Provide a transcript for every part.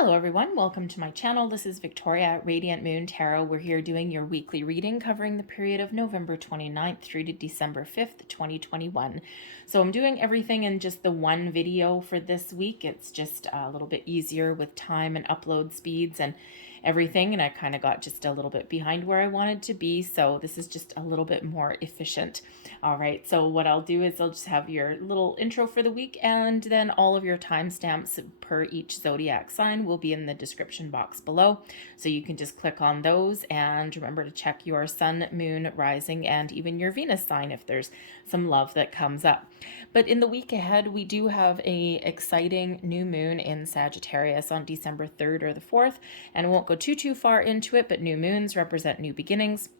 Hello everyone, welcome to my channel. This is Victoria at Radiant Moon Tarot. We're here doing your weekly reading covering the period of November 29th through to December 5th, 2021. So I'm doing everything in just the one video for this week. It's just a little bit easier with time and upload speeds and everything, and I kind of got just a little bit behind where I wanted to be, so this is just a little bit more efficient. All right, so what I'll do is I'll just have your little intro for the week, and then all of your timestamps per each zodiac sign will be in the description box below, so you can just click on those, and remember to check your sun, moon, rising, and even your Venus sign if there's some love that comes up. But in the week ahead, we do have a exciting new moon in Sagittarius on December 3rd or the 4th, and I won't go too far into it, but new moons represent new beginnings.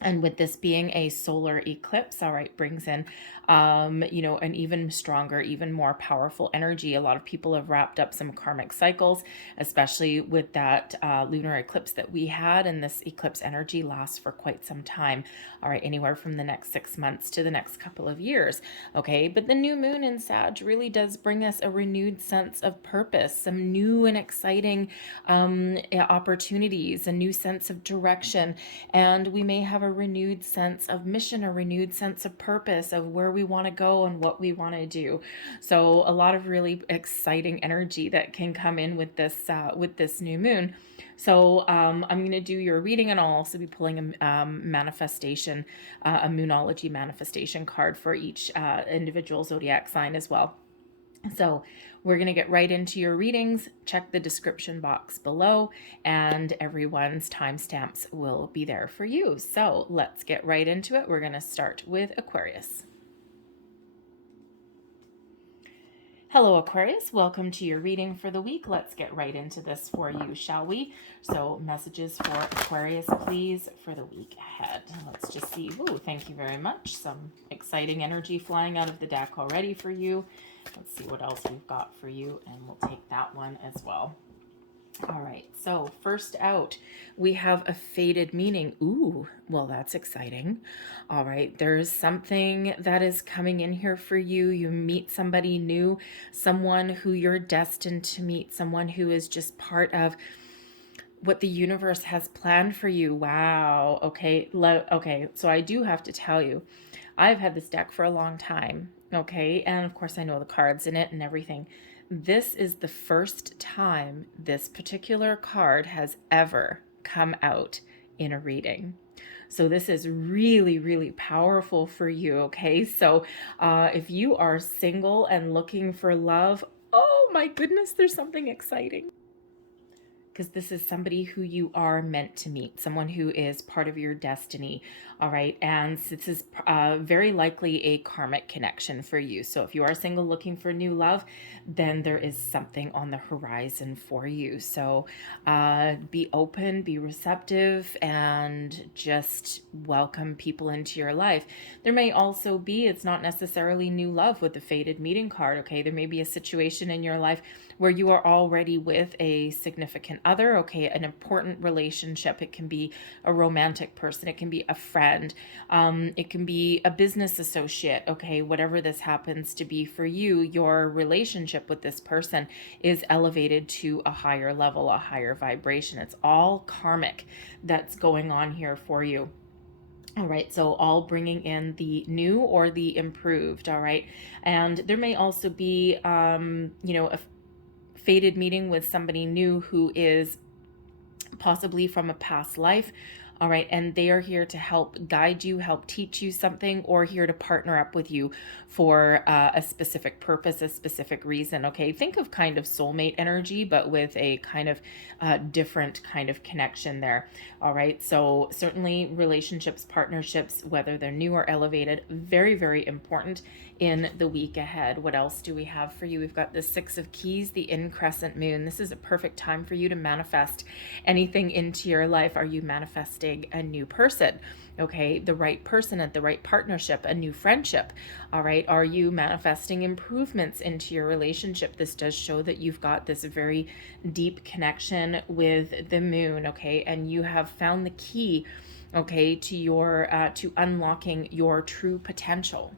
And with this being a solar eclipse, all right, brings in, an even stronger, even more powerful energy. A lot of people have wrapped up some karmic cycles, especially with that lunar eclipse that we had. And this eclipse energy lasts for quite some time. All right, anywhere from the next 6 months to the next couple of years. Okay, but the new moon in Sag really does bring us a renewed sense of purpose, some new and exciting opportunities, a new sense of direction. And we may have a renewed sense of mission, a renewed sense of purpose of where we want to go and what we want to do. So a lot of really exciting energy that can come in with this new moon. So I'm going to do your reading, and I'll also be pulling a manifestation, a moonology manifestation card for each individual zodiac sign as well. So we're going to get right into your readings. Check the description box below, and everyone's timestamps will be there for you. So let's get right into it. We're going to start with Aquarius. Hello Aquarius, welcome to your reading for the week. Let's get right into this for you, shall we? So messages for Aquarius, please, for the week ahead. Let's just see. Ooh, thank you very much. Some exciting energy flying out of the deck already for you. Let's see what else we've got for you, and we'll take that one as well. All right, so first out, we have a faded meaning. Ooh, well, that's exciting. All right, there's something that is coming in here for you. You meet somebody new, someone who you're destined to meet, someone who is just part of what the universe has planned for you. Wow. Okay, okay, so I do have to tell you, I've had this deck for a long time, okay? And of course I know the cards in it and everything. This is the first time this particular card has ever come out in a reading. So this is really, really powerful for you, okay? So if you are single and looking for love, oh my goodness, there's something exciting. Because this is somebody who you are meant to meet, someone who is part of your destiny, all right? And this is very likely a karmic connection for you. So if you are single looking for new love, then there is something on the horizon for you. So be open, be receptive, and just welcome people into your life. There may also be, it's not necessarily new love with the faded meeting card, okay? There may be a situation in your life where you are already with a significant other, okay, an important relationship. It can be a romantic person, it can be a friend, it can be a business associate, okay, whatever this happens to be for you, your relationship with this person is elevated to a higher level, a higher vibration. It's all karmic that's going on here for you. All right, so all bringing in the new or the improved, all right? And there may also be, a faded meeting with somebody new who is possibly from a past life. All right, and they are here to help guide you, help teach you something, or here to partner up with you for a specific purpose, a specific reason, okay? Think of kind of soulmate energy, but with a kind of different kind of connection there, all right? So certainly relationships, partnerships, whether they're new or elevated, very, very important in the week ahead. What else do we have for you? We've got the Six of Keys, the increscent moon. This is a perfect time for you to manifest anything into your life. Are you manifesting a new person? Okay, the right person at the right partnership, a new friendship. All right, are you manifesting improvements into your relationship? This does show that you've got this very deep connection with the moon, okay, and you have found the key, okay, to your to unlocking your true potential.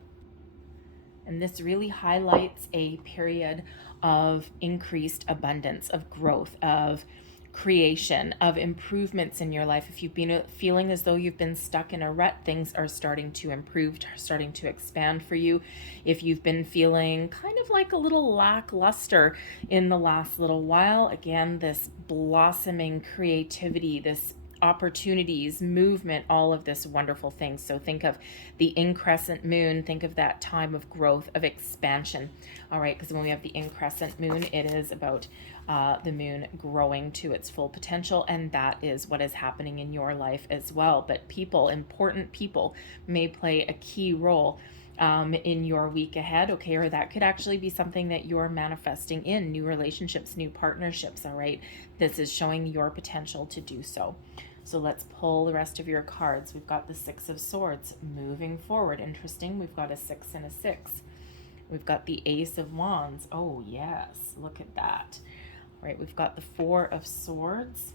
And this really highlights a period of increased abundance, of growth, of creation, of improvements in your life. If you've been feeling as though you've been stuck in a rut, things are starting to improve, starting to expand for you. If you've been feeling kind of like a little lackluster in the last little while, again, this blossoming creativity, this opportunities, movement, all of this wonderful things. So think of the increscent moon, think of that time of growth, of expansion. All right, because when we have the increscent moon, it is about the moon growing to its full potential, and that is what is happening in your life as well. But people, important people, may play a key role in your week ahead, okay? Or that could actually be something that you're manifesting in, new relationships, new partnerships, all right? This is showing your potential to do so. So let's pull the rest of your cards. We've got the Six of Swords moving forward. Interesting. We've got a 6 and a 6. We've got the Ace of Wands. Oh, yes. Look at that. All right. We've got the 4 of Swords.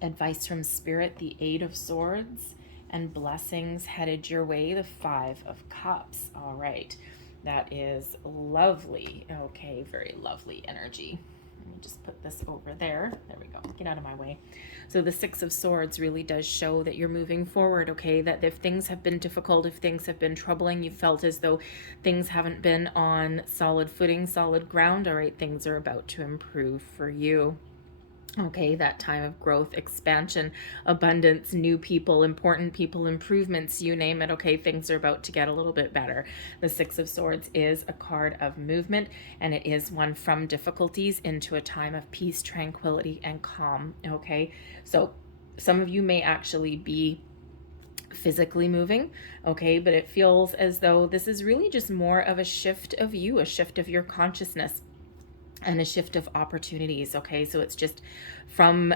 Advice from Spirit, the 8 of Swords. And blessings headed your way, the 5 of Cups. All right. That is lovely. Okay. Very lovely energy. Let me just put this over there. There we go. Get out of my way. So the 6 of Swords really does show that you're moving forward, okay? That if things have been difficult, if things have been troubling, you felt as though things haven't been on solid footing, solid ground, all right, things are about to improve for you. Okay, that time of growth, expansion, abundance, new people, important people, improvements, you name it. Okay, things are about to get a little bit better. The 6 of Swords is a card of movement, and it is one from difficulties into a time of peace, tranquility, and calm. Okay, so some of you may actually be physically moving, okay, but it feels as though this is really just more of a shift of you, a shift of your consciousness, and a shift of opportunities. Okay, so it's just from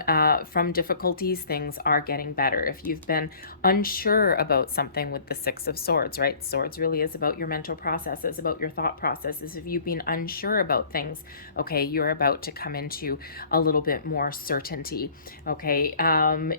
difficulties, things are getting better. If you've been unsure about something with the 6 of Swords, right? Swords really is about your mental processes, about your thought processes. If you've been unsure about things, okay, you're about to come into a little bit more certainty. Okay,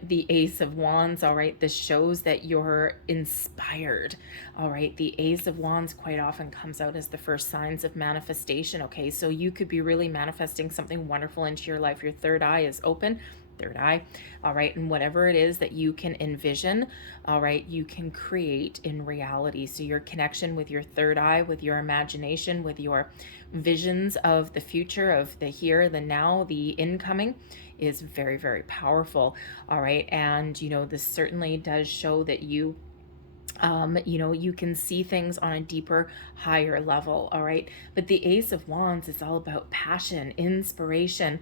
the Ace of Wands, all right, this shows that you're inspired. All right, the Ace of Wands quite often comes out as the first signs of manifestation. Okay, so you could be really manifesting something wonderful into your life. Your third eye is open, third eye, all right, and whatever it is that you can envision, all right, you can create in reality. So your connection with your third eye, with your imagination, with your visions of the future, of the here, the now, the incoming, is very, very powerful. All right, and you know, this certainly does show that you you can see things on a deeper, higher level, all right? But the Ace of Wands is all about passion, inspiration,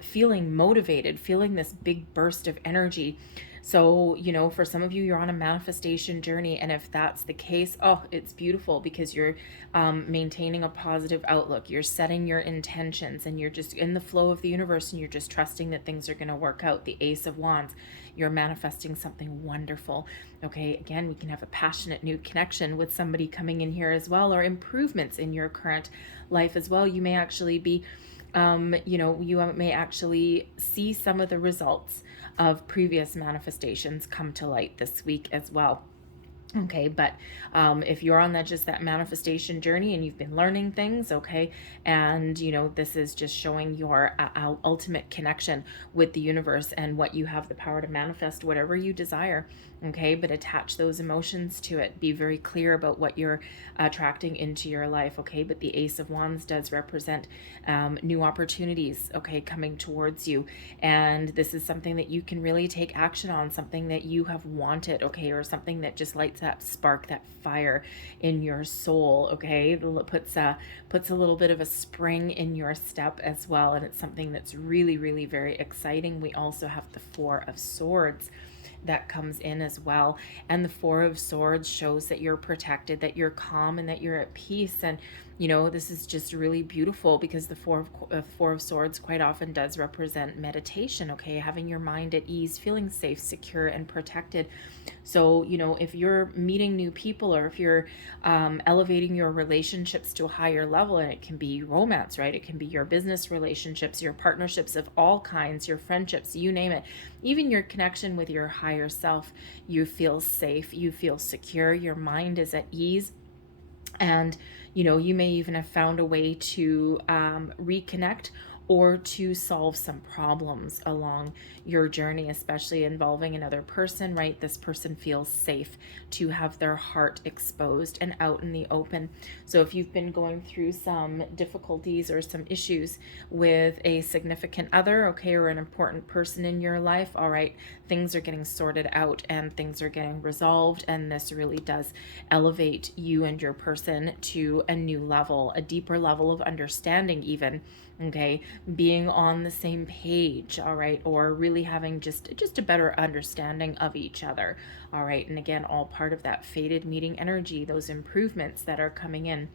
feeling motivated, feeling this big burst of energy. So, you know, for some of you, you're on a manifestation journey, and if that's the case, oh, it's beautiful because you're maintaining a positive outlook. You're setting your intentions, and you're just in the flow of the universe, and you're just trusting that things are going to work out. The Ace of Wands, you're manifesting something wonderful. Okay, again, we can have a passionate new connection with somebody coming in here as well, or improvements in your current life as well. You may actually be you may actually see some of the results of previous manifestations come to light this week as well. Okay, but if you're on that manifestation journey and you've been learning things, okay, and you know, this is just showing your ultimate connection with the universe and what you have the power to manifest, whatever you desire. Okay, but attach those emotions to it. Be very clear about what you're attracting into your life. Okay, but the Ace of Wands does represent new opportunities, okay, coming towards you, and this is something that you can really take action on, something that you have wanted, okay, or something that just lights that spark, that fire in your soul. Okay, it puts a little bit of a spring in your step as well, and it's something that's really, really very exciting. We also have the 4 of Swords that comes in as well, and the 4 of Swords shows that you're protected, that you're calm, and that you're at peace. And you know, this is just really beautiful because the 4 of Swords quite often does represent meditation, okay, having your mind at ease, feeling safe, secure, and protected. So, you know, if you're meeting new people, or if you're elevating your relationships to a higher level, and it can be romance, right? It can be your business relationships, your partnerships of all kinds, your friendships, you name it, even your connection with your higher self, you feel safe, you feel secure, your mind is at ease. And, you may even have found a way to reconnect or to solve some problems along your journey, especially involving another person, right? This person feels safe to have their heart exposed and out in the open. So if you've been going through some difficulties or some issues with a significant other, okay, or an important person in your life, all right, things are getting sorted out and things are getting resolved. And this really does elevate you and your person to a new level, a deeper level of understanding even, okay, being on the same page, all right, or really having just a better understanding of each other, all right. And again, all part of that fated meeting energy, those improvements that are coming in.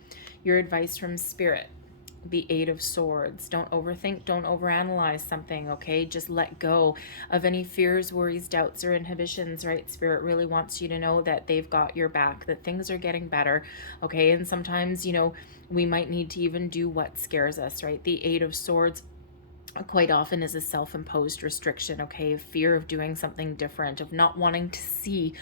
Your advice from Spirit: the Eight of Swords. Don't overthink, don't overanalyze something, okay? Just let go of any fears, worries, doubts, or inhibitions, right? Spirit really wants you to know that they've got your back, that things are getting better, okay? And sometimes, we might need to even do what scares us, right? The Eight of Swords quite often is a self-imposed restriction, okay, of fear of doing something different, of not wanting to see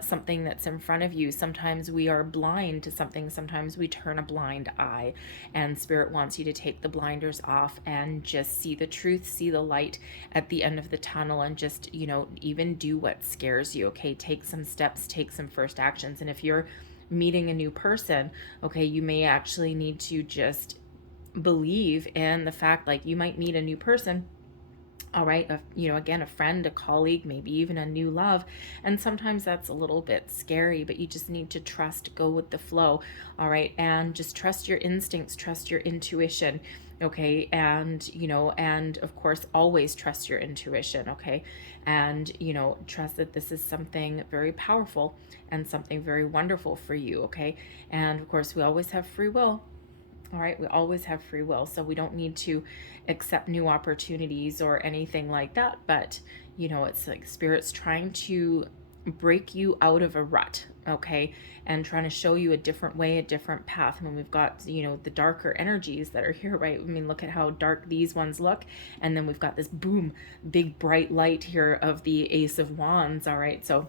something that's in front of you. Sometimes we are blind to something, sometimes we turn a blind eye, and Spirit wants you to take the blinders off and just see the truth, see the light at the end of the tunnel, and just, even do what scares you, okay? Take some steps, take some first actions. And if you're meeting a new person, okay, you may actually need to just believe in the fact, like, you might meet a new person, all right, again, a friend, a colleague, maybe even a new love, and sometimes that's a little bit scary, but you just need to trust, go with the flow, all right, and just trust your instincts, trust your intuition, okay, and and of course always trust your intuition, okay, and trust that this is something very powerful and something very wonderful for you, okay, and of course we always have free will. All right, we always have free will, so we don't need to accept new opportunities or anything like that. But, it's like Spirit's trying to break you out of a rut, okay, and trying to show you a different way, a different path. I mean, we've got, the darker energies that are here, right? I mean, look at how dark these ones look. And then we've got this boom, big bright light here of the Ace of Wands, all right? So,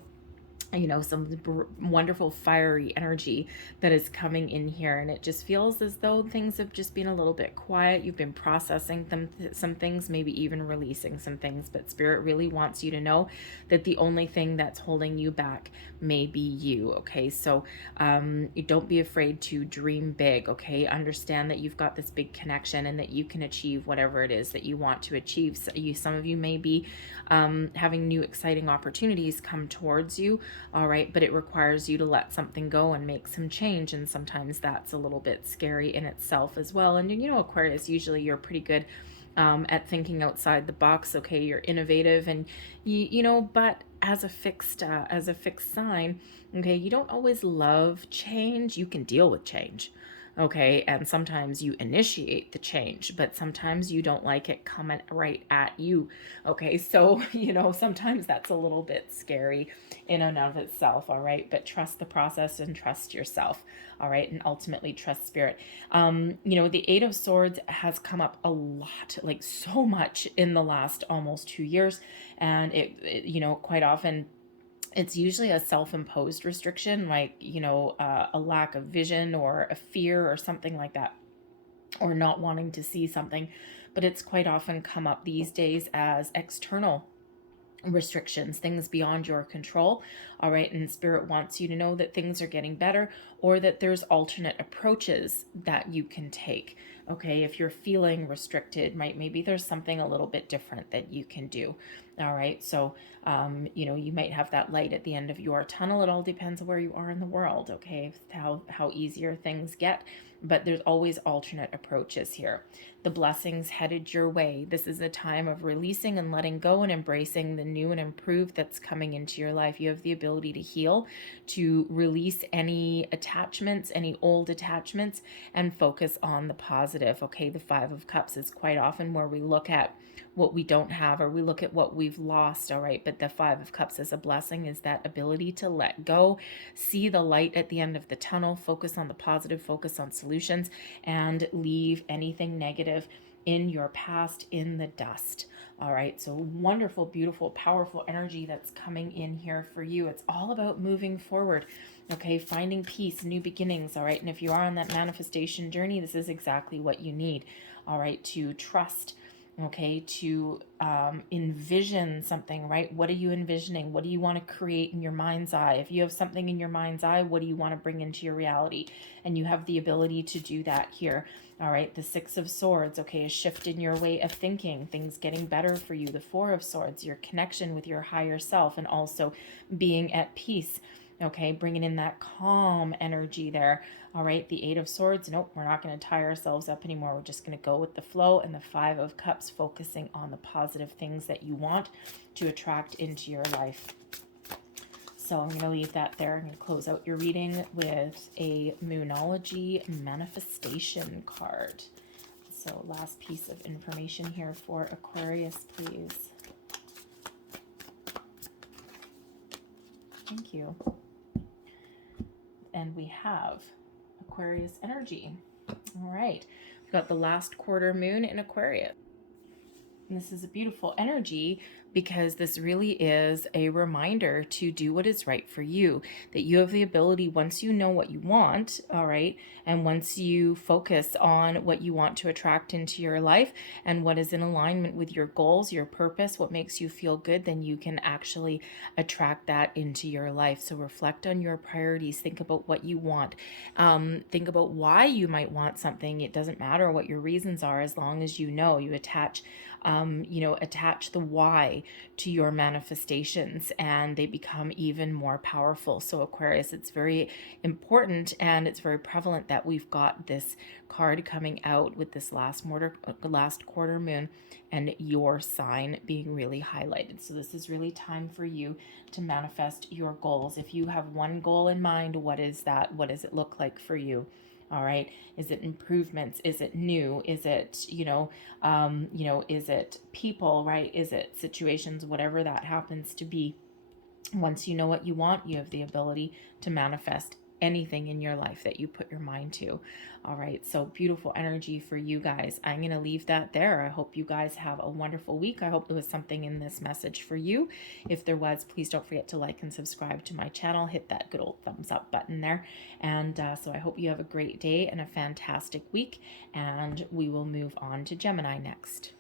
some wonderful fiery energy that is coming in here, and it just feels as though things have just been a little bit quiet. You've been processing some things, maybe even releasing some things, but Spirit really wants you to know that the only thing that's holding you back may be you, okay? So you don't be afraid to dream big, okay? Understand that you've got this big connection and that you can achieve whatever it is that you want to achieve. So some of you may be having new exciting opportunities come towards you, all right, but it requires you to let something go and make some change, and sometimes that's a little bit scary in itself as well. And Aquarius, usually you're pretty good at thinking outside the box, okay? You're innovative, and but as a fixed sign, okay, you don't always love change. You can deal with change, okay, and sometimes you initiate the change, but sometimes you don't like it coming right at you, okay? So sometimes that's a little bit scary in and of itself, all right, but trust the process and trust yourself, all right, and ultimately trust Spirit. The Eight of Swords has come up a lot, like so much, in the last almost 2 years, and it quite often it's usually a self-imposed restriction, like, a lack of vision or a fear or something like that, or not wanting to see something. But it's quite often come up these days as external restrictions, things beyond your control, all right? And Spirit wants you to know that things are getting better, or that there's alternate approaches that you can take, okay? If you're feeling restricted, maybe there's something a little bit different that you can do, all right? So you might have that light at the end of your tunnel. It all depends on where you are in the world, okay? How easier things get, but there's always alternate approaches here. The blessings headed your way. This is a time of releasing and letting go and embracing the new and improved that's coming into your life. You have the ability to heal, to release any attachments, any old attachments, and focus on the positive, okay? The Five of Cups is quite often where we look at what we don't have, or we look at what we've lost, all right? But the Five of Cups as a blessing is that ability to let go, see the light at the end of the tunnel, focus on the positive, focus on solutions, and leave anything negative in your past in the dust. All right, so wonderful, beautiful, powerful energy that's coming in here for you. It's all about moving forward, okay, finding peace, new beginnings. All right, and if you are on that manifestation journey, this is exactly what you need. All right, to trust, okay, to envision something, right? What are you envisioning? What do you want to create in your mind's eye? If you have something in your mind's eye, what do you want to bring into your reality? And you have the ability to do that here. All right, the Six of Swords, okay, a shift in your way of thinking, things getting better for you. The Four of Swords, your connection with your higher self, and also being at peace, okay, bringing in that calm energy there. All right, the Eight of Swords, nope, we're not going to tie ourselves up anymore. We're just going to go with the flow. And the Five of Cups, focusing on the positive things that you want to attract into your life. So I'm going to leave that there. I'm going to close out your reading with a Moonology manifestation card. So last piece of information here for Aquarius, please. Thank you. And we have Aquarius energy. All right. We've got the last quarter moon in Aquarius. And this is a beautiful energy because this really is a reminder to do what is right for you, that you have the ability, once you know what you want, all right, and once you focus on what you want to attract into your life and what is in alignment with your goals, your purpose, what makes you feel good, then you can actually attract that into your life. So reflect on your priorities. Think about what you want. Think about why you might want something. It doesn't matter what your reasons are, as long as you know. You attach attach the why to your manifestations, and they become even more powerful. So Aquarius, it's very important and it's very prevalent that we've got this card coming out with this last quarter moon and your sign being really highlighted. So this is really time for you to manifest your goals. If you have one goal in mind, what is that? What does it look like for you? All right. Is it improvements? Is it new? Is it, is it people, right? Is it situations, whatever that happens to be? Once you know what you want, you have the ability to manifest anything in your life that you put your mind to. All right, so beautiful energy for you guys. I'm going to leave that there. I hope you guys have a wonderful week. I hope there was something in this message for you. If there was, please don't forget to like and subscribe to my channel. Hit that good old thumbs up button there. And so I hope you have a great day and a fantastic week. And we will move on to Gemini next.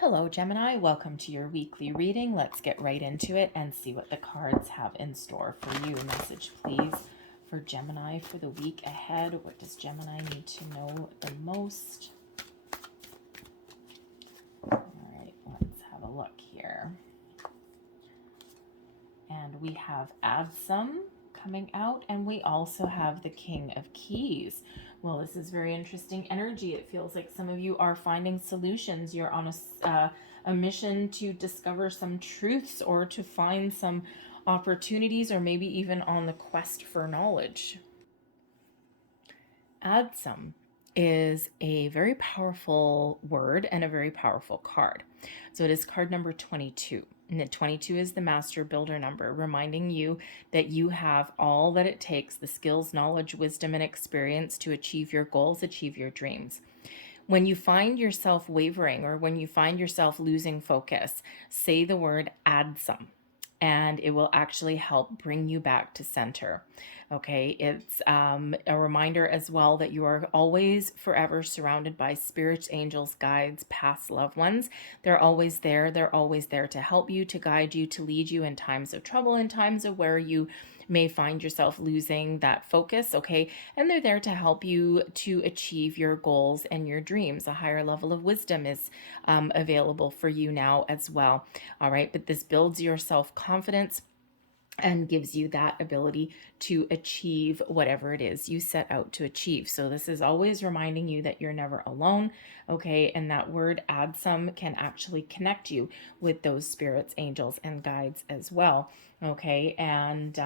Hello, Gemini. Welcome to your weekly reading. Let's get right into it and see what the cards have in store for you. Message, please, for Gemini for the week ahead. What does Gemini need to know the most? All right, let's have a look here. And we have Add Some coming out, and we also have the King of Keys. Well, this is very interesting energy. It feels like some of you are finding solutions. You're on a mission to discover some truths or to find some opportunities, or maybe even on the quest for knowledge. Add Some is a very powerful word and a very powerful card. So it is card number 22. And the 22 is the master builder number, reminding you that you have all that it takes, the skills, knowledge, wisdom, and experience to achieve your goals, achieve your dreams. When you find yourself wavering or when you find yourself losing focus, say the word add some, and it will actually help bring you back to center. Okay, it's a reminder as well that you are always forever surrounded by spirits, angels, guides, past loved ones. They're always there. They're always there to help you, to guide you, to lead you in times of trouble, in times of where you may find yourself losing that focus, okay? And they're there to help you to achieve your goals and your dreams. A higher level of wisdom is available for you now as well, all right? But this builds your self-confidence and gives you that ability to achieve whatever it is you set out to achieve. So this is always reminding you that you're never alone, okay? And that word add some can actually connect you with those spirits, angels, and guides as well, okay? And,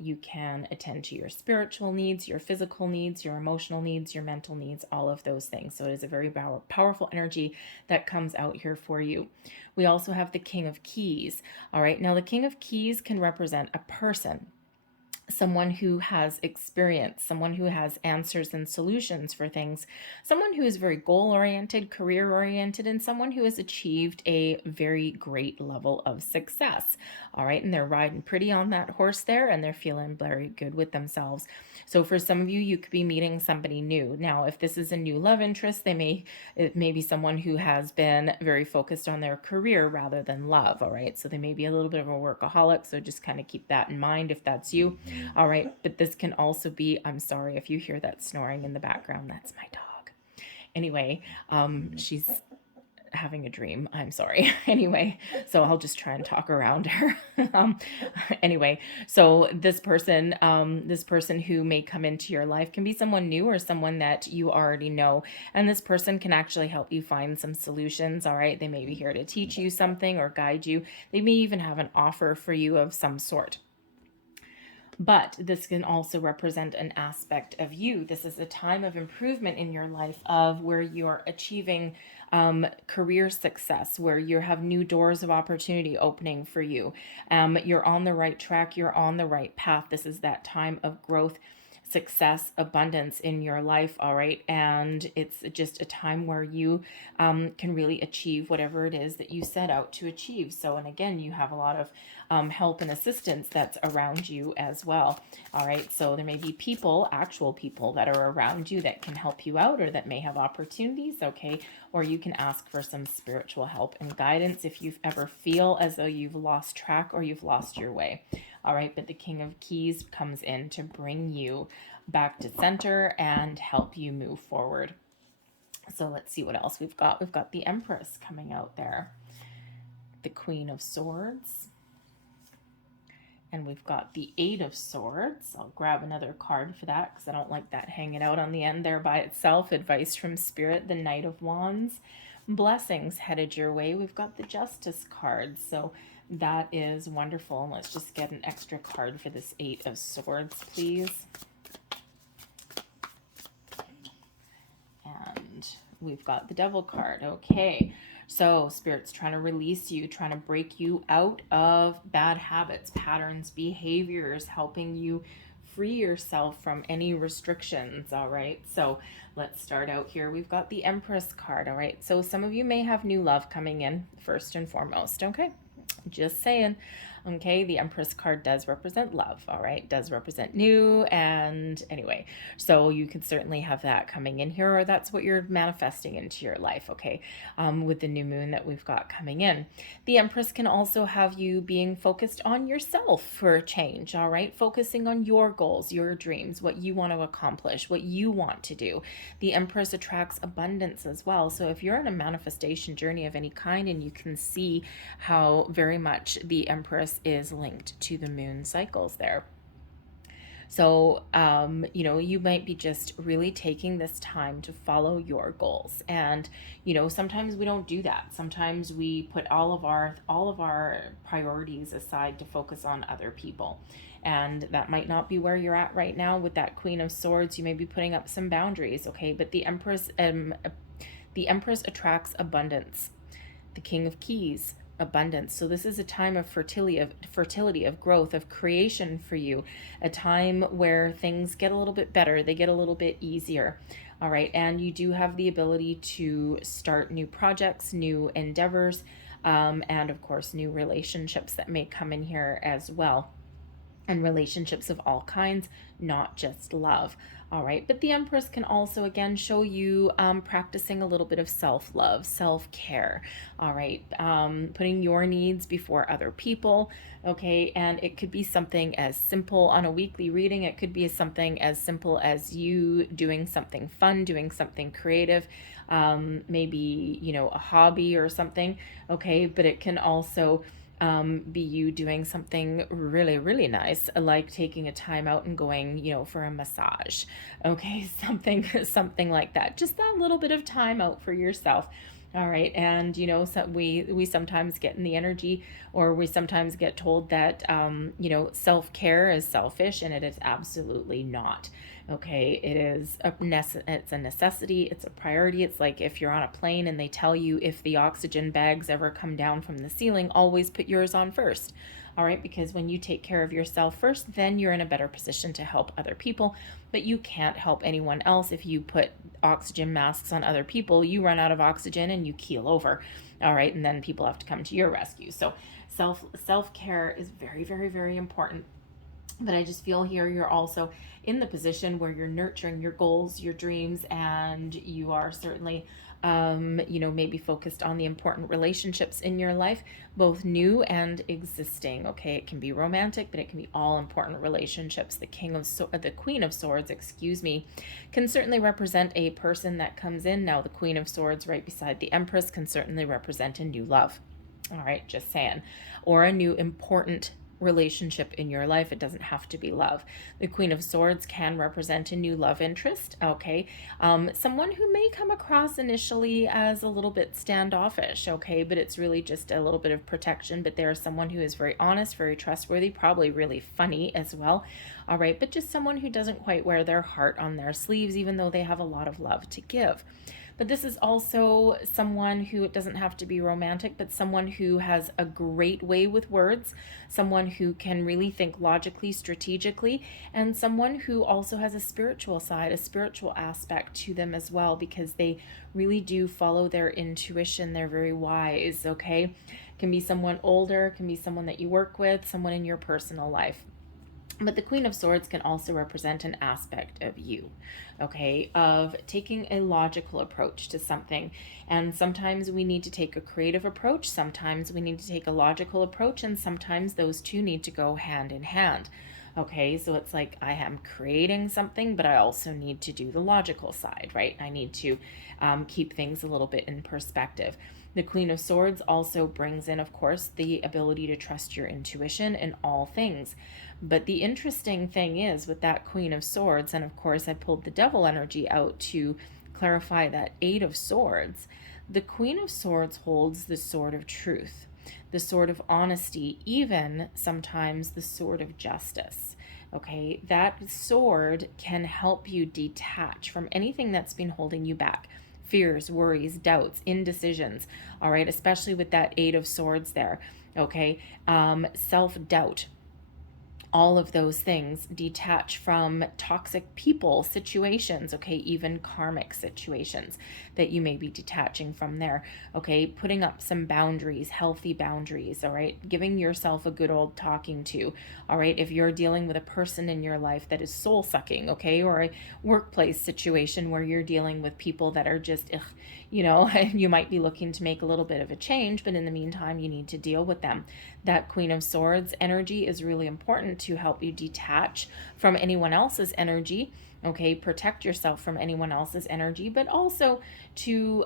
you can attend to your spiritual needs, your physical needs, your emotional needs, your mental needs, all of those things. So it is a very powerful energy that comes out here for you. We also have the King of Keys. All right, now the King of Keys can represent a person. someone who has experience, someone who has answers and solutions for things, someone who is very goal-oriented, career-oriented, and someone who has achieved a very great level of success. All right, and they're riding pretty on that horse there, and they're feeling very good with themselves. So for some of you, you could be meeting somebody new. Now, if this is a new love interest, it may be someone who has been very focused on their career rather than love. All right, so they may be a little bit of a workaholic, so just kind of keep that in mind if that's you. All right, but this can also be, I'm sorry if you hear that snoring in the background, that's my dog. Anyway, she's having a dream. I'm sorry. Anyway, so I'll just try and talk around her. Anyway, so this person who may come into your life can be someone new or someone that you already know. And this person can actually help you find some solutions. All right. They may be here to teach you something or guide you. They may even have an offer for you of some sort. But this can also represent an aspect of you. This is a time of improvement in your life of where you're achieving career success, where you have new doors of opportunity opening for you. You're on the right track. You're on the right path. This is that time of growth, success, abundance in your life. All right. And it's just a time where you can really achieve whatever it is that you set out to achieve. So, and again, you have a lot of help and assistance that's around you as well. All right. So there may be people, actual people that are around you that can help you out or that may have opportunities. Okay. Or you can ask for some spiritual help and guidance if you ever feel as though you've lost track or you've lost your way. All right. But the King of Keys comes in to bring you back to center and help you move forward. So let's see what else we've got. We've got the Empress coming out there, the Queen of Swords, and we've got the Eight of Swords. I'll grab another card for that because I don't like that hanging out on the end there by itself. Advice from Spirit, the Knight of Wands. Blessings headed your way. We've got the Justice card. So that is wonderful. And let's just get an extra card for this Eight of Swords, please. And we've got the Devil card. Okay. So Spirit's trying to release you, trying to break you out of bad habits, patterns, behaviors, helping you free yourself from any restrictions. All right. So let's start out here. We've got the Empress card. All right. So some of you may have new love coming in first and foremost. Okay. Just saying. Okay, the Empress card does represent love, all right? Does represent new, and anyway, so you could certainly have that coming in here, or that's what you're manifesting into your life, okay, with the new moon that we've got coming in. The Empress can also have you being focused on yourself for a change, all right? Focusing on your goals, your dreams, what you want to accomplish, what you want to do. The Empress attracts abundance as well, so if you're on a manifestation journey of any kind and you can see how very much the Empress is linked to the moon cycles there. So, you might be just really taking this time to follow your goals. And, sometimes we don't do that. Sometimes we put all of our priorities aside to focus on other people. And that might not be where you're at right now with that Queen of Swords. You may be putting up some boundaries, okay? But the Empress attracts abundance. The King of Keys, abundance. So this is a time of fertility, of growth, of creation for you, a time where things get a little bit better, they get a little bit easier. All right, and you do have the ability to start new projects, new endeavors, and of course new relationships that may come in here as well, and relationships of all kinds, not just love. All right, but the Empress can also, again, show you practicing a little bit of self-love, self-care, all right, putting your needs before other people, okay, and it could be something as simple on a weekly reading. It could be something as simple as you doing something fun, doing something creative, maybe, a hobby or something, okay, but it can also be you doing something really, really nice, like taking a time out and going, for a massage. Okay, something like that. Just that little bit of time out for yourself. All right, and so we sometimes get in the energy, or we sometimes get told that self-care is selfish, and it is absolutely not. Okay, it's a necessity, it's a priority. It's like if you're on a plane and they tell you if the oxygen bags ever come down from the ceiling, always put yours on first. all right? Because when you take care of yourself first, then you're in a better position to help other people. But you can't help anyone else if you put oxygen masks on other people. You run out of oxygen and you keel over, all right? And then people have to come to your rescue. So self-care is very, very, very important. But I just feel here you're also in the position where you're nurturing your goals, your dreams, and you are certainly, maybe focused on the important relationships in your life, both new and existing. Okay, it can be romantic, but it can be all important relationships. The Queen of Swords, can certainly represent a person that comes in. Now, the Queen of Swords right beside the Empress can certainly represent a new love. All right, just saying, or a new important relationship in your life. It doesn't have to be love. The Queen of Swords can represent a new love interest, okay? Someone who may come across initially as a little bit standoffish, okay? But it's really just a little bit of protection. But there's someone who is very honest, very trustworthy, probably really funny as well, all right? But just someone who doesn't quite wear their heart on their sleeves, even though they have a lot of love to give. But this is also someone who, it doesn't have to be romantic, but someone who has a great way with words, someone who can really think logically, strategically, and someone who also has a spiritual side, a spiritual aspect to them as well, because they really do follow their intuition. They're very wise, okay? Can be someone older, can be someone that you work with, someone in your personal life. But the Queen of Swords can also represent an aspect of you, okay, of taking a logical approach to something. And sometimes we need to take a creative approach, sometimes we need to take a logical approach, and sometimes those two need to go hand in hand. Okay, so it's like I am creating something, but I also need to do the logical side, right? I need to keep things a little bit in perspective. The Queen of Swords also brings in, of course, the ability to trust your intuition in all things. But the interesting thing is with that Queen of Swords, and of course I pulled the Devil energy out to clarify that Eight of Swords, the Queen of Swords holds the sword of truth, the sword of honesty, even sometimes the sword of justice. Okay, that sword can help you detach from anything that's been holding you back. Fears, worries, doubts, indecisions, all right, especially with that Eight of Swords there, okay, self-doubt, all of those things, detach from toxic people, situations, okay, even karmic situations that you may be detaching from there, okay, putting up some boundaries, healthy boundaries, all right, giving yourself a good old talking to, all right, if you're dealing with a person in your life that is soul sucking, okay, or a workplace situation where you're dealing with people that are just, you might be looking to make a little bit of a change, but in the meantime, you need to deal with them. That Queen of Swords energy is really important to help you detach from anyone else's energy, okay, protect yourself from anyone else's energy, but also to,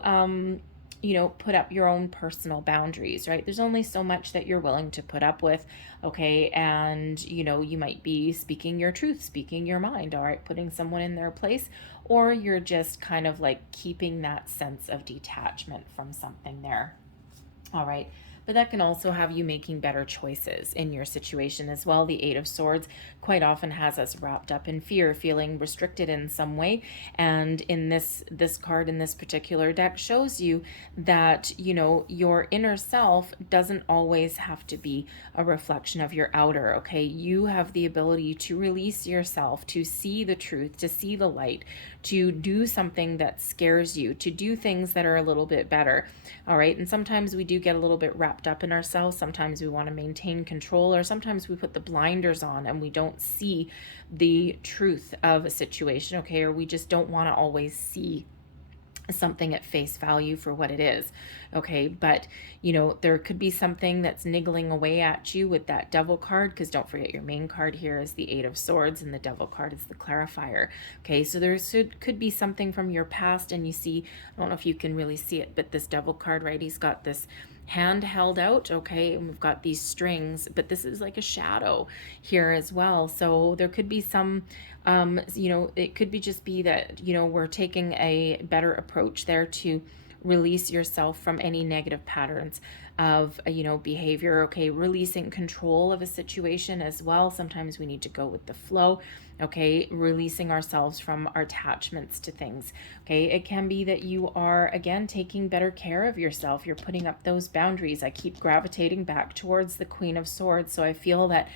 put up your own personal boundaries, right? There's only so much that you're willing to put up with, okay, and, you might be speaking your truth, speaking your mind, all right, putting someone in their place, or you're just kind of like keeping that sense of detachment from something there, all right. But that can also have you making better choices in your situation as well. The Eight of Swords quite often has us wrapped up in fear, feeling restricted in some way. And in this card in this particular deck shows you that, your inner self doesn't always have to be a reflection of your outer, okay? You have the ability to release yourself, to see the truth, to see the light, to do something that scares you, to do things that are a little bit better, all right? And sometimes we do get a little bit wrapped up in ourselves. Sometimes we want to maintain control, or sometimes we put the blinders on and we don't see the truth of a situation, okay? Or we just don't want to always see something at face value for what it is, okay? But there could be something that's niggling away at you with that Devil card, because don't forget your main card here is the Eight of Swords and the Devil card is the clarifier, okay? So there could be something from your past, and you see, I don't know if you can really see it, but this Devil card, right, he's got this hand held out, okay, and we've got these strings, but this is like a shadow here as well. So there could be some it could be just be that we're taking a better approach there to release yourself from any negative patterns of, behavior, okay? Releasing control of a situation as well. Sometimes we need to go with the flow, okay? Releasing ourselves from our attachments to things, okay? It can be that you are, again, taking better care of yourself. You're putting up those boundaries. I keep gravitating back towards the Queen of Swords, so I feel that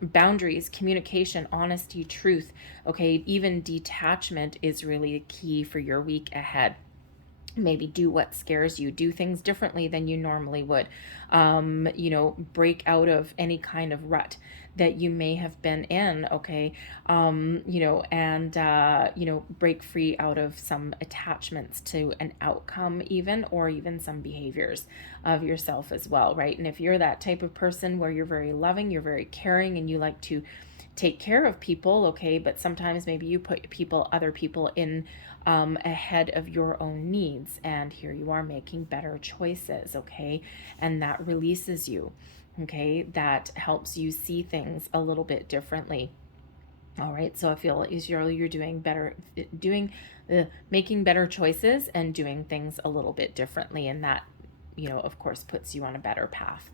boundaries, communication, honesty, truth, okay, even detachment is really key for your week ahead. Maybe do what scares you, do things differently than you normally would, break out of any kind of rut that you may have been in, okay, break free out of some attachments to an outcome even, or even some behaviors of yourself as well, right? And if you're that type of person where you're very loving, you're very caring, and you like to take care of people, okay, but sometimes maybe you put other people in ahead of your own needs, and here you are making better choices, okay, and that releases you, okay, that helps you see things a little bit differently. All right, so I feel you're doing better, making better choices and doing things a little bit differently, and that, of course, puts you on a better path.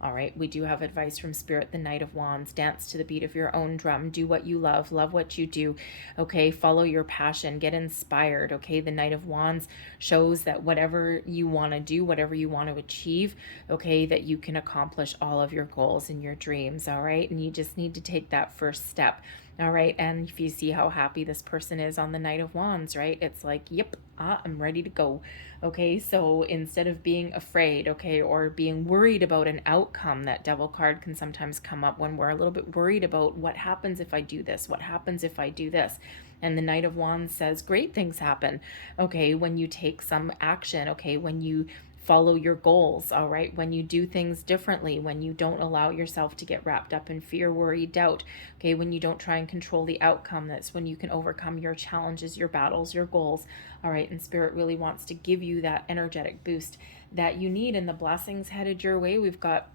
All right, we do have advice from Spirit, the Knight of Wands. Dance to the beat of your own drum. Do what you love what you do, okay? Follow your passion. Get inspired, okay? The Knight of Wands shows that whatever you want to do, whatever you want to achieve, okay, that you can accomplish all of your goals and your dreams, all right? And you just need to take that first step. All right, and if you see how happy this person is on the Knight of Wands, right? It's like, yep, I'm ready to go. Okay, so instead of being afraid, okay, or being worried about an outcome, that Devil card can sometimes come up when we're a little bit worried about what happens if I do this, what happens if I do this. And the Knight of Wands says great things happen, okay, when you take some action, okay, when you follow your goals, all right, when you do things differently, when you don't allow yourself to get wrapped up in fear, worry, doubt, okay, when you don't try and control the outcome. That's when you can overcome your challenges, your battles, your goals, all right. And Spirit really wants to give you that energetic boost that you need, and the blessings headed your way. We've got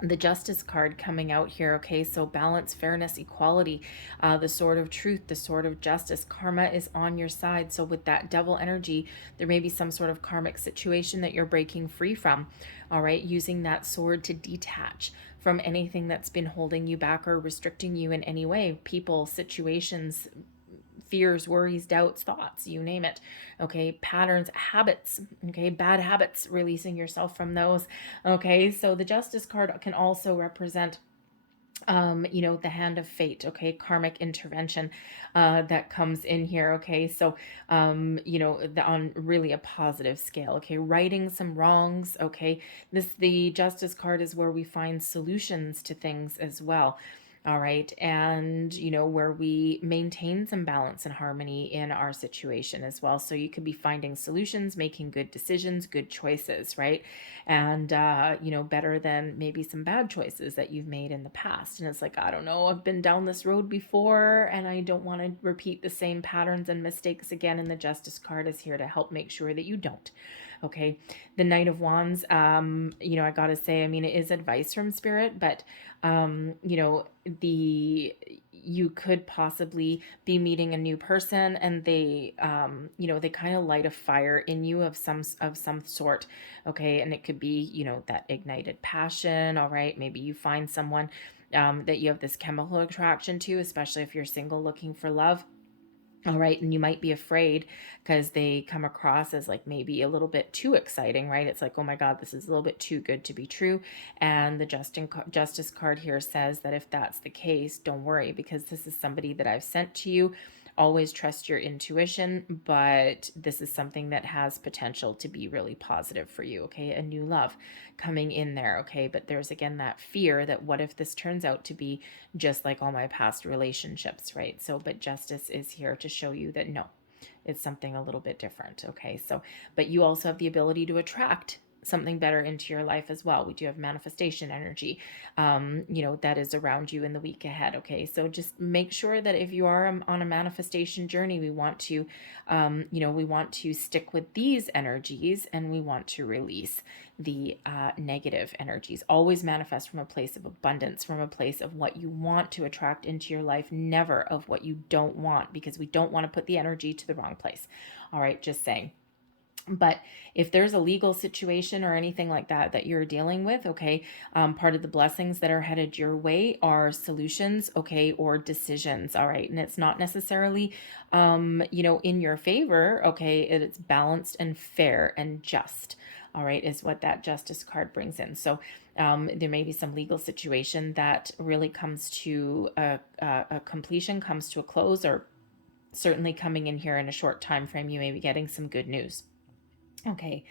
the Justice card coming out here, okay? So balance, fairness, equality, the sword of truth, the sword of justice. Karma is on your side. So with that Devil energy, there may be some sort of karmic situation that you're breaking free from, all right? Using that sword to detach from anything that's been holding you back or restricting you in any way. People, situations, fears, worries, doubts, thoughts, you name it, okay, patterns, habits, okay, bad habits, releasing yourself from those, okay. So the Justice card can also represent the hand of fate, okay, karmic intervention that comes in here, okay. So on really a positive scale, okay, righting some wrongs, okay. The Justice card is where we find solutions to things as well. All right. And, where we maintain some balance and harmony in our situation as well. So you could be finding solutions, making good decisions, good choices, right? And, better than maybe some bad choices that you've made in the past. And it's like, I don't know, I've been down this road before and I don't want to repeat the same patterns and mistakes again. And the Justice card is here to help make sure that you don't. Okay. The Knight of Wands, I gotta say, it is advice from Spirit, but, you could possibly be meeting a new person, and they kind of light a fire in you of some sort, okay. And it could be, that ignited passion, all right. Maybe you find someone that you have this chemical attraction to, especially if you're single looking for love. All right. And you might be afraid because they come across as like maybe a little bit too exciting, right? It's like, oh my God, this is a little bit too good to be true. And the Justice card here says that if that's the case, don't worry, because this is somebody that I've sent to you. Always trust your intuition, but this is something that has potential to be really positive for you, okay? A new love coming in there, okay? But there's again that fear that what if this turns out to be just like all my past relationships, right? So, but Justice is here to show you that no, it's something a little bit different, okay? So, but you also have the ability to attract something better into your life as well. We do have manifestation energy, that is around you in the week ahead. Okay. So just make sure that if you are on a manifestation journey, we want to, stick with these energies, and we want to release the negative energies. Always manifest from a place of abundance, from a place of what you want to attract into your life, never of what you don't want, because we don't want to put the energy to the wrong place. All right. Just saying. But if there's a legal situation or anything like that that you're dealing with, okay, part of the blessings that are headed your way are solutions, okay, or decisions, all right. And it's not necessarily, in your favor, okay. It's balanced and fair and just, all right, is what that justice card brings in. So there may be some legal situation that really comes to a completion, comes to a close, or certainly coming in here in a short time frame. You may be getting some good news. Okay.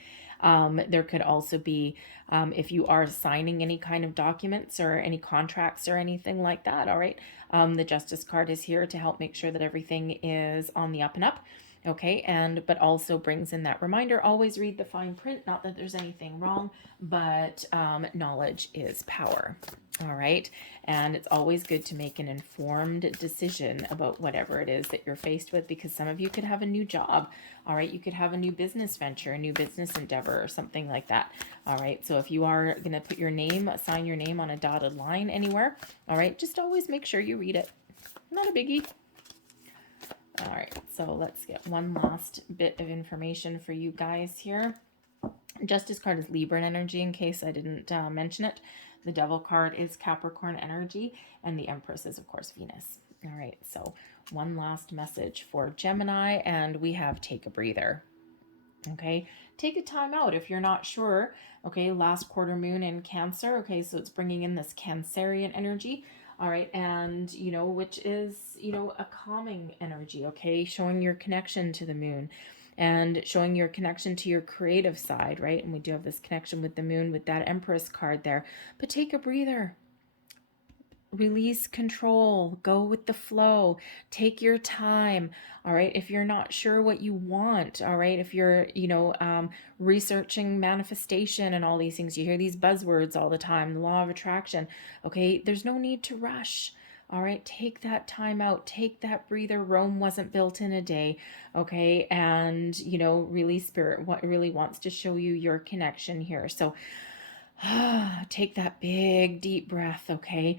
There could also be, if you are signing any kind of documents or any contracts or anything like that, all right, the Justice card is here to help make sure that everything is on the up and up. Okay, but also brings in that reminder, always read the fine print. Not that there's anything wrong, but knowledge is power. All right, and it's always good to make an informed decision about whatever it is that you're faced with, because some of you could have a new job. All right, you could have a new business venture, a new business endeavor, or something like that. All right, so if you are going to put your name, sign your name on a dotted line anywhere, all right, just always make sure you read it. Not a biggie. All right, so let's get one last bit of information for you guys here. Justice card is Libra energy, in case I didn't mention it. The Devil card is Capricorn energy, and the Empress is, of course, Venus. All right, so one last message for Gemini, and we have take a breather. Okay, take a time out if you're not sure. Okay, last quarter moon in Cancer. Okay, so it's bringing in this Cancerian energy. All right, and which is a calming energy. Okay, showing your connection to the moon and showing your connection to your creative side, right? And we do have this connection with the moon with that Empress card there. But take a breather. Release control, go with the flow, take your time. All right, if you're not sure what you want, all right, if you're researching manifestation and all these things, you hear these buzzwords all the time, the law of attraction. Okay, there's no need to rush. All right, take that time out, take that breather. Rome wasn't built in a day. Okay, and really, spirit what really wants to show you your connection here. So take that big deep breath. Okay,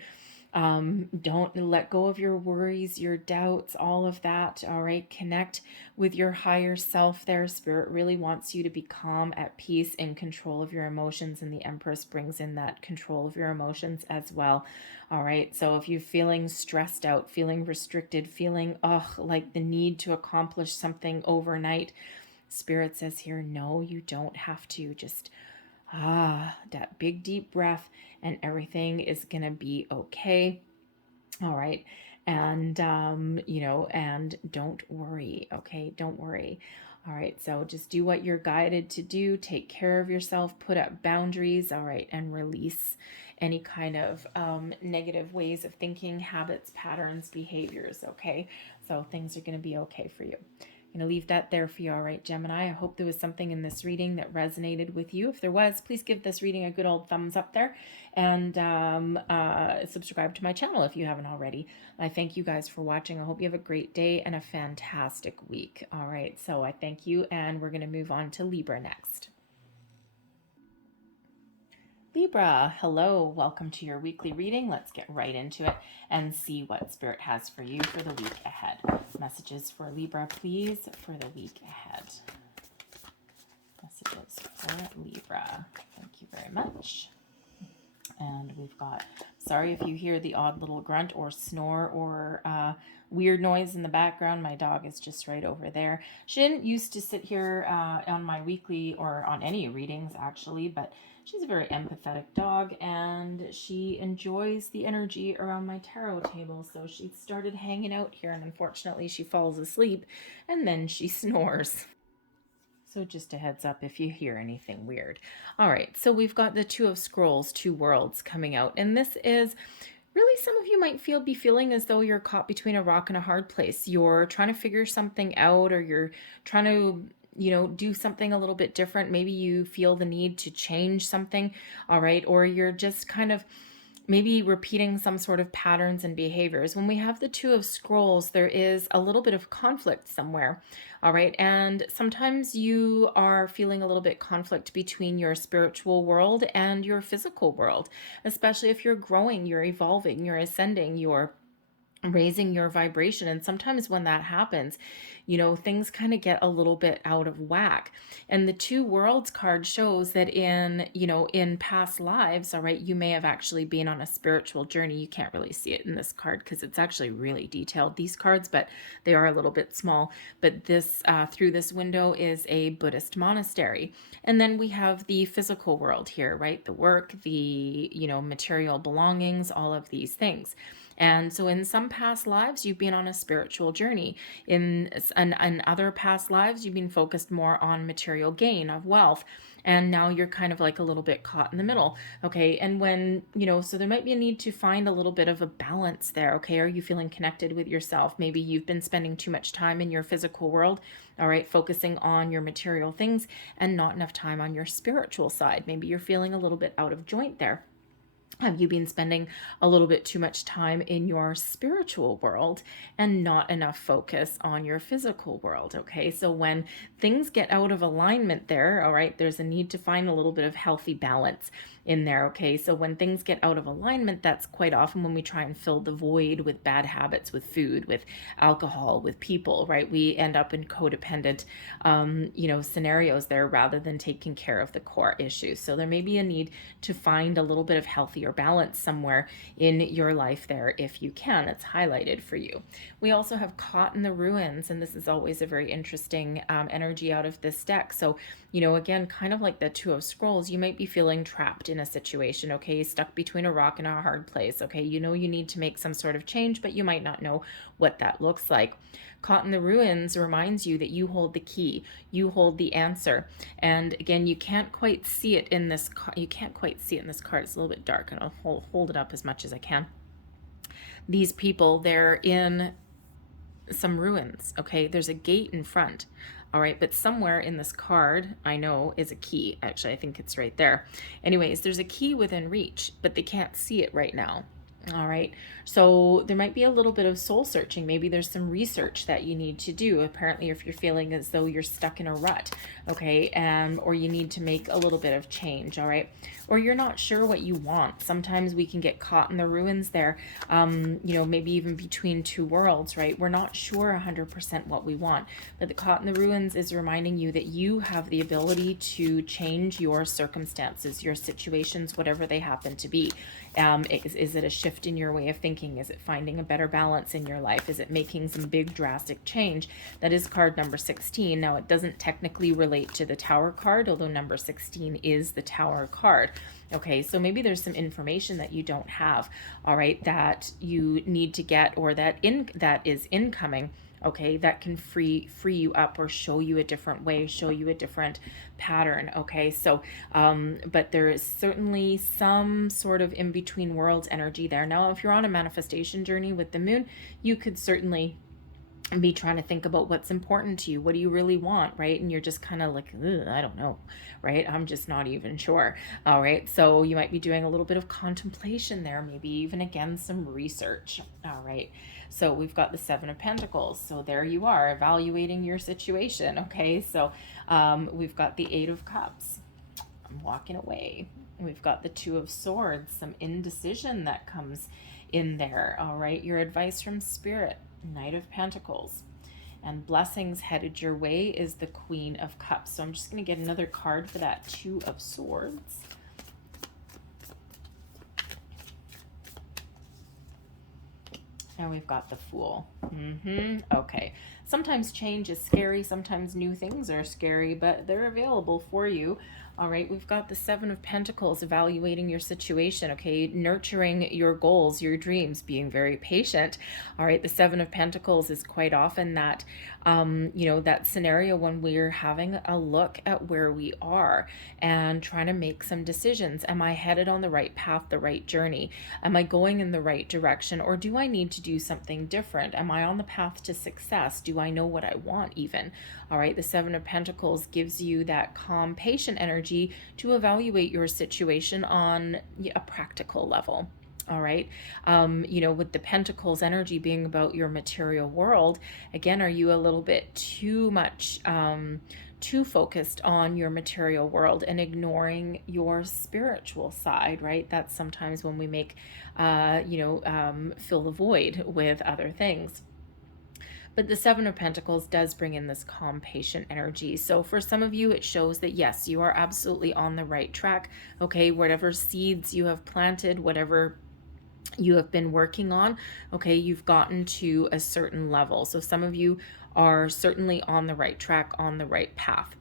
don't let go of your worries, your doubts, all of that. All right, connect with your higher self there. Spirit really wants you to be calm, at peace, in control of your emotions, and the Empress brings in that control of your emotions as well. All right, so if you're feeling stressed out, feeling restricted, feeling like the need to accomplish something overnight, Spirit says here, no, you don't have to. Just that big deep breath, and everything is gonna be okay. All right, and and don't worry. Okay, don't worry. All right, so just do what you're guided to do. Take care of yourself, put up boundaries. All right, and release any kind of negative ways of thinking, habits, patterns, behaviors. Okay, so things are going to be okay for you. I'm going to leave that there for you. All right, Gemini, I hope there was something in this reading that resonated with you. If there was, please give this reading a good old thumbs up there, and subscribe to my channel if you haven't already. I thank you guys for watching. I hope you have a great day and a fantastic week. All right, so I thank you, and we're going to move on to Libra next. Libra, hello, welcome to your weekly reading. Let's get right into it and see what Spirit has for you for the week ahead. Messages for Libra, please, for the week ahead. Messages for Libra. Thank you very much. And we've got, sorry if you hear the odd little grunt or snore or weird noise in the background. My dog is just right over there. She didn't used to sit here on my weekly or on any readings actually, but she's a very empathetic dog, and she enjoys the energy around my tarot table. So she started hanging out here, and unfortunately she falls asleep and then she snores. So just a heads up if you hear anything weird. All right, so we've got the Two of Scrolls, Two Worlds coming out. And this is really, some of you might be feeling as though you're caught between a rock and a hard place. You're trying to figure something out, or you're trying to do something a little bit different. Maybe you feel the need to change something. All right, or you're just kind of maybe repeating some sort of patterns and behaviors. When we have the Two of Scrolls, there is a little bit of conflict somewhere. All right, and sometimes you are feeling a little bit conflict between your spiritual world and your physical world, especially if you're growing, you're evolving, you're ascending, you're raising your vibration. And sometimes when that happens, you know, things kind of get a little bit out of whack. And the Two Worlds card shows that in, you know, in past lives, all right, you may have actually been on a spiritual journey. You can't really see it in this card because it's actually really detailed, these cards, but they are a little bit small. But this, through this window is a Buddhist monastery. And then we have the physical world here, right? The work, the, you know, material belongings, all of these things. And so in some past lives, you've been on a spiritual journey. In other past lives, you've been focused more on material gain of wealth. And now you're kind of like a little bit caught in the middle. Okay. And when, you know, so there might be a need to find a little bit of a balance there. Okay. Are you feeling connected with yourself? Maybe you've been spending too much time in your physical world. All right. Focusing on your material things and not enough time on your spiritual side. Maybe you're feeling a little bit out of joint there. Have you been spending a little bit too much time in your spiritual world and not enough focus on your physical world? Okay, so when things get out of alignment there, all right, there's a need to find a little bit of healthy balance in there. Okay, so when things get out of alignment, that's quite often when we try and fill the void with bad habits, with food, with alcohol, with people, right? We end up in codependent, you know, scenarios there rather than taking care of the core issues. So there may be a need to find a little bit of healthy or balance somewhere in your life there if you can. It's highlighted for you. We also have Caught in the Ruins, and this is always a very interesting energy out of this deck. So, you know, again, kind of like the Two of Scrolls, you might be feeling trapped in a situation, okay, stuck between a rock and a hard place, okay, you know you need to make some sort of change, but you might not know what that looks like. Caught in the Ruins reminds you that you hold the key, you hold the answer. And again, you can't quite see it in this card. You can't quite see it in this card. It's a little bit dark, and I'll hold it up as much as I can. These people, they're in some ruins, okay? There's a gate in front, all right? But somewhere in this card, I know, is a key. Actually, I think it's right there. Anyways, there's a key within reach, but they can't see it right now. All right, so there might be a little bit of soul searching. Maybe there's some research that you need to do. Apparently, if you're feeling as though you're stuck in a rut, okay, or you need to make a little bit of change, all right, or you're not sure what you want. Sometimes we can get caught in the ruins there, you know, maybe even between two worlds, right? We're not sure 100% what we want, but the Caught in the Ruins is reminding you that you have the ability to change your circumstances, your situations, whatever they happen to be. Is it a shift in your way of thinking? Is it finding a better balance in your life? Is it making some big drastic change? That is card number 16. Now, it doesn't technically relate to the Tower card, although number 16 is the Tower card. Okay, so maybe there's some information that you don't have, all right, that you need to get, or that is incoming, okay, that can free you up or show you a different way, show you a different pattern. Okay, so but there is certainly some sort of in-between worlds energy there. Now, if you're on a manifestation journey with the moon, you could certainly be trying to think about what's important to you. What do you really want, right? And you're just kind of like, I don't know, right? I'm just not even sure. All right, so you might be doing a little bit of contemplation there, maybe even again some research. All right, so we've got the Seven of Pentacles. So there you are, evaluating your situation. Okay, so we've got the Eight of Cups. I'm walking away. We've got the Two of Swords, some indecision that comes in there. All right, your advice from Spirit. Knight of Pentacles, and blessings headed your way is the Queen of Cups. So I'm just going to get another card for that Two of Swords. And we've got the Fool. Okay. Sometimes change is scary. Sometimes new things are scary, but they're available for you. All right, we've got the Seven of Pentacles, evaluating your situation, okay, nurturing your goals, your dreams, being very patient. All right, the Seven of Pentacles is quite often that, you know, that scenario when we're having a look at where we are and trying to make some decisions. Am I headed on the right path, the right journey? Am I going in the right direction, or do I need to do something different? Am I on the path to success? Do I know what I want even? All right, the Seven of Pentacles gives you that calm, patient energy to evaluate your situation on a practical level. All right, you know, with the Pentacles energy being about your material world, again, are you a little bit too much too focused on your material world and ignoring your spiritual side, right? That's sometimes when we make, fill the void with other things. But the Seven of Pentacles does bring in this calm, patient energy. So for some of you, it shows that yes, you are absolutely on the right track. Okay, whatever seeds you have planted, whatever you have been working on, okay, you've gotten to a certain level. So some of you are certainly on the right track, on the right path.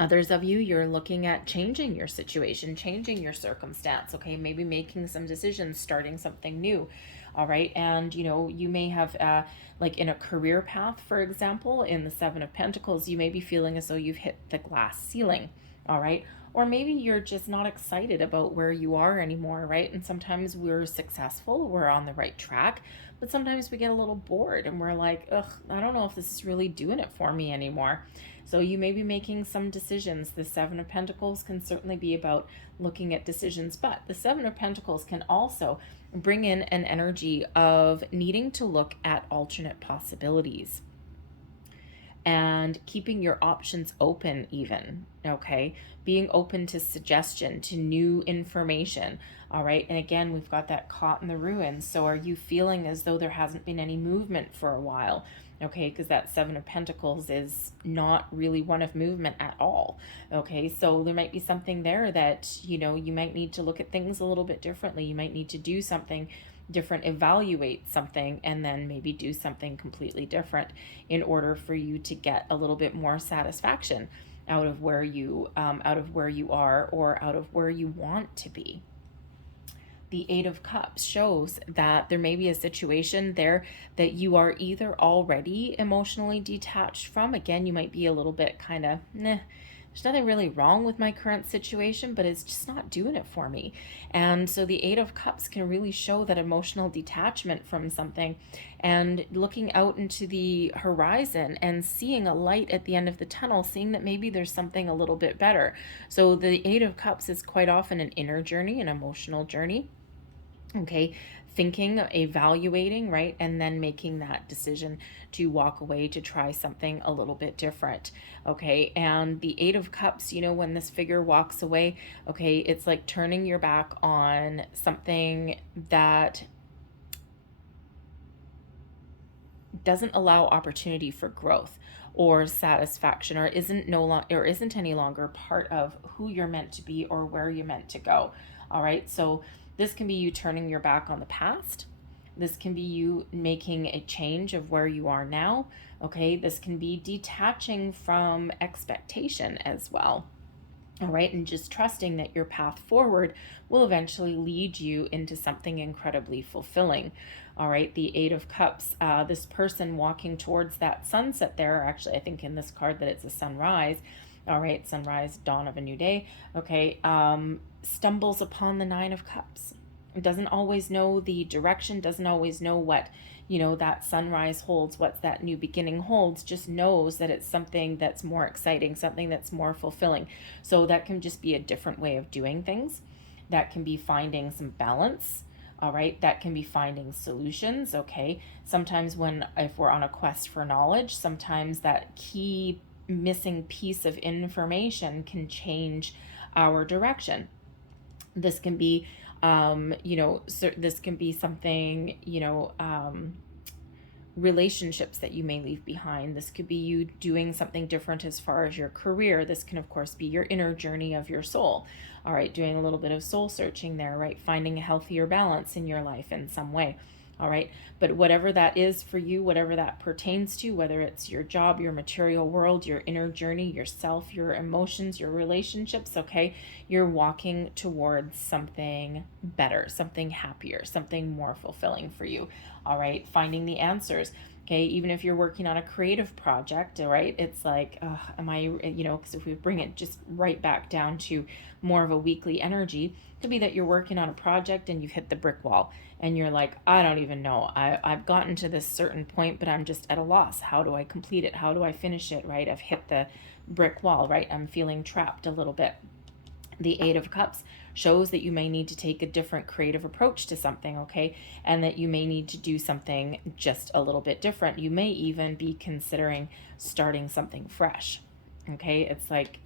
Others of you, you're looking at changing your situation, changing your circumstance, okay, maybe making some decisions, starting something new. All right, and you may have like in a career path, for example, in the Seven of Pentacles, you may be feeling as though you've hit the glass ceiling. All right, or maybe you're just not excited about where you are anymore, right? And sometimes we're successful, we're on the right track, but sometimes we get a little bored and we're like, ugh, I don't know if this is really doing it for me anymore. So you may be making some decisions. The Seven of Pentacles can certainly be about looking at decisions, but the Seven of Pentacles can also bring in an energy of needing to look at alternate possibilities and keeping your options open even, okay? Being open to suggestion, to new information, all right? And again, we've got that caught in the ruins. So are you feeling as though there hasn't been any movement for a while? Okay, because that Seven of Pentacles is not really one of movement at all. Okay, so there might be something there that, you might need to look at things a little bit differently. You might need to do something different, evaluate something, and then maybe do something completely different in order for you to get a little bit more satisfaction out of where you are, or out of where you want to be. The Eight of Cups shows that there may be a situation there that you are either already emotionally detached from. Again, you might be a little bit kind of, there's nothing really wrong with my current situation, but it's just not doing it for me. And so the Eight of Cups can really show that emotional detachment from something, and looking out into the horizon and seeing a light at the end of the tunnel, seeing that maybe there's something a little bit better. So the Eight of Cups is quite often an inner journey, an emotional journey. Okay, thinking, evaluating, right? And then making that decision to walk away, to try something a little bit different. Okay, and the Eight of Cups, when this figure walks away, okay, it's like turning your back on something that doesn't allow opportunity for growth or satisfaction, or isn't any longer part of who you're meant to be or where you're meant to go. All right, so this can be you turning your back on the past. This can be you making a change of where you are now. Okay, this can be detaching from expectation as well. All right, and just trusting that your path forward will eventually lead you into something incredibly fulfilling. All right, the Eight of Cups, this person walking towards that sunset there, actually I think in this card that it's a sunrise. All right, sunrise, dawn of a new day. Okay, stumbles upon the Nine of Cups. Doesn't always know the direction, doesn't always know what, that sunrise holds, what that new beginning holds, just knows that it's something that's more exciting, something that's more fulfilling. So that can just be a different way of doing things. That can be finding some balance. All right, that can be finding solutions. Okay, sometimes if we're on a quest for knowledge, sometimes that key missing piece of information can change our direction. This can be this can be something, relationships that you may leave behind. This could be you doing something different as far as your career. This can, of course, be your inner journey of your soul. All right, doing a little bit of soul searching there, right? Finding a healthier balance in your life in some way. All right, but whatever that is for you, whatever that pertains to, whether it's your job, your material world, your inner journey, yourself, your emotions, your relationships, okay, you're walking towards something better, something happier, something more fulfilling for you. All right, finding the answers. Okay, even if you're working on a creative project, all right, it's like, am I, because if we bring it just right back down to more of a weekly energy, it could be that you're working on a project and you've hit the brick wall and you're like, I don't even know. I've gotten to this certain point, but I'm just at a loss. How do I complete it? How do I finish it, right? I've hit the brick wall, right? I'm feeling trapped a little bit. The Eight of Cups shows that you may need to take a different creative approach to something, okay? And that you may need to do something just a little bit different. You may even be considering starting something fresh, Okay, it's like,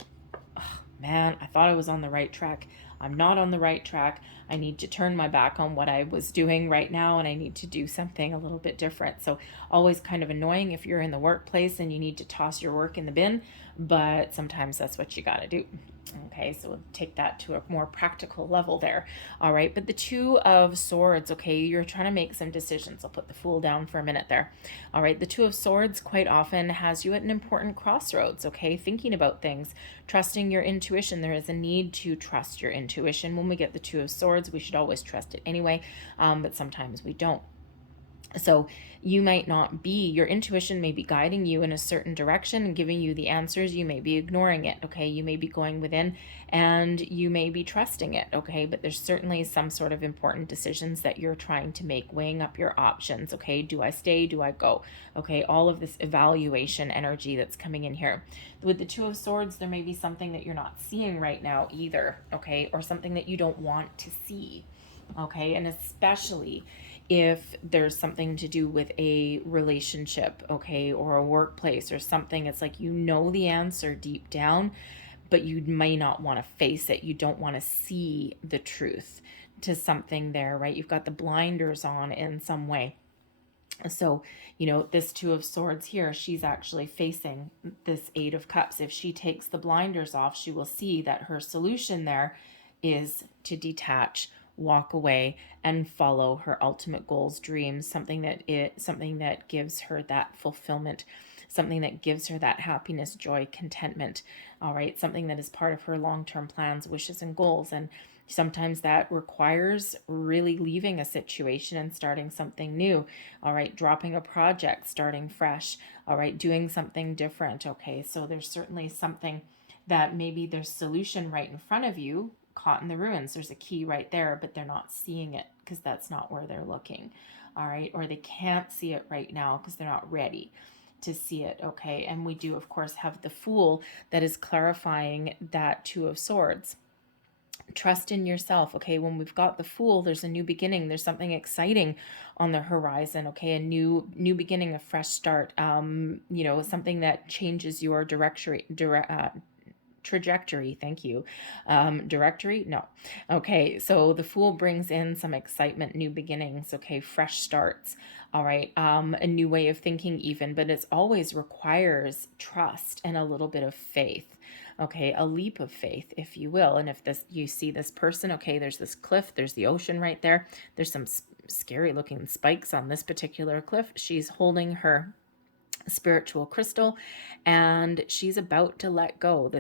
oh, man, I thought I was on the right track. I'm not on the right track. I need to turn my back on what I was doing right now, and I need to do something a little bit different. So always kind of annoying if you're in the workplace and you need to toss your work in the bin, but sometimes that's what you got to do. Okay, so we'll take that to a more practical level there. All right, but the Two of Swords, okay, you're trying to make some decisions. I'll put the Fool down for a minute there. All right, the Two of Swords quite often has you at an important crossroads, okay, thinking about things, trusting your intuition. There is a need to trust your intuition. When we get the Two of Swords, we should always trust it anyway, but sometimes we don't. So you might not be, your intuition may be guiding you in a certain direction and giving you the answers. You may be ignoring it, okay? You may be going within and you may be trusting it, okay? But there's certainly some sort of important decisions that you're trying to make, weighing up your options, okay? Do I stay? Do I go? Okay, all of this evaluation energy that's coming in here. With the Two of Swords, there may be something that you're not seeing right now either, okay? Or something that you don't want to see, okay? And especially if there's something to do with a relationship, okay, or a workplace or something, it's like you know the answer deep down, but you may not want to face it. You don't want to see the truth to something there, right? You've got the blinders on in some way. So, you know, this Two of Swords here, she's actually facing this Eight of Cups. If she takes the blinders off, she will see that her solution there is to detach, walk away, and follow her ultimate goals, dreams, something that gives her that fulfillment, something that gives her that happiness, joy, contentment. All right, something that is part of her long-term plans, wishes, and goals. And sometimes that requires really leaving a situation and starting something new. All right, dropping a project, starting fresh. All right, doing something different. Okay, so there's certainly something that maybe there's solution right in front of you, caught in the ruins. There's a key right there, but they're not seeing it because that's not where they're looking. All right, or they can't see it right now because they're not ready to see it. Okay, and we do of course have the Fool that is clarifying that Two of Swords. Trust in yourself. Okay, when we've got the Fool, there's a new beginning, there's something exciting on the horizon. Okay, a new beginning, a fresh start, you know, something that changes your trajectory. Thank you. Directory? No. Okay, so the Fool brings in some excitement, new beginnings, okay, fresh starts. All right, a new way of thinking even, but it always requires trust and a little bit of faith. Okay, a leap of faith, if you will. And if this, you see this person, okay, there's this cliff, there's the ocean right there. There's some scary looking spikes on this particular cliff. She's holding her spiritual crystal and she's about to let go.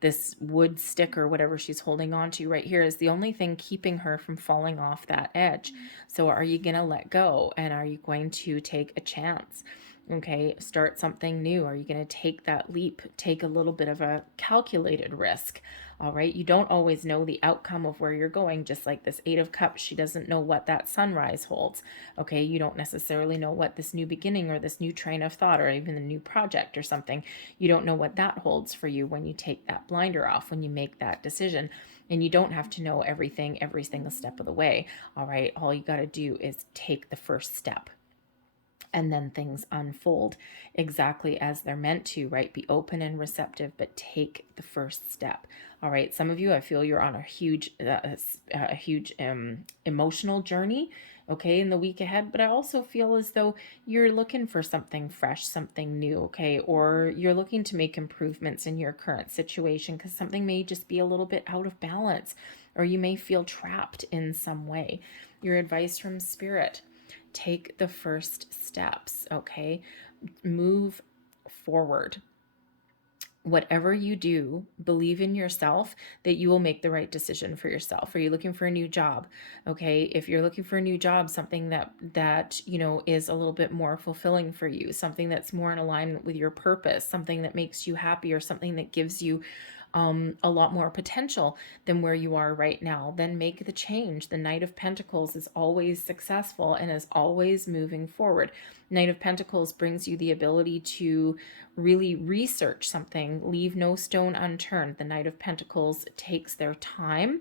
This wood stick or whatever she's holding on to right here is the only thing keeping her from falling off that edge. So are you gonna let go, and are you going to take a chance? Okay, start something new. Are you going to take that leap, take a little bit of a calculated risk? All right, you don't always know the outcome of where you're going, just like this Eight of Cups. She doesn't know what that sunrise holds. Okay, you don't necessarily know what this new beginning or this new train of thought or even a new project or something, you don't know what that holds for you when you take that blinder off, when you make that decision. And you don't have to know everything every single step of the way. All right, all you got to do is take the first step. And then things unfold exactly as they're meant to, right? Be open and receptive, but take the first step. All right. Some of you, I feel you're on a huge emotional journey, okay, in the week ahead. But I also feel as though you're looking for something fresh, something new, okay? Or you're looking to make improvements in your current situation because something may just be a little bit out of balance, or you may feel trapped in some way. Your advice from Spirit: take the first steps, okay? Move forward. Whatever you do, believe in yourself that you will make the right decision for yourself. Are you looking for a new job? Okay, if you're looking for a new job, something that you know is a little bit more fulfilling for you, something that's more in alignment with your purpose, something that makes you happy, or something that gives you a lot more potential than where you are right now, then make the change. The Knight of Pentacles is always successful and is always moving forward. Knight of Pentacles brings you the ability to really research something, leave no stone unturned. The Knight of Pentacles takes their time,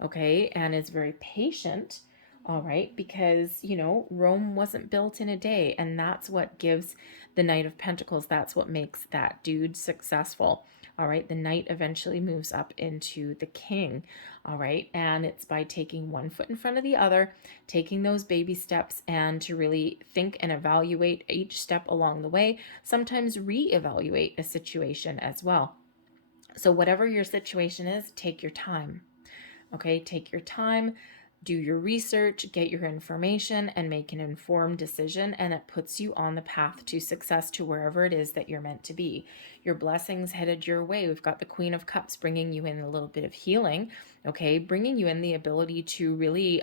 okay, and is very patient. all right? Because, you know, Rome wasn't built in a day, and that's what gives the Knight of Pentacles. That's what makes that dude successful. All right, the Knight eventually moves up into the King. All right, and it's by taking one foot in front of the other, taking those baby steps, and to really think and evaluate each step along the way, sometimes reevaluate a situation as well. So whatever your situation is, take your time. Okay, take your time, do your research, get your information, and make an informed decision. And it puts you on the path to success, to wherever it is that you're meant to be. Your blessings headed your way. We've got the Queen of Cups bringing you in a little bit of healing. Okay, bringing you in the ability to really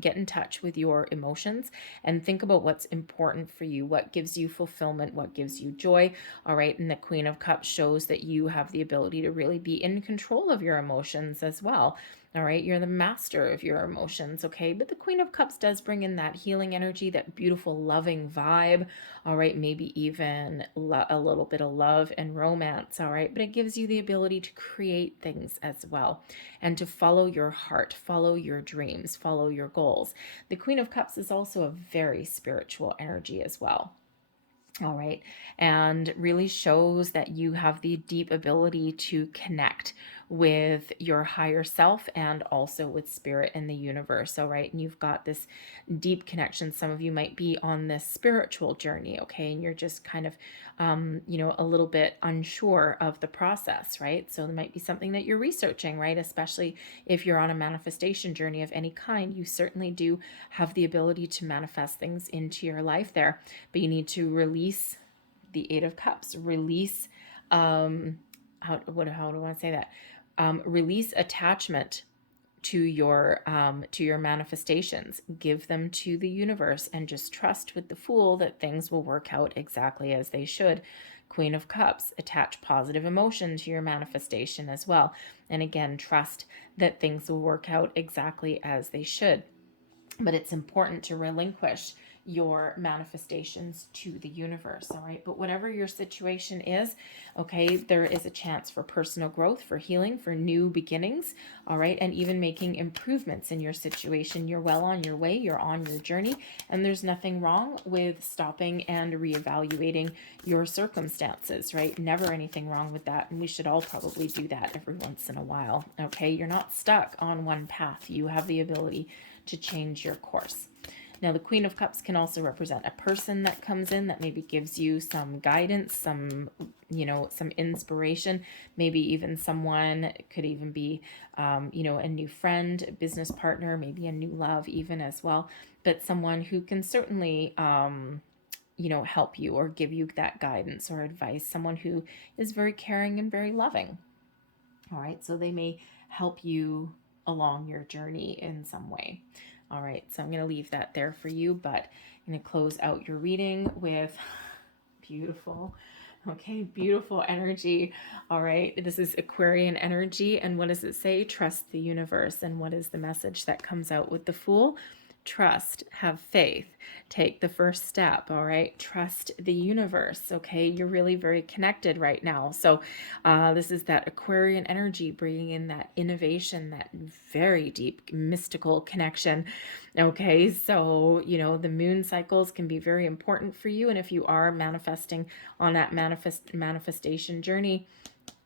get in touch with your emotions and think about what's important for you, what gives you fulfillment, what gives you joy. All right, and the Queen of Cups shows that you have the ability to really be in control of your emotions as well. All right, you're the master of your emotions, okay? But the Queen of Cups does bring in that healing energy, that beautiful, loving vibe, all right? Maybe even a little bit of love and romance, all right? But it gives you the ability to create things as well and to follow your heart, follow your dreams, follow your goals. The Queen of Cups is also a very spiritual energy as well. All right, and really shows that you have the deep ability to connect with your higher self and also with spirit and the universe. All right, and you've got this deep connection. Some of you might be on this spiritual journey, okay, and you're just kind of you know, a little bit unsure of the process, right? So there might be something that you're researching, right? Especially if you're on a manifestation journey of any kind. You certainly do have the ability to manifest things into your life there, but you need to release the Eight of Cups, release how do I want to say that? Release attachment to your manifestations. Give them to the universe and just trust with the Fool that things will work out exactly as they should. Queen of Cups, attach positive emotion to your manifestation as well. And again, trust that things will work out exactly as they should. But it's important to relinquish your manifestations to the universe, all right? But whatever your situation is, okay, there is a chance for personal growth, for healing, for new beginnings, all right? And even making improvements in your situation. You're well on your way, you're on your journey, and there's nothing wrong with stopping and reevaluating your circumstances, right? Never anything wrong with that, and we should all probably do that every once in a while, okay? You're not stuck on one path. You have the ability to change your course. Now, the Queen of Cups can also represent a person that comes in that maybe gives you some guidance, some, you know, some inspiration, maybe even someone, could even be, you know, a new friend, a business partner, maybe a new love even as well, but someone who can certainly, you know, help you or give you that guidance or advice, someone who is very caring and very loving. All right, so they may help you along your journey in some way. All right, so I'm going to leave that there for you, but I'm going to close out your reading with beautiful, okay, beautiful energy. All right, this is Aquarian energy, and what does it say? Trust the universe. And what is the message that comes out with the Fool? Trust, have faith, take the first step. All right, trust the universe. Okay, you're really very connected right now. So this is that Aquarian energy, bringing in that innovation, that very deep mystical connection. Okay, so you know, the moon cycles can be very important for you, and if you are manifesting on that manifestation journey,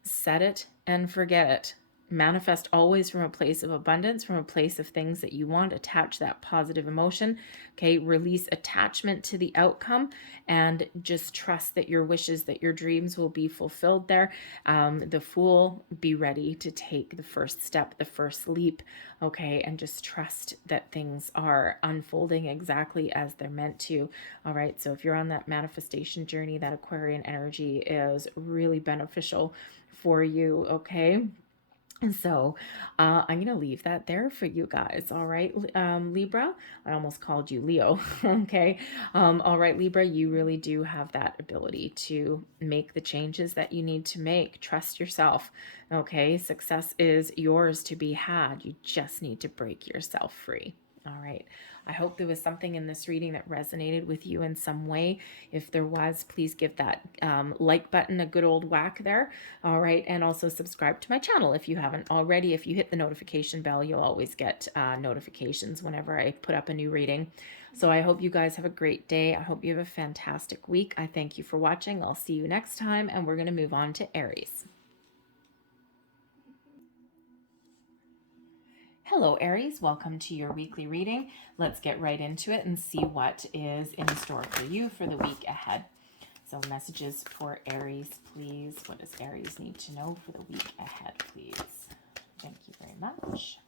set it and forget it. Manifest always from a place of abundance, from a place of things that you want. Attach that positive emotion. Okay, release attachment to the outcome and just trust that your wishes, that your dreams will be fulfilled there. The Fool, be ready to take the first step, the first leap, okay, and just trust that things are unfolding exactly as they're meant to. All right, so if you're on that manifestation journey, that Aquarian energy is really beneficial for you, okay? And so I'm going to leave that there for you guys. All right, Libra, I almost called you Leo. Okay. All right, Libra, you really do have that ability to make the changes that you need to make. Trust yourself. Okay. Success is yours to be had. You just need to break yourself free. All right. I hope there was something in this reading that resonated with you in some way. If there was, please give that like button a good old whack there. All right. And also subscribe to my channel if you haven't already. If you hit the notification bell, you'll always get notifications whenever I put up a new reading. So I hope you guys have a great day. I hope you have a fantastic week. I thank you for watching. I'll see you next time, and we're going to move on to Aries. Hello, Aries. Welcome to your weekly reading. Let's get right into it and see what is in store for you for the week ahead. So messages for Aries, please. What does Aries need to know for the week ahead, please? Thank you very much.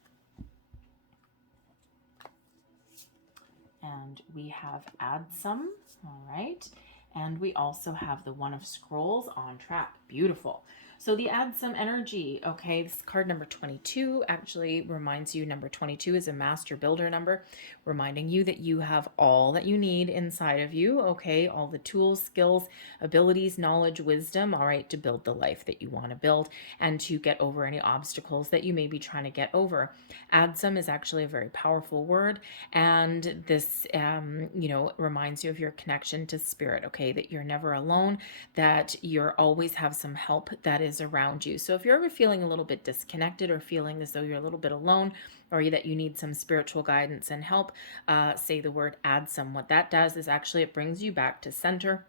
And we have add some, all right. And we also have the One of Scrolls on track. Beautiful. So the add some energy, okay, this card number 22 actually reminds you, number 22 is a master builder number, reminding you that you have all that you need inside of you, okay, all the tools, skills, abilities, knowledge, wisdom, all right, to build the life that you want to build and to get over any obstacles that you may be trying to get over. Add some is actually a very powerful word, and this, you know, reminds you of your connection to spirit, okay, that you're never alone, that you're always have some help that is around you. So if you're ever feeling a little bit disconnected or feeling as though you're a little bit alone or that you need some spiritual guidance and help, say the word add some. What that does is actually it brings you back to center.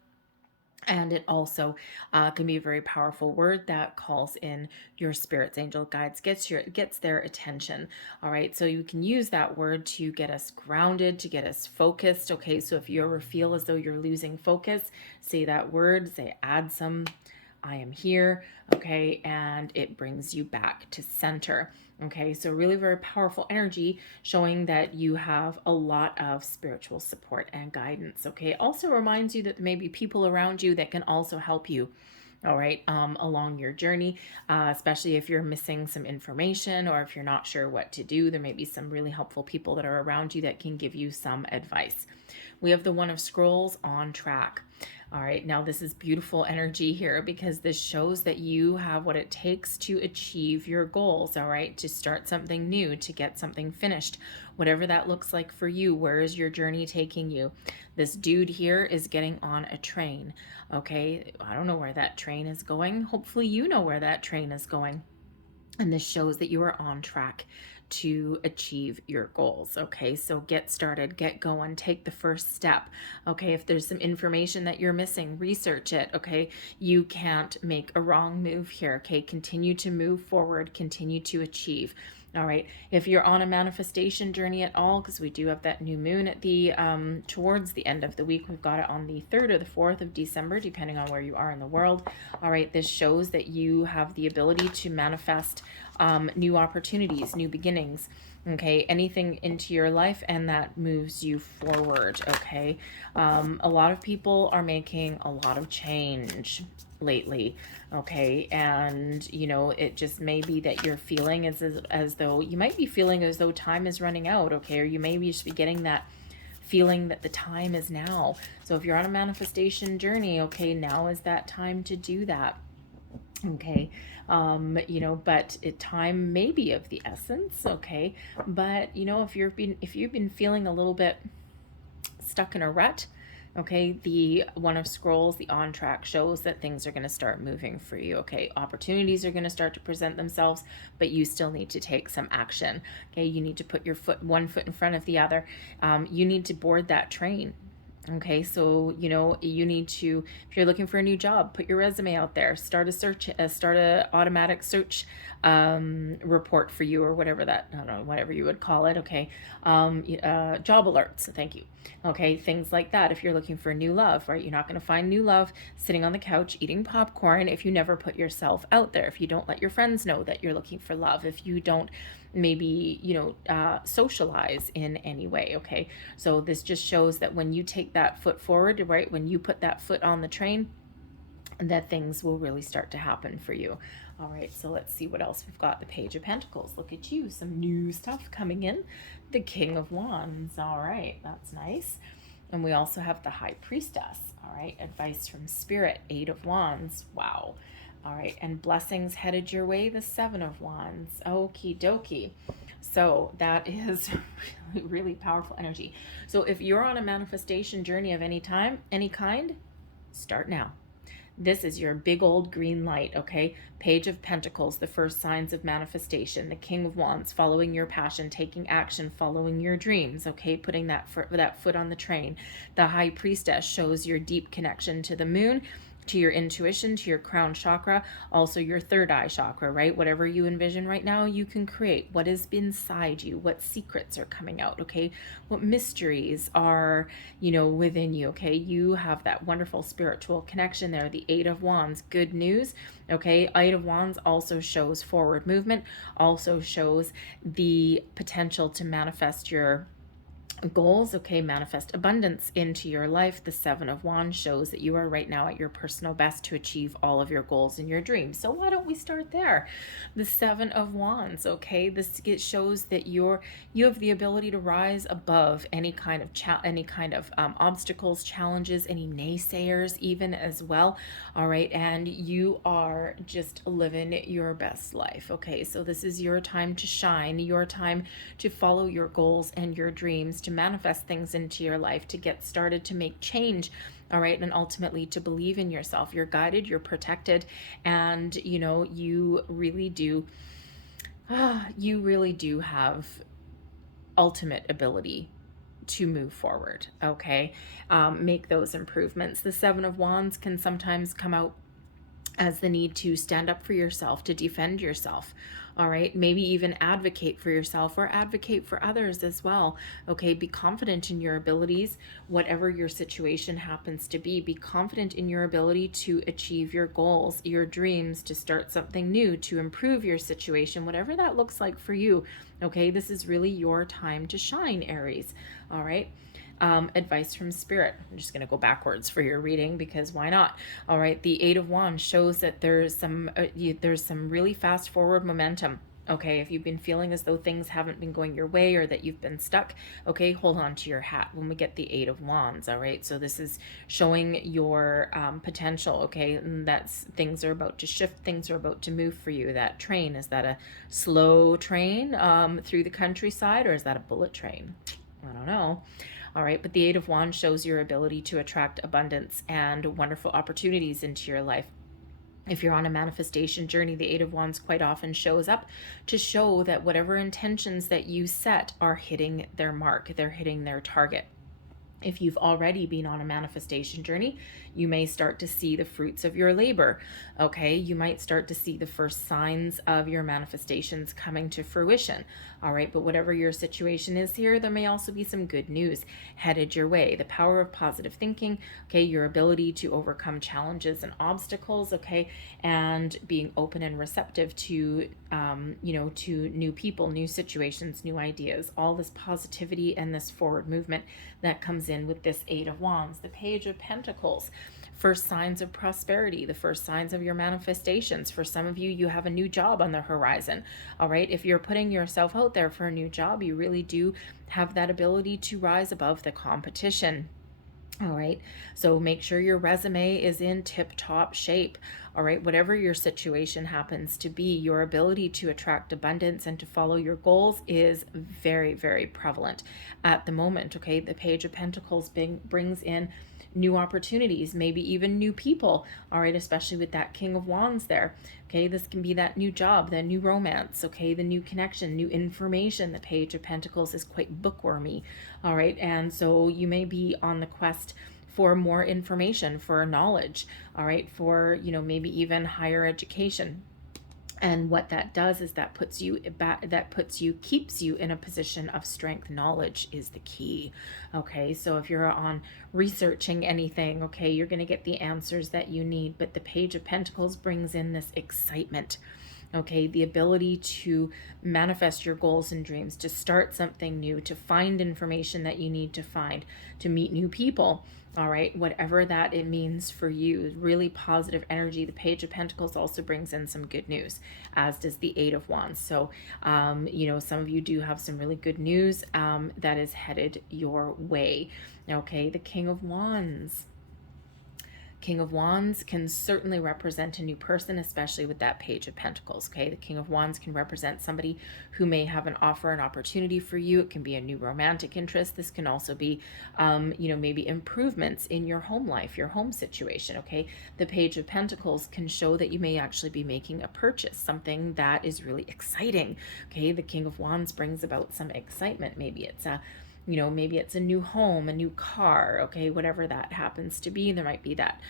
And it also can be a very powerful word that calls in your spirit's angel guides, gets their attention. All right, so you can use that word to get us grounded, to get us focused. Okay, so if you ever feel as though you're losing focus, say that word, say add some. I am here, okay, and it brings you back to center. Okay, so really very powerful energy showing that you have a lot of spiritual support and guidance. Okay, also reminds you that there may be people around you that can also help you. All right, along your journey, especially if you're missing some information or if you're not sure what to do, there may be some really helpful people that are around you that can give you some advice. We have the One of Scrolls on track. All right, now this is beautiful energy here because this shows that you have what it takes to achieve your goals, all right, to start something new, to get something finished, whatever that looks like for you. Where is your journey taking you? This dude here is getting on a train, okay? I don't know where that train is going. Hopefully you know where that train is going. And this shows that you are on track to achieve your goals. Okay, so get started, get going, take the first step. Okay, if there's some information that you're missing, research it. Okay, you can't make a wrong move here. Okay, continue to move forward, continue to achieve. All right, if you're on a manifestation journey at all, because we do have that new moon at the towards the end of the week, we've got it on the 3rd or the 4th of December, depending on where you are in the world. All right, this shows that you have the ability to manifest new opportunities, new beginnings, okay, anything into your life, and that moves you forward. Okay, a lot of people are making a lot of change lately, okay, and you know, it just may be that you're feeling as though you might be feeling as though time is running out, okay, or you may just be getting that feeling that the time is now. So if you're on a manifestation journey, okay, now is that time to do that. Okay, you know, but time may be of the essence, okay, but you know, if you've been feeling a little bit stuck in a rut, okay, the One of Scrolls, the on track, shows that things are going to start moving for you. Okay, opportunities are going to start to present themselves, but you still need to take some action. Okay, you need to put your one foot in front of the other. You need to board that train. Okay, so, you know, you need to, if you're looking for a new job, put your resume out there, start a search, start a automatic search report for you, or whatever that, I don't know, whatever you would call it. Okay, job alerts, thank you. Okay, things like that. If you're looking for new love, right, you're not going to find new love sitting on the couch eating popcorn if you never put yourself out there, if you don't let your friends know that you're looking for love, if you don't maybe, you know, socialize in any way. Okay, so this just shows that when you take that foot forward, right, when you put that foot on the train, that things will really start to happen for you. All right, so let's see what else we've got. The Page of Pentacles, look at you, some new stuff coming in. The King of Wands, all right, that's nice. And we also have the High Priestess, all right, advice from Spirit, 8 of Wands, wow. All right, and blessings headed your way, the 7 of Wands. Okie dokie. So that is really, really powerful energy. So if you're on a manifestation journey of any kind, start now. This is your big old green light, okay? Page of Pentacles, the first signs of manifestation. The King of Wands, following your passion, taking action, following your dreams, okay? Putting that foot on the train. The High Priestess shows your deep connection to the moon, to your intuition, to your crown chakra, also your third eye chakra, right? Whatever you envision right now, you can create. What is inside you? What secrets are coming out, okay? What mysteries are, within you, okay? You have that wonderful spiritual connection there. The Eight of Wands, good news, okay? Eight of Wands also shows forward movement, also shows the potential to manifest your goals, okay? Manifest abundance into your life. The Seven of Wands shows that you are right now at your personal best to achieve all of your goals and your dreams. So why don't we start there? The Seven of Wands, okay? It shows that you have the ability to rise above any kind of obstacles, challenges, any naysayers even as well. All right, and you are just living your best life, okay? So this is your time to shine, your time to follow your goals and your dreams, to manifest things into your life, to get started, to make change, all right, and ultimately to believe in yourself. You're guided, you're protected, and you really do have ultimate ability to move forward, okay? Make those improvements. The Seven of Wands can sometimes come out as the need to stand up for yourself, to defend yourself, all right? Maybe even advocate for yourself or advocate for others as well, okay? Be confident in your abilities, whatever your situation happens to be. Be confident in your ability to achieve your goals, your dreams, to start something new, to improve your situation, whatever that looks like for you, okay? This is really your time to shine, Aries, all right? Advice from Spirit. I'm just going to go backwards for your reading because why not? All right, the Eight of Wands shows that there's some really fast forward momentum. Okay, if you've been feeling as though things haven't been going your way or that you've been stuck, okay, hold on to your hat when we get the Eight of Wands, all right? So this is showing your potential, okay? And that's things are about to shift, things are about to move for you. That train, is that a slow train through the countryside, or is that a bullet train? I don't know. All right, but the Eight of Wands shows your ability to attract abundance and wonderful opportunities into your life. If you're on a manifestation journey, the Eight of Wands quite often shows up to show that whatever intentions that you set are hitting their mark, they're hitting their target. If you've already been on a manifestation journey, you may start to see the fruits of your labor, okay? You might start to see the first signs of your manifestations coming to fruition, all right? But whatever your situation is here, there may also be some good news headed your way. The power of positive thinking, okay? Your ability to overcome challenges and obstacles, okay? And being open and receptive to, to new people, new situations, new ideas, all this positivity and this forward movement that comes in with this Eight of Wands. The Page of Pentacles, first signs of prosperity, the first signs of your manifestations. For some of you, you have a new job on the horizon, all right? If you're putting yourself out there for a new job, you really do have that ability to rise above the competition. All right, so make sure your resume is in tip-top shape. All right, whatever your situation happens to be, your ability to attract abundance and to follow your goals is very, very prevalent at the moment. Okay, the Page of Pentacles brings in new opportunities, maybe even new people, all right, especially with that King of Wands there. Okay, this can be that new job, that new romance, okay, the new connection, new information. The Page of Pentacles is quite bookwormy, all right, and so you may be on the quest for more information, for knowledge, all right, for, maybe even higher education. And what that does is that keeps you in a position of strength. Knowledge is the key. Okay, so if you're on researching anything, okay, you're going to get the answers that you need. But the Page of Pentacles brings in this excitement. Okay, the ability to manifest your goals and dreams, to start something new, to find information that you need to find, to meet new people. All right, whatever that it means for you, really positive energy. The Page of Pentacles also brings in some good news, as does the Eight of Wands. So, some of you do have some really good news that is headed your way. Okay, the King of Wands. King of Wands can certainly represent a new person, especially with that Page of Pentacles, okay? The King of Wands can represent somebody who may have an offer, an opportunity for you. It can be a new romantic interest. This can also be, you know, maybe improvements in your home life, your home situation, okay? The Page of Pentacles can show that you may actually be making a purchase, something that is really exciting, okay? The King of Wands brings about some excitement. Maybe it's a, you know, maybe it's a new home, a new car, okay, whatever that happens to be. There might be that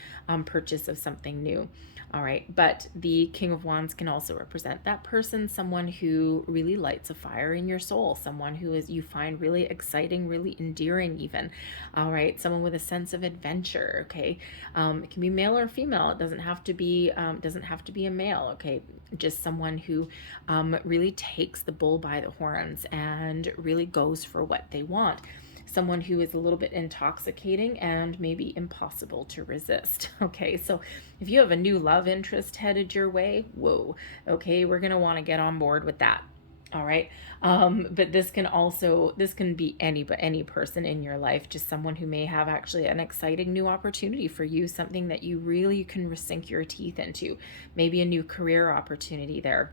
purchase of something new. All right, but the King of Wands can also represent that person, someone who really lights a fire in your soul, someone who is, you find really exciting, really endearing even. All right, someone with a sense of adventure, okay? It can be male or female. It doesn't have to be a male, okay? Just someone who really takes the bull by the horns and really goes for what they want. Someone who is a little bit intoxicating and maybe impossible to resist. Okay, so if you have a new love interest headed your way, whoa, okay, we're gonna want to get on board with that. All right, but this can be any person in your life, just someone who may have actually an exciting new opportunity for you, something that you really can sink your teeth into, maybe a new career opportunity there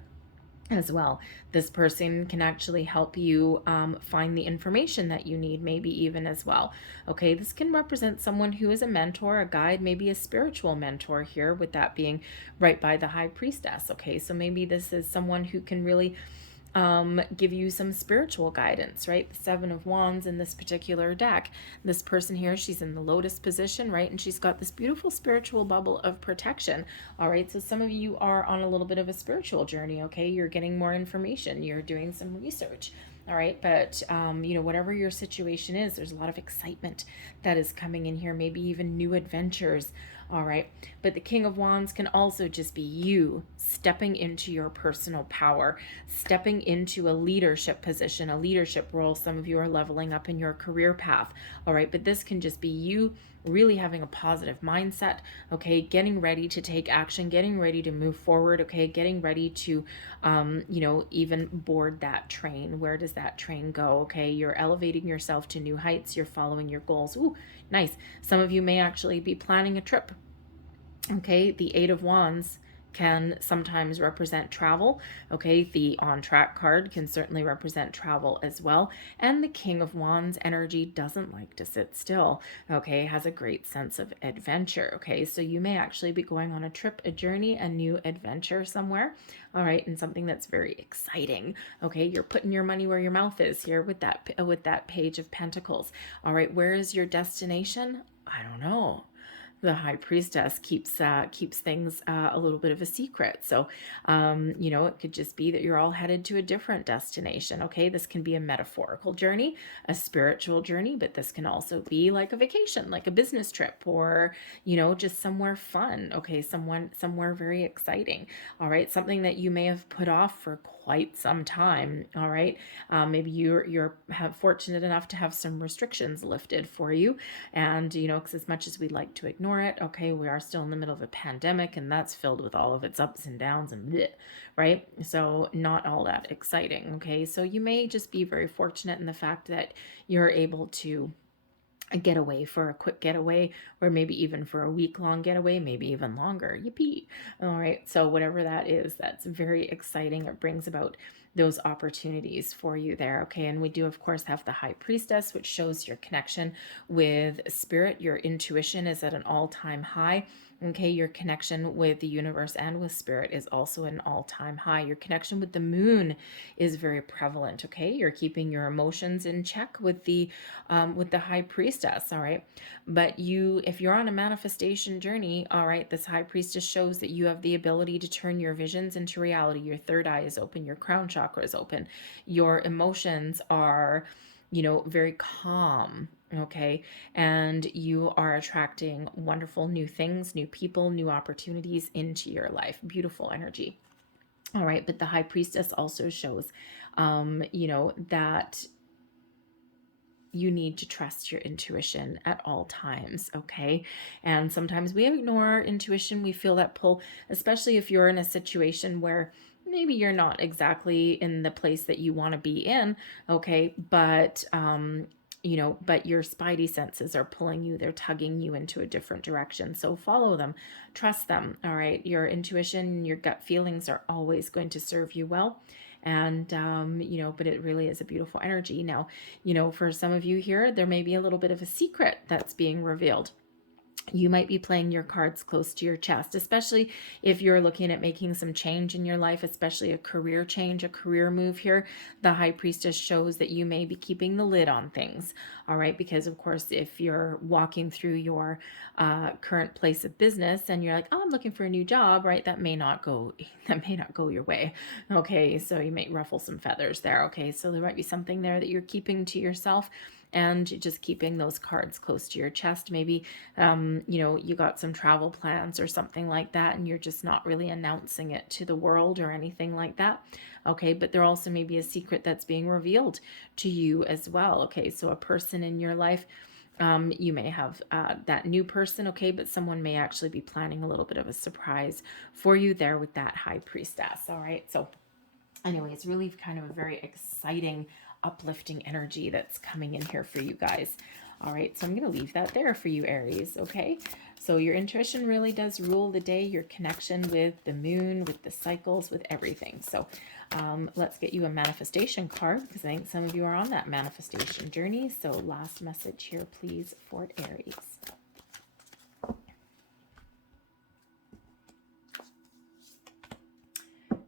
as well. This person can actually help you find the information that you need, maybe even as well. Okay, this can represent someone who is a mentor, a guide, maybe a spiritual mentor here, with that being right by the High Priestess. Okay, so maybe this is someone who can really give you some spiritual guidance, right? The Seven of Wands in this particular deck. This person here, she's in the Lotus position, right? And she's got this beautiful spiritual bubble of protection. All right, so some of you are on a little bit of a spiritual journey, okay? You're getting more information, you're doing some research. All right, but you know, whatever your situation is, there's a lot of excitement that is coming in here, maybe even new adventures. All right, but the King of Wands can also just be you stepping into your personal power, stepping into a leadership position, a leadership role. Some of you are leveling up in your career path. All right, but this can just be you really having a positive mindset, okay, getting ready to take action, getting ready to move forward, okay, getting ready to, you know, even board that train. Where does that train go? Okay, you're elevating yourself to new heights, you're following your goals. Ooh, nice. Some of you may actually be planning a trip. Okay, the Eight of Wands can sometimes represent travel. Okay, the On Track card can certainly represent travel as well. And the King of Wands energy doesn't like to sit still. Okay, has a great sense of adventure. Okay, so you may actually be going on a trip, a journey, a new adventure somewhere. All right, and something that's very exciting. Okay, you're putting your money where your mouth is here with that Page of Pentacles. All right, where is your destination? I don't know. The High Priestess keeps things a little bit of a secret. So, you know, it could just be that you're all headed to a different destination. Okay, this can be a metaphorical journey, a spiritual journey, but this can also be like a vacation, like a business trip, or, you know, just somewhere fun. Okay, somewhere very exciting. All right, something that you may have put off for quite some time. All right, maybe you're fortunate enough to have some restrictions lifted for you, and you know, because as much as we'd like to ignore it, okay, we are still in the middle of a pandemic, and that's filled with all of its ups and downs and bleh, right? So not all that exciting. Okay, so you may just be very fortunate in the fact that you're able to get away for a quick getaway, or maybe even for a week-long getaway, maybe even longer. Yippee. All right, so whatever that is, that's very exciting. It brings about those opportunities for you there. Okay, and we do of course have the High Priestess, which shows your connection with spirit. Your intuition is at an all-time high. Okay, your connection with the universe and with spirit is also an all-time high. Your connection with the moon is very prevalent. Okay, you're keeping your emotions in check with the High Priestess. All right, but if you're on a manifestation journey, all right, this High Priestess shows that you have the ability to turn your visions into reality. Your third eye is open, your crown chakra is open, your emotions are, you know, very calm. Okay, and you are attracting wonderful new things, new people, new opportunities into your life. Beautiful energy. All right, but the High Priestess also shows, you know, that you need to trust your intuition at all times, okay? And sometimes we ignore our intuition. We feel that pull, especially if you're in a situation where maybe you're not exactly in the place that you want to be in, okay? But you know, but your spidey senses are pulling you, they're tugging you into a different direction. So follow them, trust them. All right. Your intuition, your gut feelings are always going to serve you well. And, you know, but it really is a beautiful energy. Now, you know, for some of you here, there may be a little bit of a secret that's being revealed. You might be playing your cards close to your chest, especially if you're looking at making some change in your life, especially a career change, a career move here. The High Priestess shows that you may be keeping the lid on things, all right? Because, of course, if you're walking through your current place of business and you're like, oh, I'm looking for a new job, right? That may not go your way, okay? So you may ruffle some feathers there, okay? So there might be something there that you're keeping to yourself, and just keeping those cards close to your chest. Maybe, you know, you got some travel plans or something like that, and you're just not really announcing it to the world or anything like that. Okay, but there also may be a secret that's being revealed to you as well. Okay, so a person in your life, you may have that new person, okay, but someone may actually be planning a little bit of a surprise for you there with that High Priestess. All right, so anyway, it's really kind of a very exciting, uplifting energy that's coming in here for you guys. All right, so I'm going to leave that there for you, Aries, okay? So your intuition really does rule the day, your connection with the moon, with the cycles, with everything. So let's get you a manifestation card, because I think some of you are on that manifestation journey. So last message here, please, for Aries.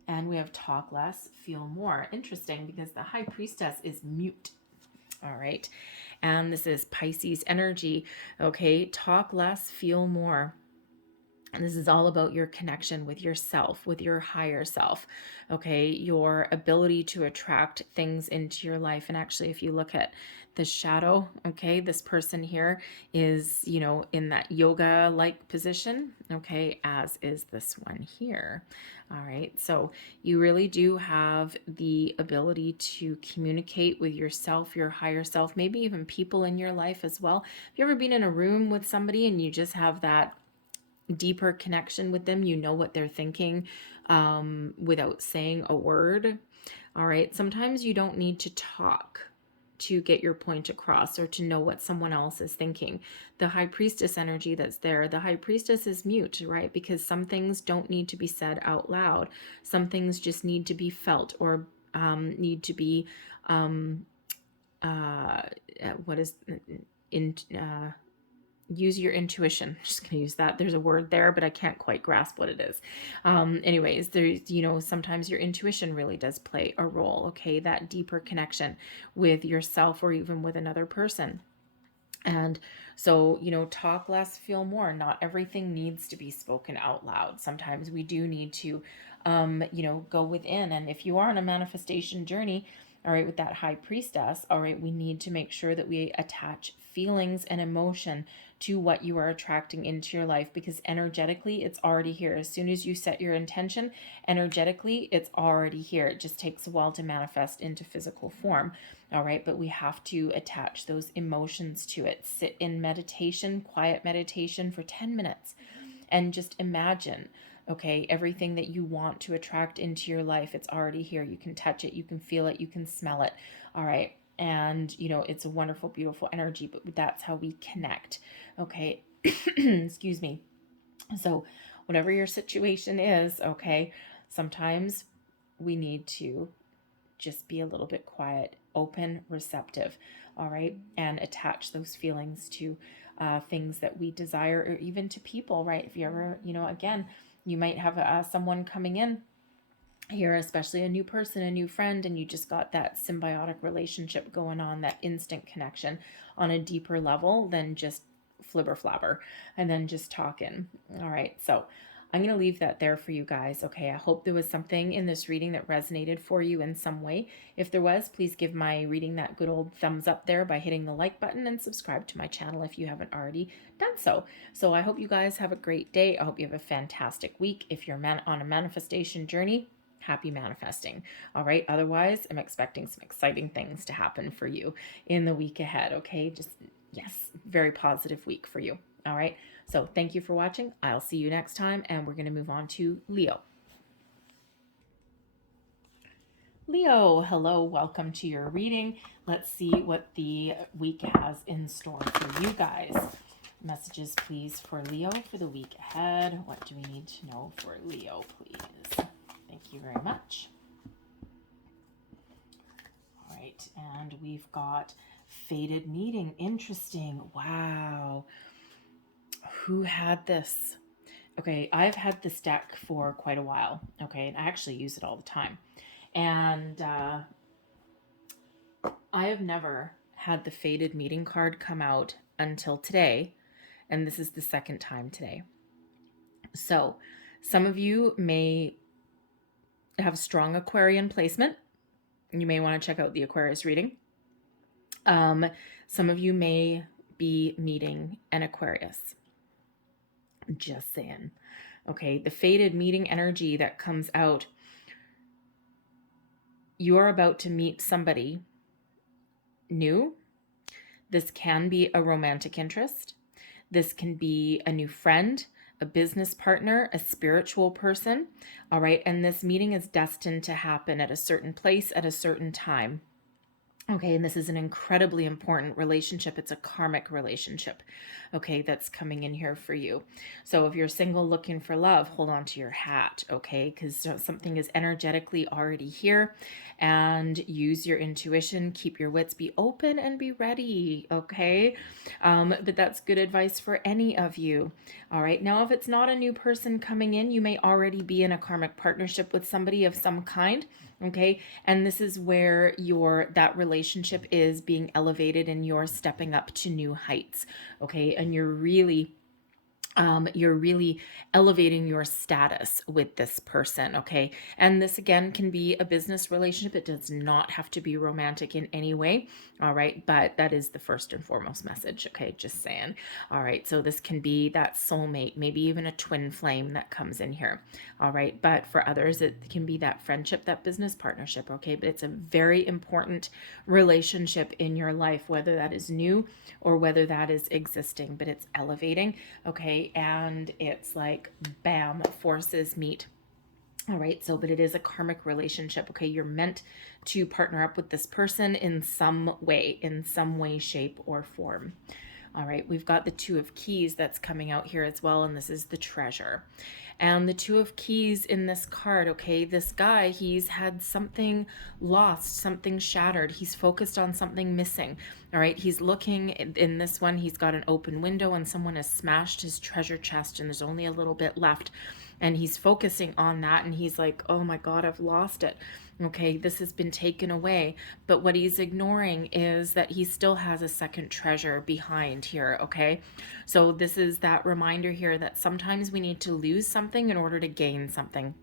And we have talk less, feel more. Interesting, because the High Priestess is mute. All right. And this is Pisces energy. Okay. Talk less, feel more. And this is all about your connection with yourself, with your higher self. Okay. Your ability to attract things into your life. And actually, if you look at the shadow, okay, this person here is, you know, in that yoga-like position, okay, as is this one here. All right, so you really do have the ability to communicate with yourself, your higher self, maybe even people in your life as well. Have you ever been in a room with somebody and you just have that deeper connection with them? You know what they're thinking without saying a word. All right, sometimes you don't need to talk to get your point across or to know what someone else is thinking. The High Priestess energy that's there, the High Priestess is mute, right? Because some things don't need to be said out loud. Some things just need to be felt or need to be, use your intuition. I'm just going to use that. There's a word there, but I can't quite grasp what it is. Anyways, there's, you know, sometimes your intuition really does play a role, okay? That deeper connection with yourself or even with another person. And so, you know, talk less, feel more. Not everything needs to be spoken out loud. Sometimes we do need to, you know, go within. And if you are on a manifestation journey, all right, with that High Priestess, all right, we need to make sure that we attach feelings and emotion to what you are attracting into your life, because energetically it's already here. As soon as you set your intention, energetically it's already here. It just takes a while to manifest into physical form. All right, but we have to attach those emotions to it. Sit in meditation, quiet meditation for 10 minutes and just imagine, okay, everything that you want to attract into your life, it's already here. You can touch it, you can feel it, you can smell it. All right. And, you know, it's a wonderful, beautiful energy, but that's how we connect. Okay. Excuse me. So whatever your situation is, okay, sometimes we need to just be a little bit quiet, open, receptive, all right, and attach those feelings to things that we desire, or even to people, right? If you ever, you know, again, you might have someone coming in here, especially a new person, a new friend, and you just got that symbiotic relationship going on, that instant connection on a deeper level than just flibber flabber and then just talking. All right, so I'm going to leave that there for you guys. Okay, I hope there was something in this reading that resonated for you in some way. If there was, please give my reading that good old thumbs up there by hitting the like button, and subscribe to my channel if you haven't already done so. So I hope you guys have a great day. I hope you have a fantastic week. If you're on a manifestation journey, happy manifesting. All right, otherwise I'm expecting some exciting things to happen for you in the week ahead. Okay, just yes, very positive week for you. All right, so thank you for watching. I'll see you next time, and we're going to move on to Leo. Leo, hello, welcome to your reading. Let's see what the week has in store for you guys. Messages, please, for Leo for the week ahead. What do we need to know for Leo, please? Thank you very much. All right, and we've got fated meeting. Interesting. Wow. Who had this? Okay, I've had this deck for quite a while. Okay, and I actually use it all the time. And I have never had the fated meeting card come out until today, and this is the second time today. So some of you may have strong Aquarian placement. You may want to check out the Aquarius reading. Some of you may be meeting an Aquarius. Just saying. Okay, the fated meeting energy that comes out, you are about to meet somebody new. This can be a romantic interest. This can be a new friend, a business partner, a spiritual person. All right. And this meeting is destined to happen at a certain place at a certain time. Okay, and this is an incredibly important relationship. It's a karmic relationship, okay, that's coming in here for you. So if you're single looking for love, hold on to your hat, okay, because something is energetically already here, and use your intuition, keep your wits, be open and be ready, okay? But that's good advice for any of you. All right, now if it's not a new person coming in, you may already be in a karmic partnership with somebody of some kind. Okay. And this is where that relationship is being elevated and you're stepping up to new heights. Okay. And you're really elevating your status with this person, okay? And this, again, can be a business relationship. It does not have to be romantic in any way, all right? But that is the first and foremost message, okay? Just saying. All right, so this can be that soulmate, maybe even a twin flame that comes in here, all right? But for others, it can be that friendship, that business partnership, okay? But it's a very important relationship in your life, whether that is new or whether that is existing, but it's elevating, okay? And it's like, bam, forces meet. All right, so, but it is a karmic relationship, okay? You're meant to partner up with this person in some way, shape, or form. All right, we've got the Two of Keys that's coming out here as well, and this is the Treasure. And the Two of Keys in this card, okay, this guy, he's had something lost, something shattered. He's focused on something missing, all right? He's looking, in this one, he's got an open window and someone has smashed his treasure chest and there's only a little bit left. And he's focusing on that and he's like, oh my God, I've lost it. Okay, this has been taken away. But what he's ignoring is that he still has a second treasure behind here, okay? So this is that reminder here that sometimes we need to lose something in order to gain something.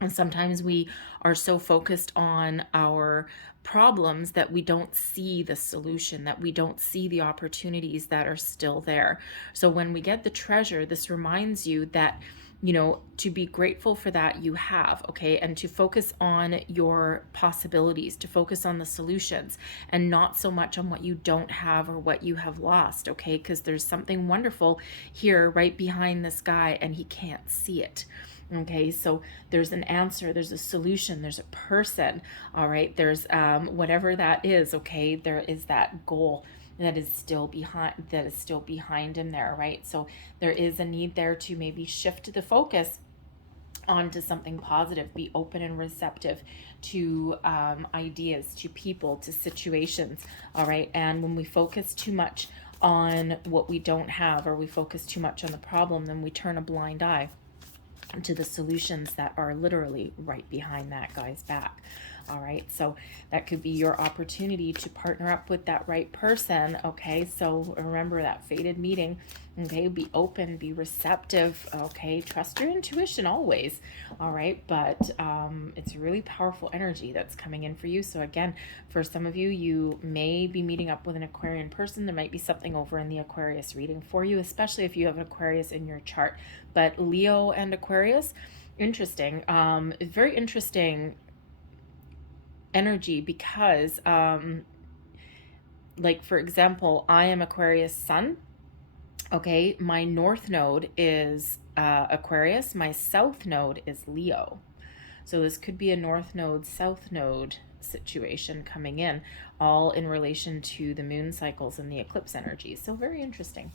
And sometimes we are so focused on our problems that we don't see the solution, that we don't see the opportunities that are still there. So when we get the treasure, this reminds you that, you know, to be grateful for that you have, okay, and to focus on your possibilities, to focus on the solutions and not so much on what you don't have or what you have lost, okay, because there's something wonderful here right behind this guy and he can't see it. Okay, so there's an answer, there's a solution, there's a person, all right, there's whatever that is, okay, there is that goal that is still behind him there, right? So there is a need there to maybe shift the focus onto something positive, be open and receptive to ideas, to people, to situations, all right? And when we focus too much on what we don't have, or we focus too much on the problem, then we turn a blind eye to the solutions that are literally right behind that guy's back. All right, so that could be your opportunity to partner up with that right person, okay? So remember that fated meeting, okay? Be open, be receptive, okay? Trust your intuition always, all right? But it's really powerful energy that's coming in for you. So again, for some of you, you may be meeting up with an Aquarian person. There might be something over in the Aquarius reading for you, especially if you have an Aquarius in your chart. But Leo and Aquarius, interesting, very interesting energy, because like, for example, I am Aquarius sun, okay? My north node is Aquarius, my south node is Leo, So this could be a north node, south node situation coming in, all in relation to the moon cycles and the eclipse energies. So very interesting.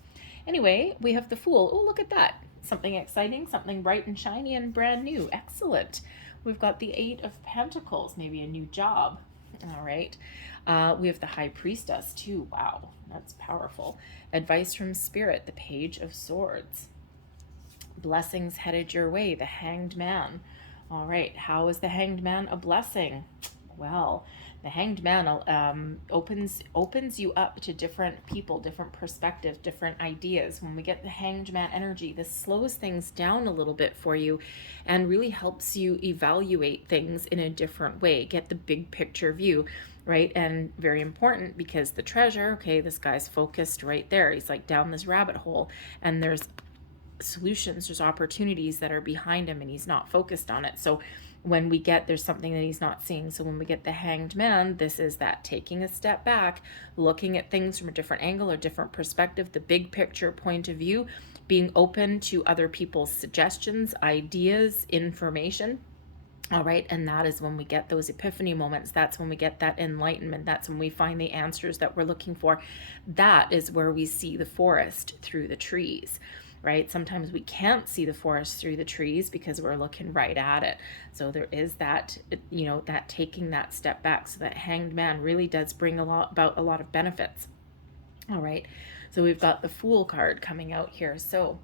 Anyway, we have the Fool. Oh, look at that. Something exciting, something bright and shiny and brand new. Excellent. We've got the Eight of Pentacles, maybe a new job. All right. We have the High Priestess too. Wow, that's powerful. Advice from Spirit, the Page of Swords. Blessings headed your way, the Hanged Man. All right, how is the Hanged Man a blessing? Well, the Hanged Man opens you up to different people, different perspectives, different ideas. When we get the Hanged Man energy, this slows things down a little bit for you and really helps you evaluate things in a different way, get the big picture view, right? And very important, because the Treasure, okay, this guy's focused right there. He's like down this rabbit hole, and there's solutions, there's opportunities that are behind him, and he's not focused on it. So when we get, there's something that he's not seeing. So when we get the Hanged Man, this is that taking a step back, looking at things from a different angle or different perspective, the big picture point of view, being open to other people's suggestions, ideas, information. All right, and that is when we get those epiphany moments. That's when we get that enlightenment. That's when we find the answers that we're looking for. That is where we see the forest through the trees, right? Sometimes we can't see the forest through the trees because we're looking right at it. So there is that, you know, that taking that step back. So that Hanged Man really does bring about a lot of benefits. All right, so we've got the Fool card coming out here. So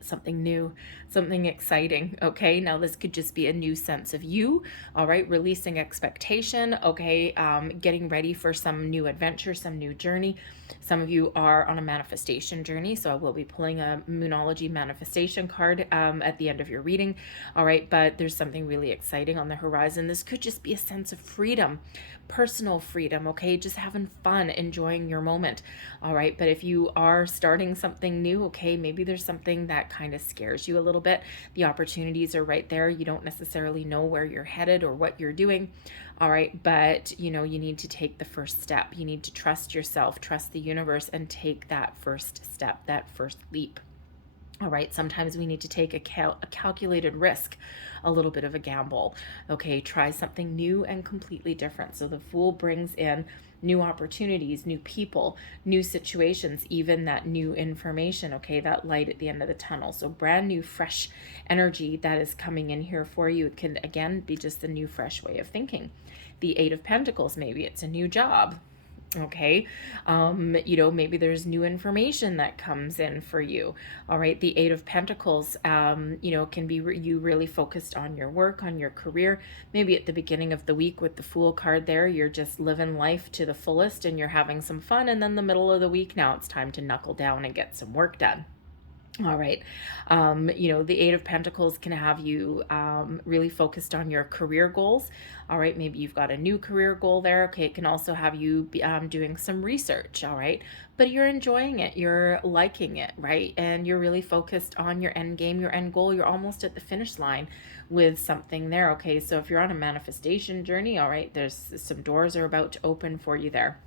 something new, something exciting. Okay, now this could just be a new sense of you. All right, releasing expectation. Okay, getting ready for some new adventure, some new journey. Some of you are on a manifestation journey, so I will be pulling a Moonology manifestation card at the end of your reading. All right, but there's something really exciting on the horizon. This could just be a sense of freedom, personal freedom, okay? Just having fun, enjoying your moment. All right, but if you are starting something new, okay, maybe there's something that kind of scares you a little bit. The opportunities are right there. You don't necessarily know where you're headed or what you're doing. All right, but you know, you need to take the first step. You need to trust yourself, trust the universe, and take that first step, that first leap. All right, sometimes we need to take a calculated risk, a little bit of a gamble. Okay, try something new and completely different. So the Fool brings in new opportunities, new people, new situations, even that new information, okay, that light at the end of the tunnel. So brand new, fresh energy that is coming in here for you. It can, again, be just a new, fresh way of thinking. The Eight of Pentacles, maybe it's a new job. Okay, you know, maybe there's new information that comes in for you. All right, the Eight of Pentacles, you know, can be you really focused on your work, on your career. Maybe at the beginning of the week with the Fool card there, you're just living life to the fullest and you're having some fun. And then the middle of the week, now it's time to knuckle down and get some work done. All right. You know, the Eight of Pentacles can have you really focused on your career goals. All right. Maybe you've got a new career goal there. Okay. It can also have you be, doing some research. All right. But you're enjoying it. You're liking it. Right. And you're really focused on your end game, your end goal. You're almost at the finish line with something there. Okay. So if you're on a manifestation journey, all right, there's some doors are about to open for you there.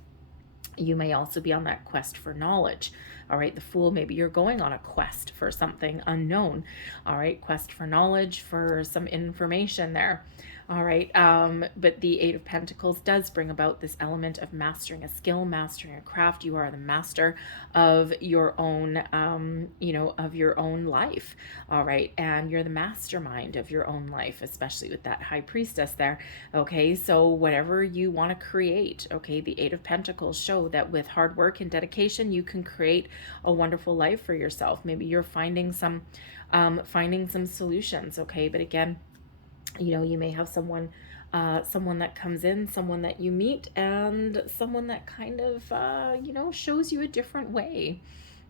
You may also be on that quest for knowledge. All right, the Fool, maybe you're going on a quest for something unknown. All right, quest for knowledge, for some information there. All right, but the Eight of Pentacles does bring about this element of mastering a skill, mastering a craft. You are the master of your own, you know, of your own life. All right, and you're the mastermind of your own life, especially with that High Priestess there. Okay, so whatever you want to create, okay, the Eight of Pentacles show that with hard work and dedication, you can create a wonderful life for yourself. Maybe you're finding some solutions. Okay, but again, you know, you may have someone that comes in, someone that you meet, and someone that kind of, you know, shows you a different way.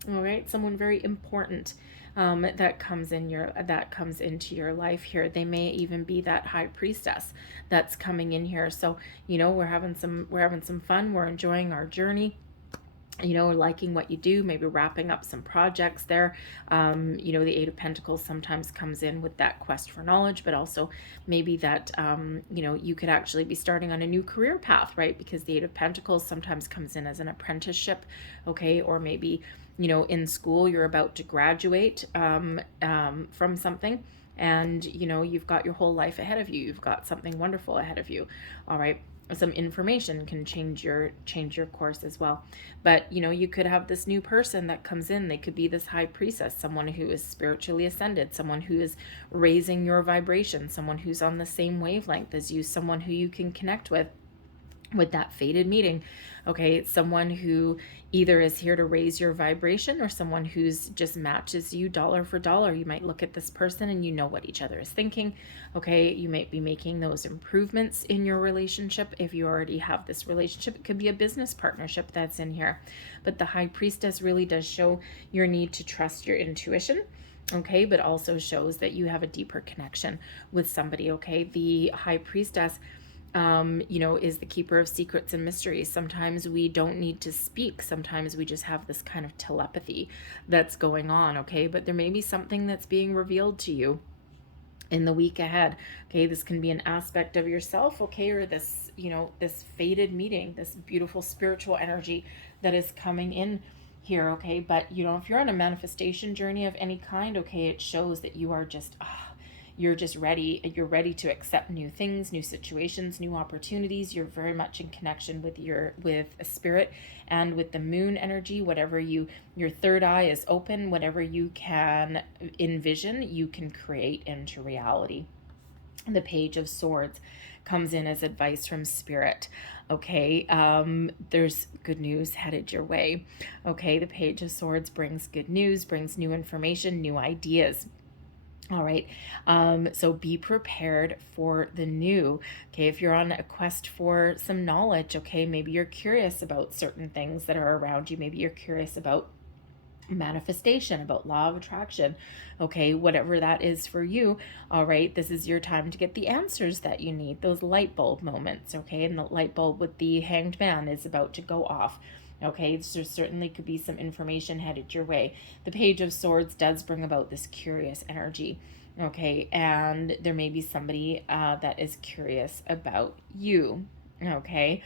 All right, someone very important that comes into your life here. They may even be that High Priestess that's coming in here. So, you know, we're having some fun. We're enjoying our journey. You know, liking what you do, maybe wrapping up some projects there. You know, the Eight of Pentacles sometimes comes in with that quest for knowledge, but also maybe that, you know, you could actually be starting on a new career path, right? Because the Eight of Pentacles sometimes comes in as an apprenticeship, okay? Or maybe, you know, in school, you're about to graduate from something. and you know, you've got your whole life ahead of you. You've got something wonderful ahead of you. All right, some information can change your course as well. But you know, you could have this new person that comes in. They could be this high priestess, someone who is spiritually ascended, someone who is raising your vibration, someone who's on the same wavelength as you, someone who you can connect with that fated meeting. Okay, someone who either is here to raise your vibration, or someone who's just matches you dollar for dollar. You might look at this person and you know what each other is thinking. Okay, you might be making those improvements in your relationship. If you already have this relationship, it could be a business partnership that's in here. But the high priestess really does show your need to trust your intuition. Okay, but also shows that you have a deeper connection with somebody. Okay, the high priestess, you know, is the keeper of secrets and mysteries. Sometimes we don't need to speak. Sometimes we just have this kind of telepathy that's going on, okay? But there may be something that's being revealed to you in the week ahead. Okay, this can be an aspect of yourself, okay, or this, you know, this fated meeting, this beautiful spiritual energy that is coming in here, okay? But, you know, if you're on a manifestation journey of any kind, okay, it shows that you are just, you're just ready. You're ready to accept new things, new situations, new opportunities. You're very much in connection with with a spirit and with the moon energy. Whatever your third eye is open, whatever you can envision, you can create into reality. The Page of Swords comes in as advice from spirit. Okay, there's good news headed your way. Okay, the Page of Swords brings good news, brings new information, new ideas. All right, so be prepared for the new. Okay, if you're on a quest for some knowledge, okay, maybe you're curious about certain things that are around you. Maybe you're curious about manifestation, about law of attraction, okay, whatever that is for you. All right, this is your time to get the answers that you need, those light bulb moments. Okay, and the light bulb with the Hanged Man is about to go off. Okay, so certainly could be some information headed your way. The Page of Swords does bring about this curious energy. Okay, and there may be somebody that is curious about you. Okay,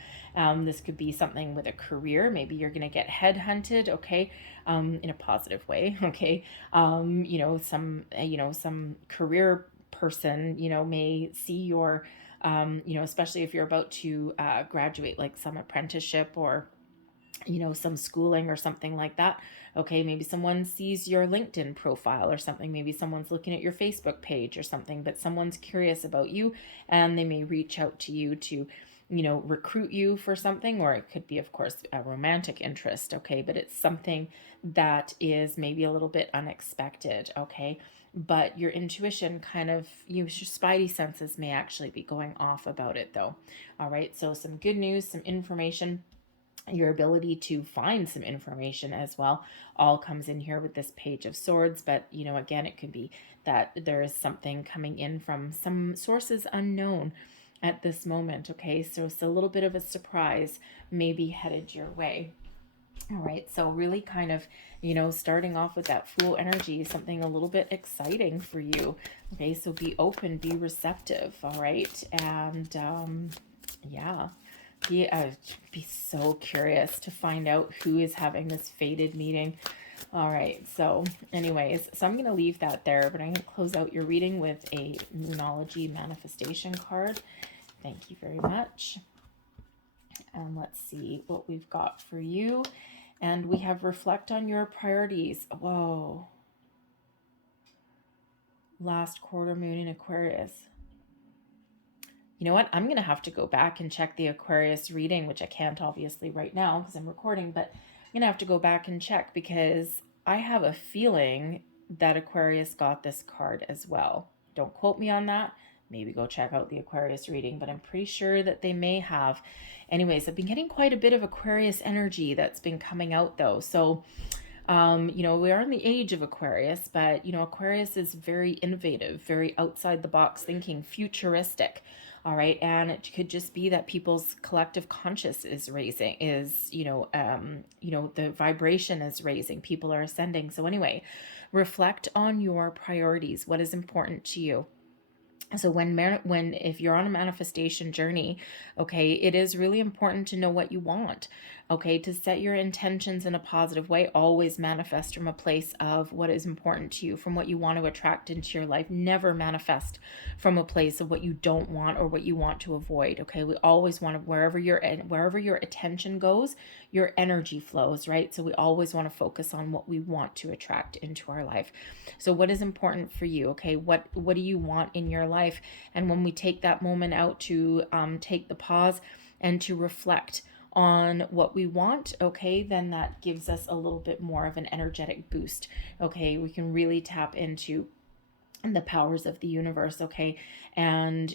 this could be something with a career. Maybe you're going to get headhunted. Okay, in a positive way. Okay, you know, some career person, you know, may see your, you know, especially if you're about to graduate, like some apprenticeship or, you know, some schooling or something like that. Okay, maybe someone sees your LinkedIn profile or something. Maybe someone's looking at your Facebook page or something, but someone's curious about you and they may reach out to you to, you know, recruit you for something, or it could be, of course, a romantic interest. Okay, but it's something that is maybe a little bit unexpected. Okay, but your intuition kind of, your spidey senses may actually be going off about it though. All right, so some good news, some information, your ability to find some information as well, all comes in here with this Page of Swords. But, you know, again, it could be that there is something coming in from some sources unknown at this moment. Okay, so it's a little bit of a surprise maybe headed your way. All right, so really kind of, you know, starting off with that Fool energy, something a little bit exciting for you. Okay, so be open, be receptive. All right, and yeah. I'd be so curious to find out who is having this fated meeting. All right, so anyways, so I'm going to leave that there, but I'm going to close out your reading with a Moonology manifestation card. Thank you very much. And let's see what we've got for you. And we have reflect on your priorities. Whoa. Last quarter moon in Aquarius. You know what? I'm going to have to go back and check the Aquarius reading, which I can't obviously right now because I'm recording, but I'm going to have to go back and check because I have a feeling that Aquarius got this card as well. Don't quote me on that. Maybe go check out the Aquarius reading, but I'm pretty sure that they may have. Anyways, I've been getting quite a bit of Aquarius energy that's been coming out though. So, you know, we are in the age of Aquarius, but, you know, Aquarius is very innovative, very outside the box thinking, futuristic. All right. And it could just be that people's collective conscious is raising, you know, the vibration is raising, people are ascending. So anyway, reflect on your priorities. What is important to you? So if you're on a manifestation journey, okay, it is really important to know what you want. okay? To set your intentions in a positive way, always manifest from a place of what is important to you, from what you want to attract into your life. Never manifest from a place of what you don't want or what you want to avoid, okay? We always want to, wherever your attention goes, your energy flows, right? So we always want to focus on what we want to attract into our life. So what is important for you, okay? What do you want in your life? And when we take that moment out to take the pause and to reflect on what we want, okay, then that gives us a little bit more of an energetic boost, okay? We can really tap into the powers of the universe, okay, and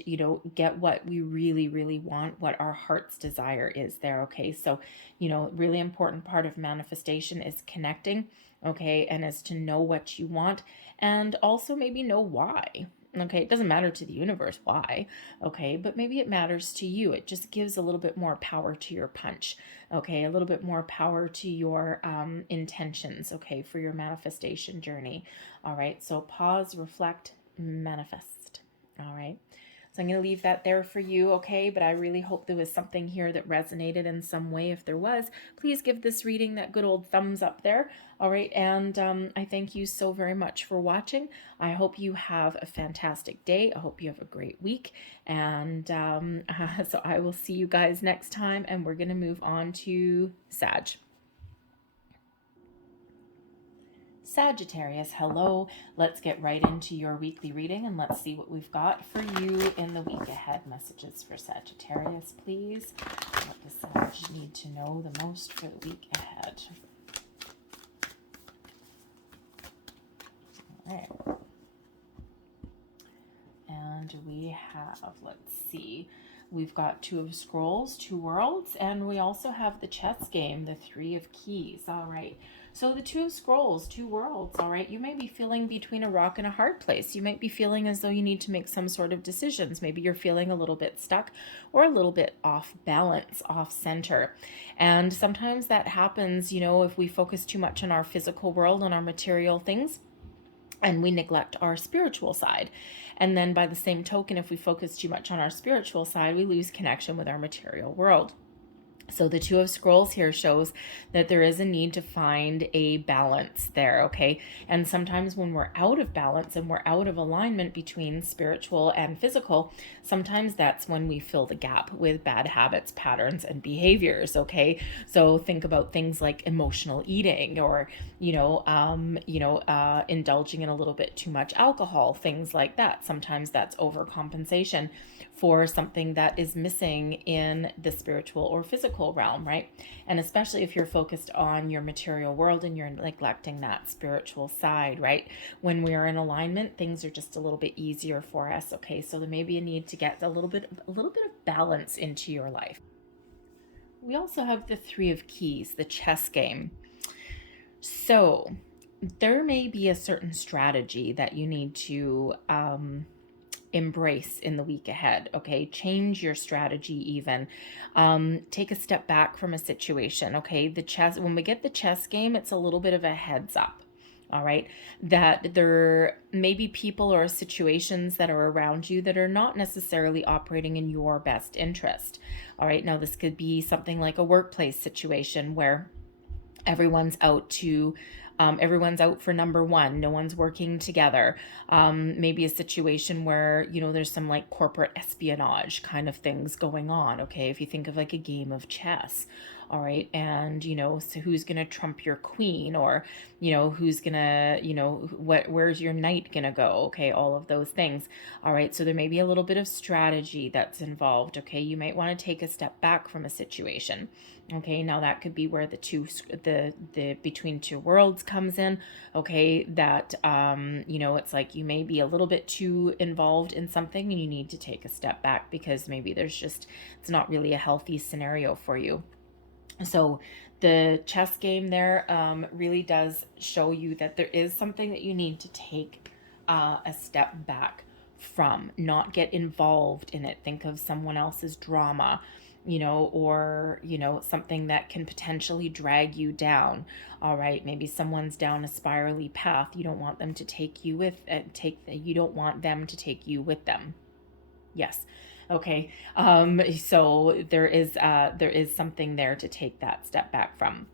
get what we really, really want, what our heart's desire is there, okay? So really important part of manifestation is connecting, okay, and is to know what you want, and also maybe know why. Okay, it doesn't matter to the universe why, okay, but maybe it matters to you. It just gives a little bit more power to your punch, okay, a little bit more power to your intentions, okay, for your manifestation journey. All right, so pause, reflect, manifest. All right, so I'm going to leave that there for you, okay? But I really hope there was something here that resonated in some way. If there was, please give this reading that good old thumbs up there, all right? And I thank you so very much for watching. I hope you have a fantastic day. I hope you have a great week. And so I will see you guys next time, and we're going to move on to Sag. Sagittarius, hello. Let's get right into your weekly reading and let's see what we've got for you in the week ahead. Messages for Sagittarius, please. What does Sag need to know the most for the week ahead? All right. And we have, let's see, we've got Two of Scrolls, Two Worlds, and we also have the chess game, the Three of Keys. All right. So the Two of Scrolls, Two Worlds, all right, you may be feeling between a rock and a hard place. You might be feeling as though you need to make some sort of decisions. Maybe you're feeling a little bit stuck or a little bit off balance, off center. And sometimes that happens, if we focus too much on our physical world, on our material things, and we neglect our spiritual side. And then by the same token, if we focus too much on our spiritual side, we lose connection with our material world. So the Two of Scrolls here shows that there is a need to find a balance there, okay? And sometimes when we're out of balance and we're out of alignment between spiritual and physical, sometimes that's when we fill the gap with bad habits, patterns, and behaviors, okay? So think about things like emotional eating or, indulging in a little bit too much alcohol, things like that. Sometimes that's overcompensation for something that is missing in the spiritual or physical realm, right? And especially if you're focused on your material world and you're neglecting that spiritual side, right? When we are in alignment, things are just a little bit easier for us, okay? So there may be a need to get a little bit of balance into your life. We also have the Three of Keys, the chess game. So there may be a certain strategy that you need to embrace in the week ahead, okay? Change your strategy even. Take a step back from a situation, okay? When we get the chess game, it's a little bit of a heads up, all right? That there may be people or situations that are around you that are not necessarily operating in your best interest, all right? Now, this could be something like a workplace situation where everyone's out for number one. No one's working together. Maybe a situation where, there's some like corporate espionage kind of things going on. Okay. If you think of like a game of chess, all right. And, so who's going to trump your queen or, who's going to, where's your knight going to go? Okay. All of those things. All right. So there may be a little bit of strategy that's involved. Okay. You might want to take a step back from a situation. Okay, now that could be where the between two worlds comes in. Okay, that it's like you may be a little bit too involved in something and you need to take a step back because maybe it's not really a healthy scenario for you. So the chess game there really does show you that there is something that you need to take a step back from, not get involved in it. Think of someone else's drama, or, something that can potentially drag you down. All right. Maybe someone's down a spirally path. You don't want them to take you with, you don't want them to take you with them. Yes. Okay. So there is something there to take that step back from.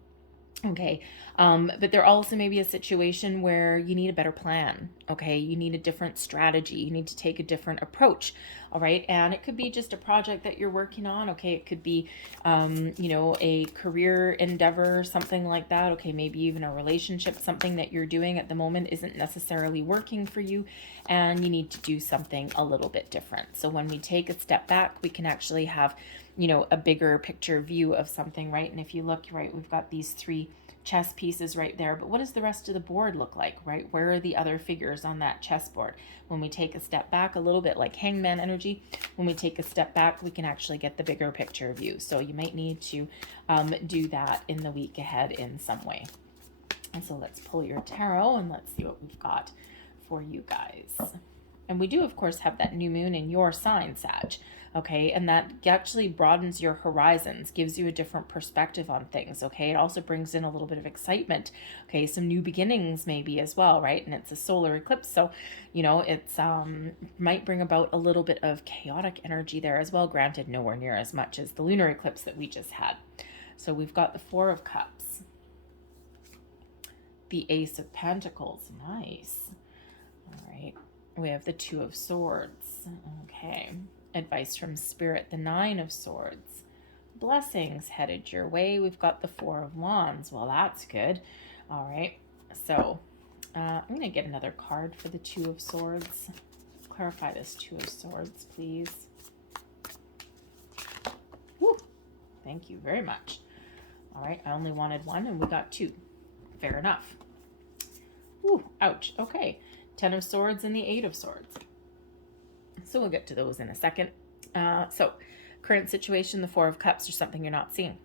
Okay. But there also may be a situation where you need a better plan. Okay. You need a different strategy. You need to take a different approach. All right. And it could be just a project that you're working on. Okay. It could be, a career endeavor, something like that. Okay. Maybe even a relationship, something that you're doing at the moment isn't necessarily working for you, and you need to do something a little bit different. So when we take a step back, we can actually have, a bigger picture view of something, right? And if you look, right, we've got these 3 chess pieces right there, but what does the rest of the board look like, right? Where are the other figures on that chessboard? When we take a step back, a little bit like hangman energy, when we take a step back, we can actually get the bigger picture view. So you might need to do that in the week ahead in some way. And so let's pull your tarot and let's see what we've got for you guys. And we do, of course, have that new moon in your sign, Sag. Okay, and that actually broadens your horizons, gives you a different perspective on things. Okay, it also brings in a little bit of excitement. Okay, some new beginnings maybe as well, right? And it's a solar eclipse, so it's might bring about a little bit of chaotic energy there as well. Granted, nowhere near as much as the lunar eclipse that we just had. So we've got the 4 of Cups, the Ace of Pentacles, nice. All right, we have the 2 of Swords. Okay. Advice from Spirit, the 9 of Swords. Blessings headed your way. We've got the 4 of Wands. Well, that's good. All right. So I'm going to get another card for the 2 of Swords. Clarify this 2 of Swords, please. Woo. Thank you very much. All right. I only wanted 1 and we got 2. Fair enough. Ooh, ouch. Okay. 10 of Swords and the 8 of Swords. So we'll get to those in a second. So current situation, the 4 of Cups, or something you're not seeing.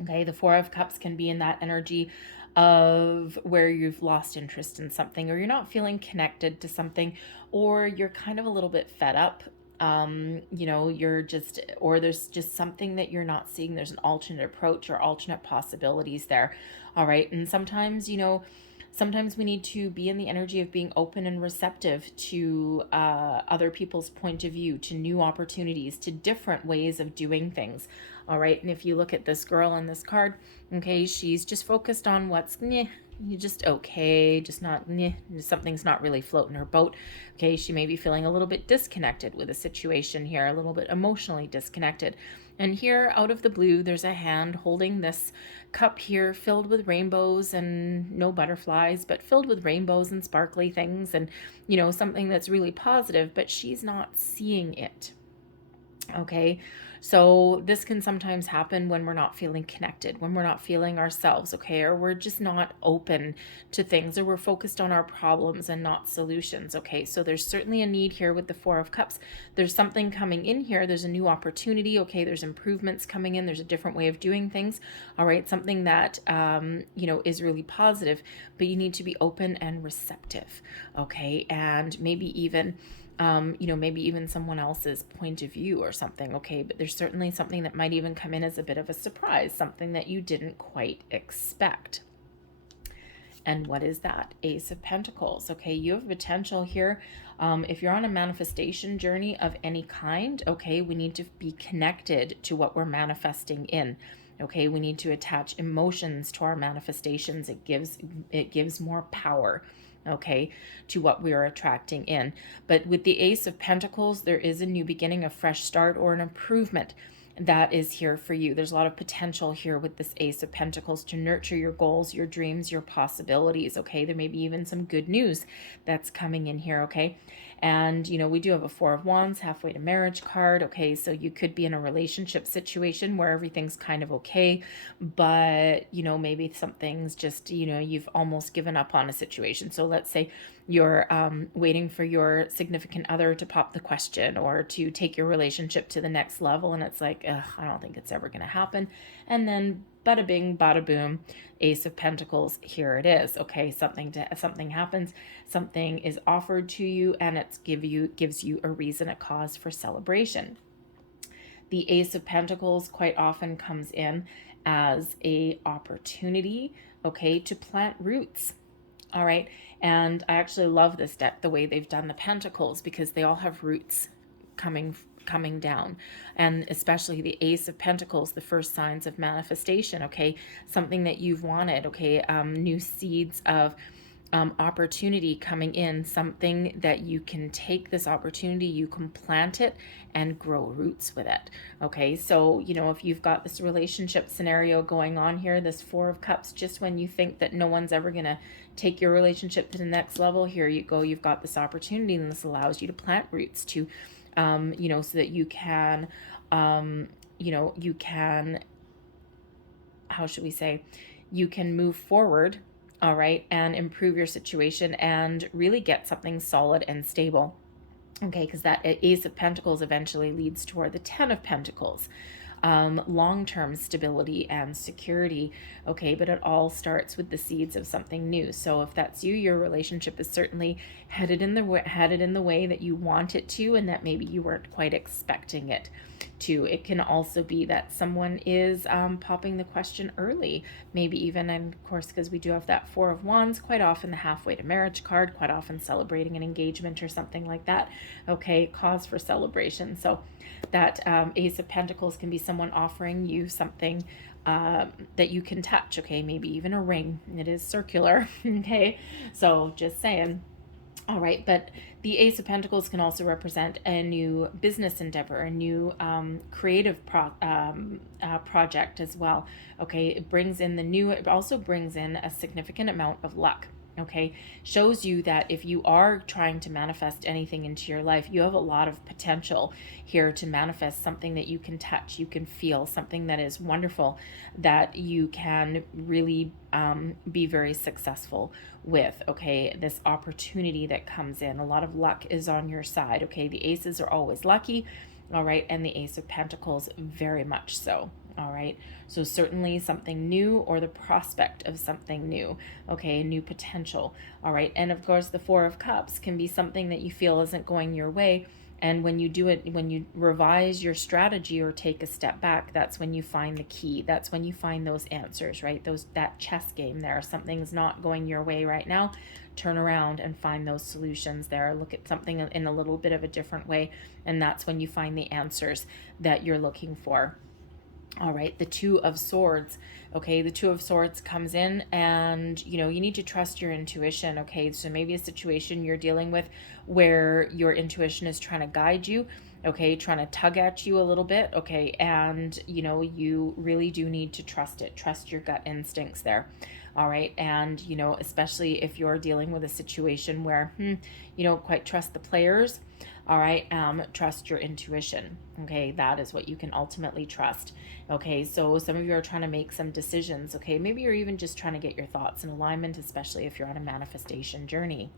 Okay, the 4 of Cups can be in that energy of where you've lost interest in something, or you're not feeling connected to something, or you're kind of a little bit fed up. You're just, or there's just something that you're not seeing. There's an alternate approach or alternate possibilities there. All right. And sometimes, sometimes we need to be in the energy of being open and receptive to other people's point of view, to new opportunities, to different ways of doing things. All right. And if you look at this girl on this card, okay, she's just focused on what's just okay, just not something's not really floating her boat. Okay, she may be feeling a little bit disconnected with a situation here, a little bit emotionally disconnected. And here, out of the blue, there's a hand holding this cup here filled with rainbows and no butterflies, but filled with rainbows and sparkly things and, something that's really positive, but she's not seeing it. Okay, so this can sometimes happen when we're not feeling connected, when we're not feeling ourselves, okay, or we're just not open to things, or we're focused on our problems and not solutions, okay. So there's certainly a need here with the 4 of Cups. There's something coming in here. There's a new opportunity, okay. There's improvements coming in. There's a different way of doing things, all right. Something that, is really positive, but you need to be open and receptive, okay, and maybe even maybe even someone else's point of view or something, okay? But there's certainly something that might even come in as a bit of a surprise, something that you didn't quite expect. And what is that? Ace of Pentacles, okay? You have potential here. If you're on a manifestation journey of any kind, okay, we need to be connected to what we're manifesting in. Okay, we need to attach emotions to our manifestations. It gives more power, okay, to what we are attracting in. But with the Ace of Pentacles, there is a new beginning, a fresh start, or an improvement that is here for you. There's a lot of potential here with this Ace of Pentacles to nurture your goals, your dreams, your possibilities, okay? There may be even some good news that's coming in here, okay? And, we do have a 4 of Wands, halfway to marriage card, okay? So you could be in a relationship situation where everything's kind of okay, but, maybe something's just, you've almost given up on a situation. So let's say you're waiting for your significant other to pop the question or to take your relationship to the next level, and it's like, I don't think it's ever going to happen. And then bada bing, bada boom, Ace of Pentacles, here it is. Okay, something happens, something is offered to you, and it gives you a reason, a cause for celebration. The Ace of Pentacles quite often comes in as a opportunity, okay, to plant roots. All right, and I actually love this deck, the way they've done the pentacles, because they all have roots coming coming down. And especially the Ace of Pentacles, the first signs of manifestation, okay? Something that you've wanted, okay? New seeds of opportunity coming in, something that you can take this opportunity, you can plant it and grow roots with it. Okay, so you know, if you've got this relationship scenario going on here, this Four of Cups, just when you think that no one's ever gonna take your relationship to the next level, here you go, you've got this opportunity, and this allows you to plant roots to you know, so that you can you know, you can, how should we say, you can move forward, all right, and improve your situation and really get something solid and stable. Okay, because that Ace of Pentacles eventually leads toward the Ten of Pentacles, long-term stability and security. Okay, but it all starts with the seeds of something new. So if that's you, your relationship is certainly headed in the way that you want it to, and that maybe you weren't quite expecting it to. It can also be that someone is popping the question early, maybe even, and of course, because we do have that Four of Wands, quite often the halfway to marriage card, quite often celebrating an engagement or something like that. Okay, cause for celebration. So that Ace of Pentacles can be someone offering you something that you can touch, okay, maybe even a ring. It is circular, okay, so just saying. All right, but the Ace of Pentacles can also represent a new business endeavor, a new creative project as well. Okay, it brings in the new, it also brings in a significant amount of luck. Okay, shows you that if you are trying to manifest anything into your life, you have a lot of potential here to manifest something that you can touch, you can feel, something that is wonderful, that you can really be very successful with. Okay, this opportunity that comes in, a lot of luck is on your side. Okay, the aces are always lucky, all right, and the Ace of Pentacles very much so. All right, so certainly something new, or the prospect of something new, okay, new potential. All right, and of course the Four of Cups can be something that you feel isn't going your way, and when you do it, when you revise your strategy or take a step back, that's when you find the key. That's when you find those answers, right? That chess game there. Something's not going your way right now. Turn around and find those solutions there. Look at something in a little bit of a different way, and that's when you find the answers that you're looking for. All right, the Two of Swords. Okay, the Two of Swords comes in, and you know, you need to trust your intuition. Okay, so maybe a situation you're dealing with where your intuition is trying to guide you, okay, trying to tug at you a little bit, okay, and you know, you really do need to trust it. Trust your gut instincts there. All right, and you know, especially if you're dealing with a situation where you don't quite trust the players, all right, trust your intuition. Okay, that is what you can ultimately trust. Okay, so some of you are trying to make some decisions. Okay, maybe you're even just trying to get your thoughts in alignment, especially if you're on a manifestation journey.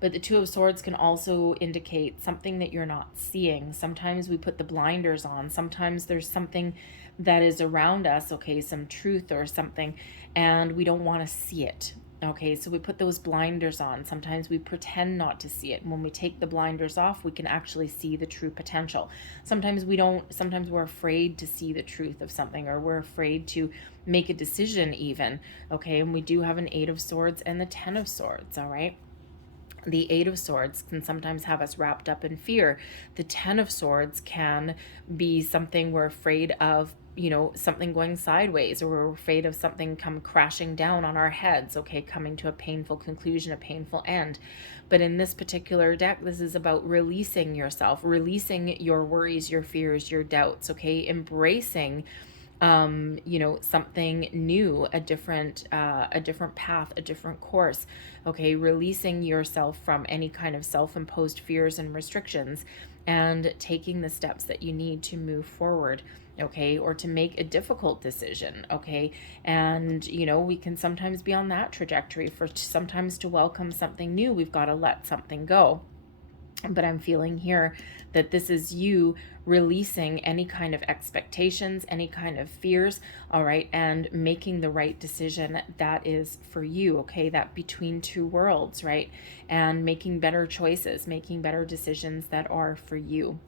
But the Two of Swords can also indicate something that you're not seeing. Sometimes we put the blinders on. Sometimes there's something that is around us, okay, some truth or something, and we don't want to see it. Okay, so we put those blinders on. Sometimes we pretend not to see it. And when we take the blinders off, we can actually see the true potential. Sometimes we don't, sometimes we're afraid to see the truth of something, or we're afraid to make a decision even. Okay, and we do have an Eight of Swords and the Ten of Swords, all right? The Eight of Swords can sometimes have us wrapped up in fear. The Ten of Swords can be something we're afraid of, you know, something going sideways, or we're afraid of something come crashing down on our heads, okay, coming to a painful conclusion, a painful end. But in this particular deck, this is about releasing yourself, releasing your worries, your fears, your doubts, okay, embracing you know, something new, a different path, a different course, okay, releasing yourself from any kind of self-imposed fears and restrictions, and taking the steps that you need to move forward, okay, or to make a difficult decision, okay. And you know, we can sometimes be on that trajectory. For sometimes to welcome something new, we've got to let something go. But I'm feeling here that this is you releasing any kind of expectations, any kind of fears, all right, and making the right decision that is for you, okay, that between two worlds, right, and making better choices, making better decisions that are for you.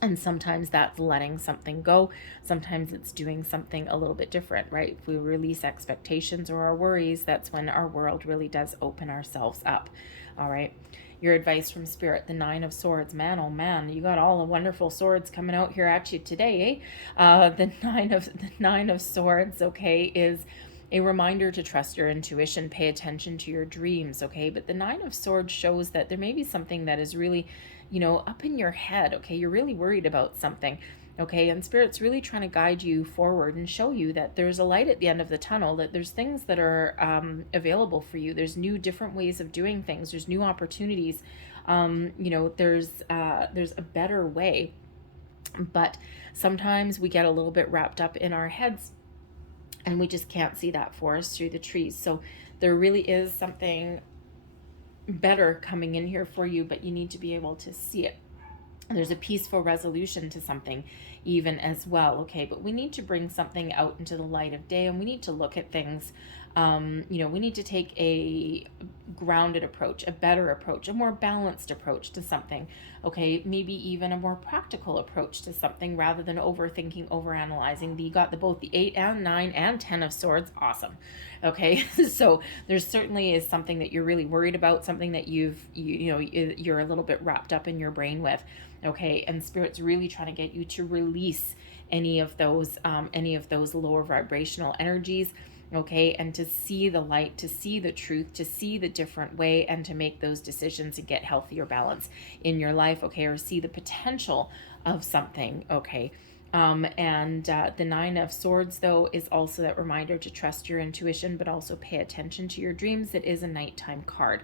And sometimes that's letting something go. Sometimes it's doing something a little bit different, right? If we release expectations or our worries, that's when our world really does open ourselves up, all right? your advice from Spirit, the Nine of Swords. Man, oh man, you got all the wonderful swords coming out here at you today, eh? The Nine of Swords, okay, is a reminder to trust your intuition, pay attention to your dreams, okay? But the Nine of Swords shows that there may be something that is really, you know, up in your head, okay? You're really worried about something. Okay, and Spirit's really trying to guide you forward and show you that there's a light at the end of the tunnel, that there's things that are available for you. There's new, different ways of doing things. There's new opportunities. You know, there's a better way. But sometimes we get a little bit wrapped up in our heads and we just can't see that forest through the trees. So there really is something better coming in here for you, but you need to be able to see it. There's a peaceful resolution to something even as well, okay? But we need to bring something out into the light of day, and we need to look at things. You know, we need to take a grounded approach, a better approach, a more balanced approach to something, okay? Maybe even a more practical approach to something rather than overthinking, overanalyzing. You got both the 8 and 9 and 10 of Swords. Awesome. Okay, so there certainly is something that you're really worried about, something that you're a little bit wrapped up in your brain with. Okay, and Spirit's really trying to get you to release any of those lower vibrational energies, okay, and to see the light, to see the truth, to see the different way, and to make those decisions and get healthier balance in your life, okay, or see the potential of something, okay. The 9 of Swords, though, is also that reminder to trust your intuition, but also pay attention to your dreams. It is a nighttime card.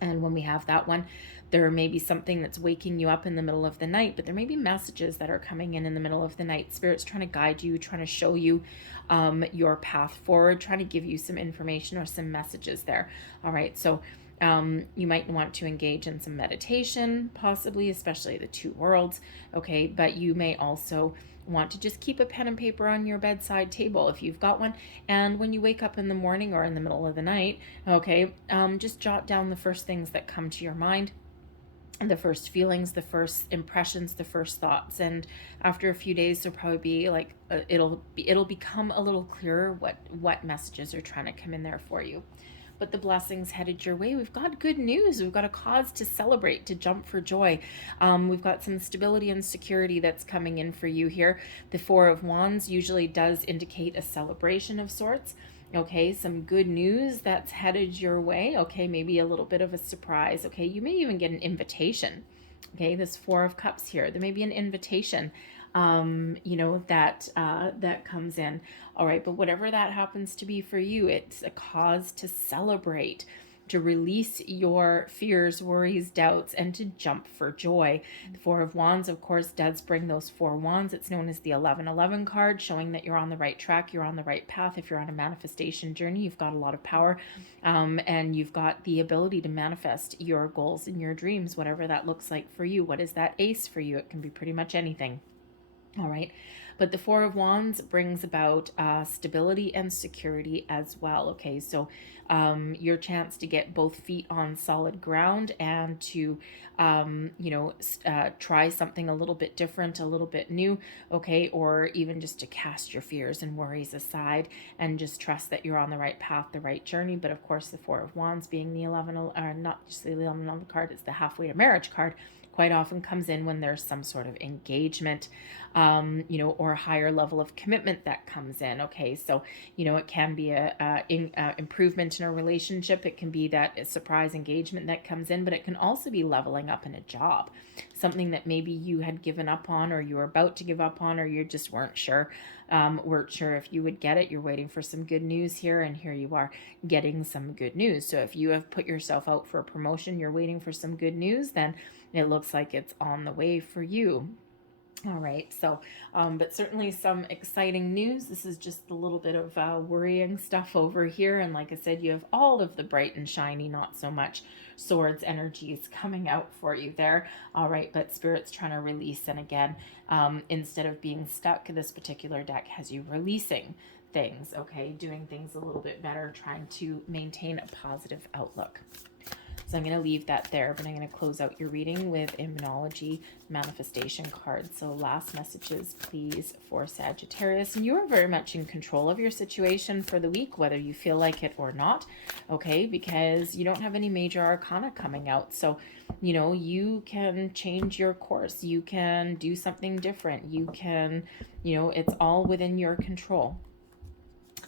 And when we have that one, there may be something that's waking you up in the middle of the night, but there may be messages that are coming in the middle of the night. Spirit's trying to guide you, trying to show you your path forward, trying to give you some information or some messages there. All right, so you might want to engage in some meditation, possibly, especially the two worlds, okay? But you may also want to just keep a pen and paper on your bedside table if you've got one, and when you wake up in the morning or in the middle of the night, okay, just jot down the first things that come to your mind, the first feelings, the first impressions, the first thoughts. And after a few days, there'll probably be like it'll become a little clearer what messages are trying to come in there for you. But the blessings headed your way. We've got good news. We've got a cause to celebrate, to jump for joy. We've got some stability and security that's coming in for you here. The 4 of Wands usually does indicate a celebration of sorts. Okay, some good news that's headed your way. Okay, maybe a little bit of a surprise. Okay, you may even get an invitation. Okay, this 4 of Cups here. There may be an invitation, that comes in. All right, but whatever that happens to be for you, it's a cause to celebrate, to release your fears, worries, doubts, and to jump for joy. The 4 of Wands, of course, does bring those 4 wands. It's known as the 1111 card, showing that you're on the right track, you're on the right path. If you're on a manifestation journey, you've got a lot of power, and you've got the ability to manifest your goals and your dreams, whatever that looks like for you. What is that ace for you? It can be pretty much anything. All right. But the 4 of Wands brings about stability and security as well. Okay, so your chance to get both feet on solid ground and to, try something a little bit different, a little bit new, okay, or even just to cast your fears and worries aside and just trust that you're on the right path, the right journey. But of course, the 4 of Wands being the 11, or not just the 11 card, it's the halfway to marriage card, quite often comes in when there's some sort of engagement, or a higher level of commitment that comes in. Okay, so it can be a improvement in a relationship. It can be that surprise engagement that comes in, but it can also be leveling up in a job, something that maybe you had given up on, or you were about to give up on, or you just weren't sure if you would get it. You're waiting for some good news here, and here you are getting some good news. So if you have put yourself out for a promotion, you're waiting for some good news, then it looks like it's on the way for you. All right, so, but certainly some exciting news. This is just a little bit of worrying stuff over here. And like I said, you have all of the bright and shiny, not so much swords energies coming out for you there. All right, but Spirit's trying to release. And again, instead of being stuck, this particular deck has you releasing things, okay, doing things a little bit better, trying to maintain a positive outlook. So I'm going to leave that there, but I'm going to close out your reading with Immunology manifestation cards. So last messages, please, for Sagittarius. And you are very much in control of your situation for the week, whether you feel like it or not, okay? Because you don't have any major arcana coming out. So, you know, you can change your course. You can do something different. You can, you know, it's all within your control.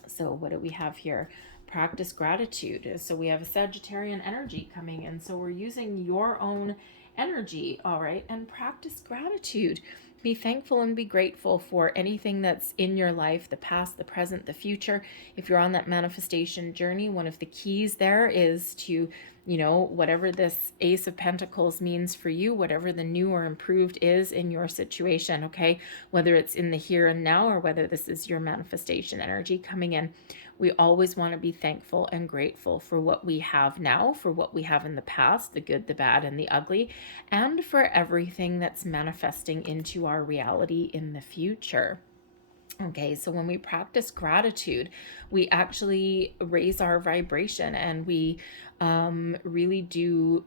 So what do we have here? Practice gratitude. So we have a Sagittarian energy coming in. So we're using your own energy, all right? And practice gratitude. Be thankful and be grateful for anything that's in your life, the past, the present, the future. If you're on that manifestation journey, one of the keys there is to, you know, whatever this Ace of Pentacles means for you, whatever the new or improved is in your situation, okay? Whether it's in the here and now or whether this is your manifestation energy coming in. We always want to be thankful and grateful for what we have now, for what we have in the past, the good, the bad, and the ugly, and for everything that's manifesting into our reality in the future. Okay, so when we practice gratitude, we actually raise our vibration, and we really do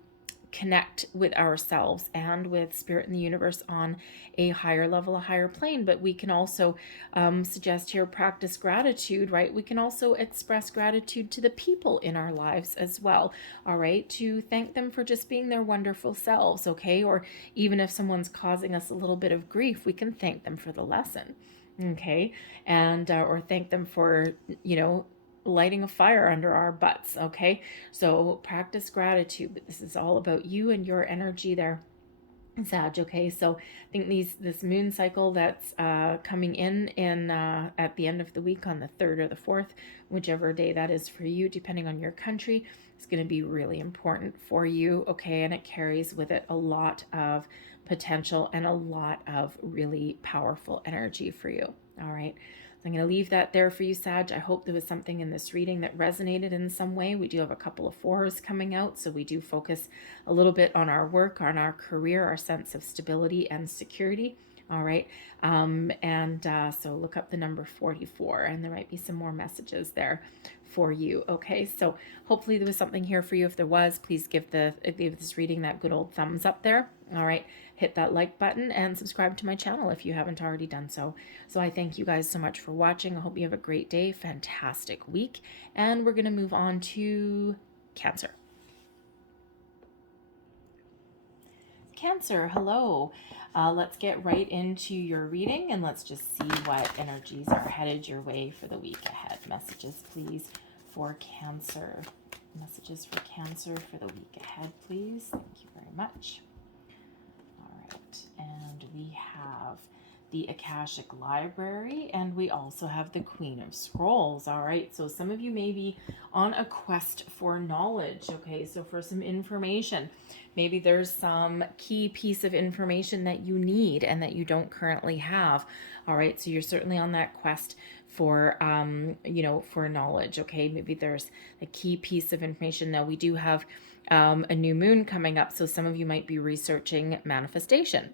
connect with ourselves and with spirit in the universe on a higher level, a higher plane. But we can also suggest here, practice gratitude, right? We can also express gratitude to the people in our lives as well, all right? To thank them for just being their wonderful selves, okay? Or even if someone's causing us a little bit of grief, we can thank them for the lesson, okay? And or thank them for, you know, lighting a fire under our butts, okay? So practice gratitude, but this is all about you and your energy there, Sag, okay? So I think this moon cycle that's coming in at the end of the week on the 3rd or the 4th, whichever day that is for you, depending on your country, is going to be really important for you, okay? And it carries with it a lot of potential and a lot of really powerful energy for you, all right? So I'm going to leave that there for you, Sag. I hope there was something in this reading that resonated in some way. We do have a couple of 4s coming out, so we do focus a little bit on our work, on our career, our sense of stability and security. All right. So look up the number 44, and there might be some more messages there for you. Okay. So hopefully there was something here for you. If there was, please give this reading that good old thumbs up there. All right. Hit that like button and subscribe to my channel if you haven't already done so. So I thank you guys so much for watching. I hope you have a great day, fantastic week, and we're going to move on to Cancer. Cancer, hello. Let's get right into your reading, and let's just see what energies are headed your way for the week ahead. Messages, please, for Cancer. Messages for Cancer for the week ahead, please. Thank you very much. All right, and we have the Akashic Library, and we also have the Queen of Scrolls. All right, so some of you may be on a quest for knowledge, okay? So for some information, maybe there's some key piece of information that you need and that you don't currently have. All right, so you're certainly on that quest for, for knowledge, okay? Maybe there's a key piece of information. Now, we do have a new moon coming up, so some of you might be researching manifestation.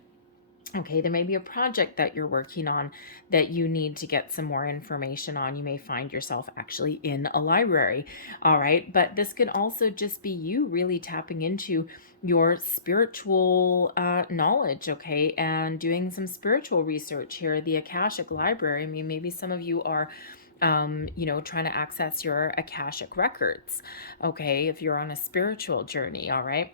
Okay, there may be a project that you're working on that you need to get some more information on. You may find yourself actually in a library, all right? But this could also just be you really tapping into your spiritual knowledge, okay? And doing some spiritual research here. The Akashic Library, I mean, maybe some of you are trying to access your Akashic records, okay? If you're on a spiritual journey, all right?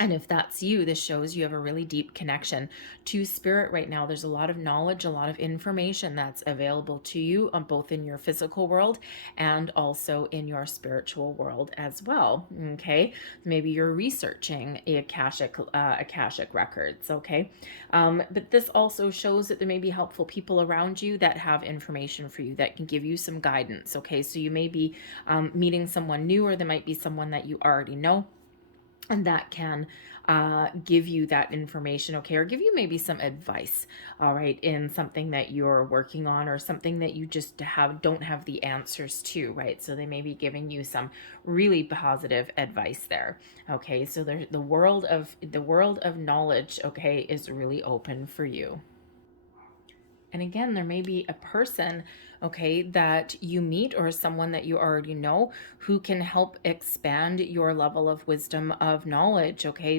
And if that's you, this shows you have a really deep connection to spirit right now. There's a lot of knowledge, a lot of information that's available to you on both in your physical world and also in your spiritual world as well. Okay, maybe you're researching Akashic records. Okay, but this also shows that there may be helpful people around you that have information for you that can give you some guidance. Okay, so you may be meeting someone new, or there might be someone that you already know, and that can give you that information, okay, or give you maybe some advice, all right, in something that you're working on or something that you just don't have the answers to, right? So they may be giving you some really positive advice there, okay? So the world of knowledge, okay, is really open for you. And again, there may be a person okay, that you meet, or someone that you already know, who can help expand your level of wisdom, of knowledge, okay?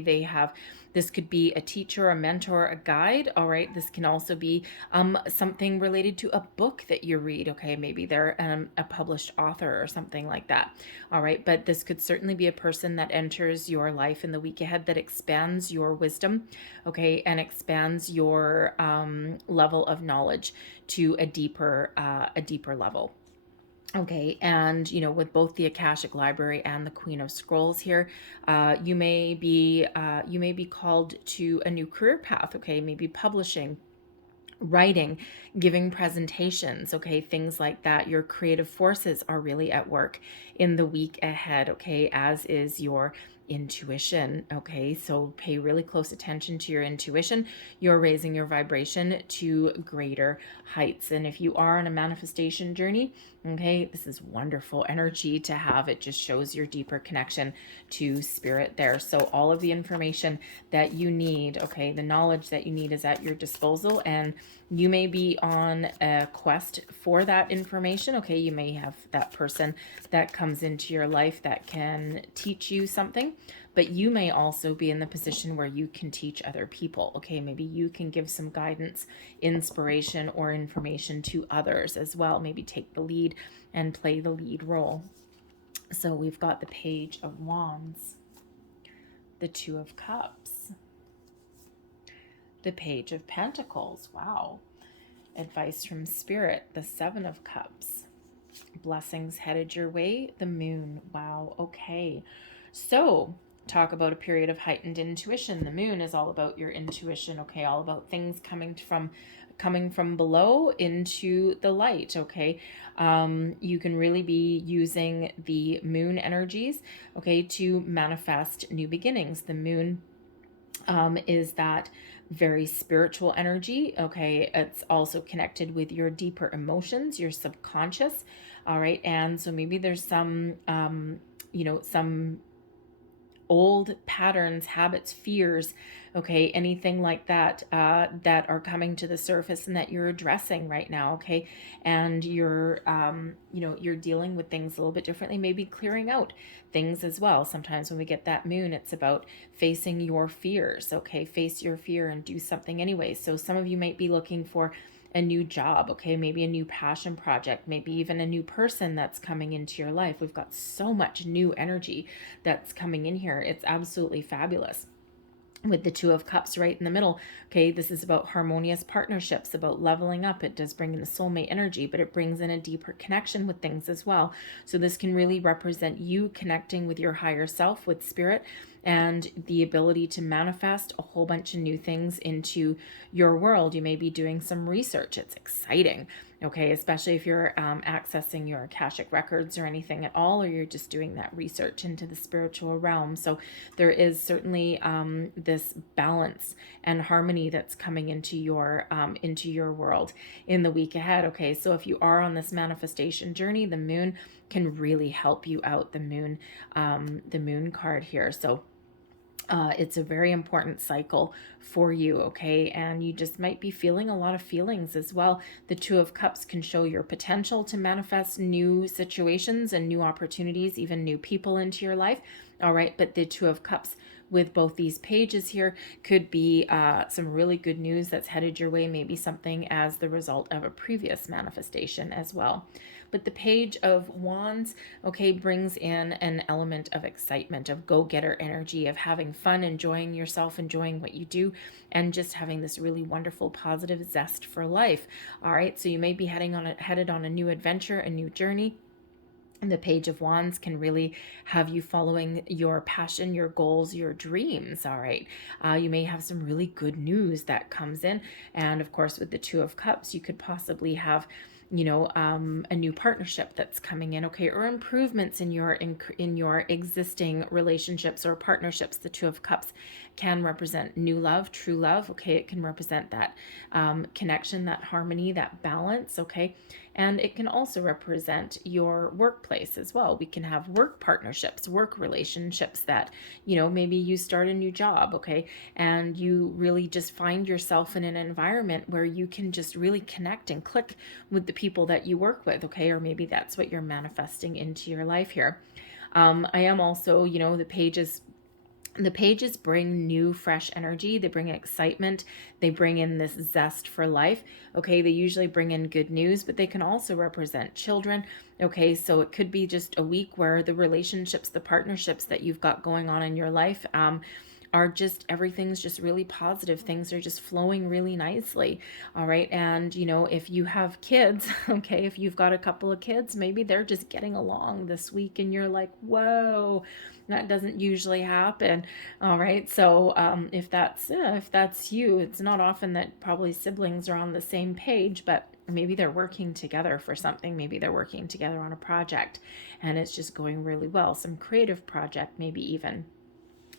This could be a teacher, a mentor, a guide, all right? This can also be something related to a book that you read, okay? Maybe they're a published author or something like that, all right? But this could certainly be a person that enters your life in the week ahead that expands your wisdom, okay, and expands your level of knowledge to a deeper level. Okay, and with both the Akashic Library and the Queen of Scrolls here, you may be called to a new career path. Okay, maybe publishing, writing, giving presentations, okay, things like that. Your creative forces are really at work in the week ahead, okay, as is your intuition, okay? So pay really close attention to your intuition. You're raising your vibration to greater heights. And if you are on a manifestation journey, okay, this is wonderful energy to have. It just shows your deeper connection to spirit there. So all of the information that you need, okay, the knowledge that you need is at your disposal, and you may be on a quest for that information, okay? You may have that person that comes into your life that can teach you something, but you may also be in the position where you can teach other people, okay? Maybe you can give some guidance, inspiration, or information to others as well. Maybe take the lead and play the lead role. So we've got the Page of Wands, the Two of Cups, the Page of Pentacles, wow. Advice from Spirit, the Seven of Cups. Blessings headed your way, the Moon, wow, okay. So talk about a period of heightened intuition. The Moon is all about your intuition, okay, all about things coming from below into the light, okay? You can really be using the Moon energies, okay, to manifest new beginnings. The Moon is that very spiritual energy, okay? It's also connected with your deeper emotions, your subconscious, all right? And so maybe there's some some old patterns, habits, fears, okay, anything like that that are coming to the surface and that you're addressing right now, okay? And you're you're dealing with things a little bit differently, maybe clearing out things as well. Sometimes when we get that moon, it's about facing your fears, okay? Face your fear and do something anyway. So some of you might be looking for a new job, okay, maybe a new passion project, maybe even a new person that's coming into your life. We've got so much new energy that's coming in here. It's absolutely fabulous. With the Two of Cups right in the middle, okay, this is about harmonious partnerships, about leveling up. It does bring in the soulmate energy, but it brings in a deeper connection with things as well. So this can really represent you connecting with your higher self, with spirit, and the ability to manifest a whole bunch of new things into your world. You may be doing some research. It's exciting, okay, especially if you're accessing your Akashic records or anything at all, or you're just doing that research into the spiritual realm. So there is certainly this balance and harmony that's coming into your world in the week ahead, okay? So if you are on this manifestation journey, the moon can really help you out, the moon card here. So it's a very important cycle for you, okay? And you just might be feeling a lot of feelings as well. The Two of Cups can show your potential to manifest new situations and new opportunities, even new people into your life, all right? But the Two of Cups with both these pages here could be some really good news that's headed your way, maybe something as the result of a previous manifestation as well. But the Page of Wands, okay, brings in an element of excitement, of go-getter energy, of having fun, enjoying yourself, enjoying what you do, and just having this really wonderful, positive zest for life. All right, so you may be headed on a new adventure, a new journey. And the Page of Wands can really have you following your passion, your goals, your dreams, all right? You may have some really good news that comes in. And of course, with the Two of Cups, you could possibly have a new partnership that's coming in, okay, or improvements in your existing relationships or partnerships. The Two of Cups can represent new love, true love, okay? It can represent that connection, that harmony, that balance, okay? And it can also represent your workplace as well. We can have work partnerships, work relationships that, maybe you start a new job, okay? And you really just find yourself in an environment where you can just really connect and click with the people that you work with, okay? Or maybe that's what you're manifesting into your life here. I am also, you know, the pages bring new, fresh energy. They bring excitement. They bring in this zest for life. Okay, they usually bring in good news, but they can also represent children. Okay, so it could be just a week where the relationships, the partnerships that you've got going on in your life, are just, everything's just really positive. Things are just flowing really nicely. All right. And, you know, if you have kids, okay, if you've got a couple of kids, maybe they're just getting along this week and you're like, whoa, that doesn't usually happen. All right. So if that's you, it's not often that probably siblings are on the same page, but maybe they're working together for something. Maybe they're working together on a project and it's just going really well. Some creative project, maybe even.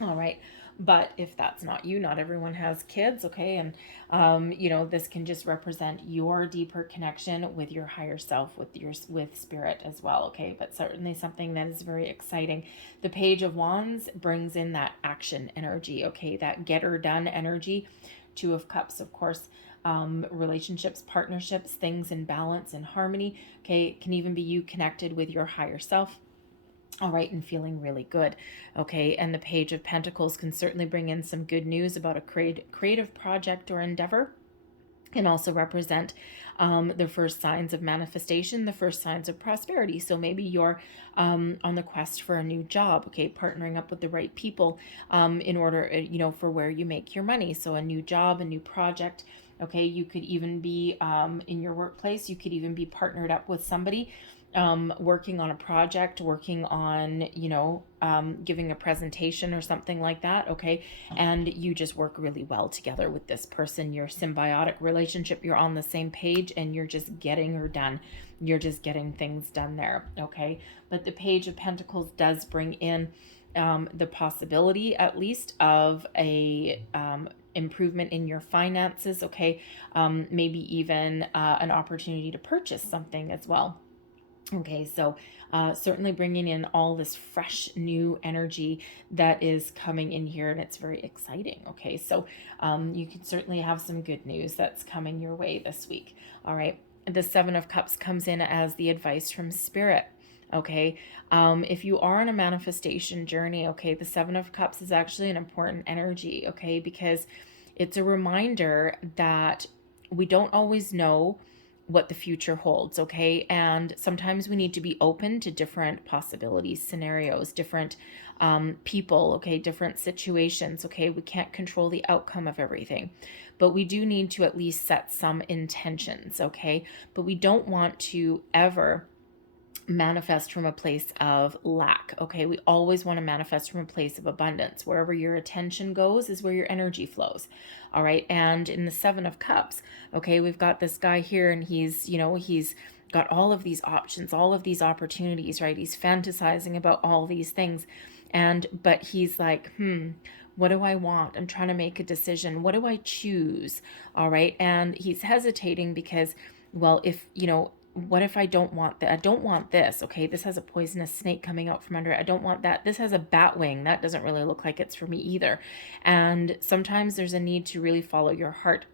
All right. But if that's not you, not everyone has kids, okay? And, you know, this can just represent your deeper connection with your higher self, with spirit as well, okay? But certainly something that is very exciting. The Page of Wands brings in that action energy, okay? That get her done energy. Two of Cups, of course, relationships, partnerships, things in balance and harmony, okay? It can even be you connected with your higher self. All right, and feeling really good. Okay, and the Page of Pentacles can certainly bring in some good news about a creative project or endeavor. Can also represent the first signs of manifestation, the first signs of prosperity. So maybe you're on the quest for a new job, okay, partnering up with the right people in order, you know, for where you make your money. So a new job, a new project. Okay, you could even be in your workplace, you could even be partnered up with somebody working on a project, working on, you know, giving a presentation or something like that, okay? And you just work really well together with this person. Your symbiotic relationship, you're on the same page and you're just getting her done. You're just getting things done there, okay? But the Page of Pentacles does bring in the possibility, at least, of a improvement in your finances, okay? Maybe even an opportunity to purchase something as well. Okay, so certainly bringing in all this fresh new energy that is coming in here, and it's very exciting. Okay, so you can certainly have some good news that's coming your way this week. All right, the Seven of Cups comes in as the advice from Spirit. Okay, if you are on a manifestation journey, okay, the Seven of Cups is actually an important energy, okay, because it's a reminder that we don't always know what the future holds, okay? And sometimes we need to be open to different possibilities, scenarios, different people, okay? Different situations, okay? We can't control the outcome of everything, but we do need to at least set some intentions, okay? But we don't want to ever manifest from a place of lack, okay? We always want to manifest from a place of abundance. Wherever your attention goes is where your energy flows, all right? And in the Seven of Cups, okay, we've got this guy here and he's, you know, he's got all of these options, all of these opportunities, right? He's fantasizing about all these things. But he's like, what do I want? I'm trying to make a decision. What do I choose? All right. And he's hesitating because, well, if, you know, what if I don't want that? I don't want this. Okay, this has a poisonous snake coming out from under it. I don't want that. This has a bat wing. That doesn't really look like it's for me either. And sometimes there's a need to really follow your heart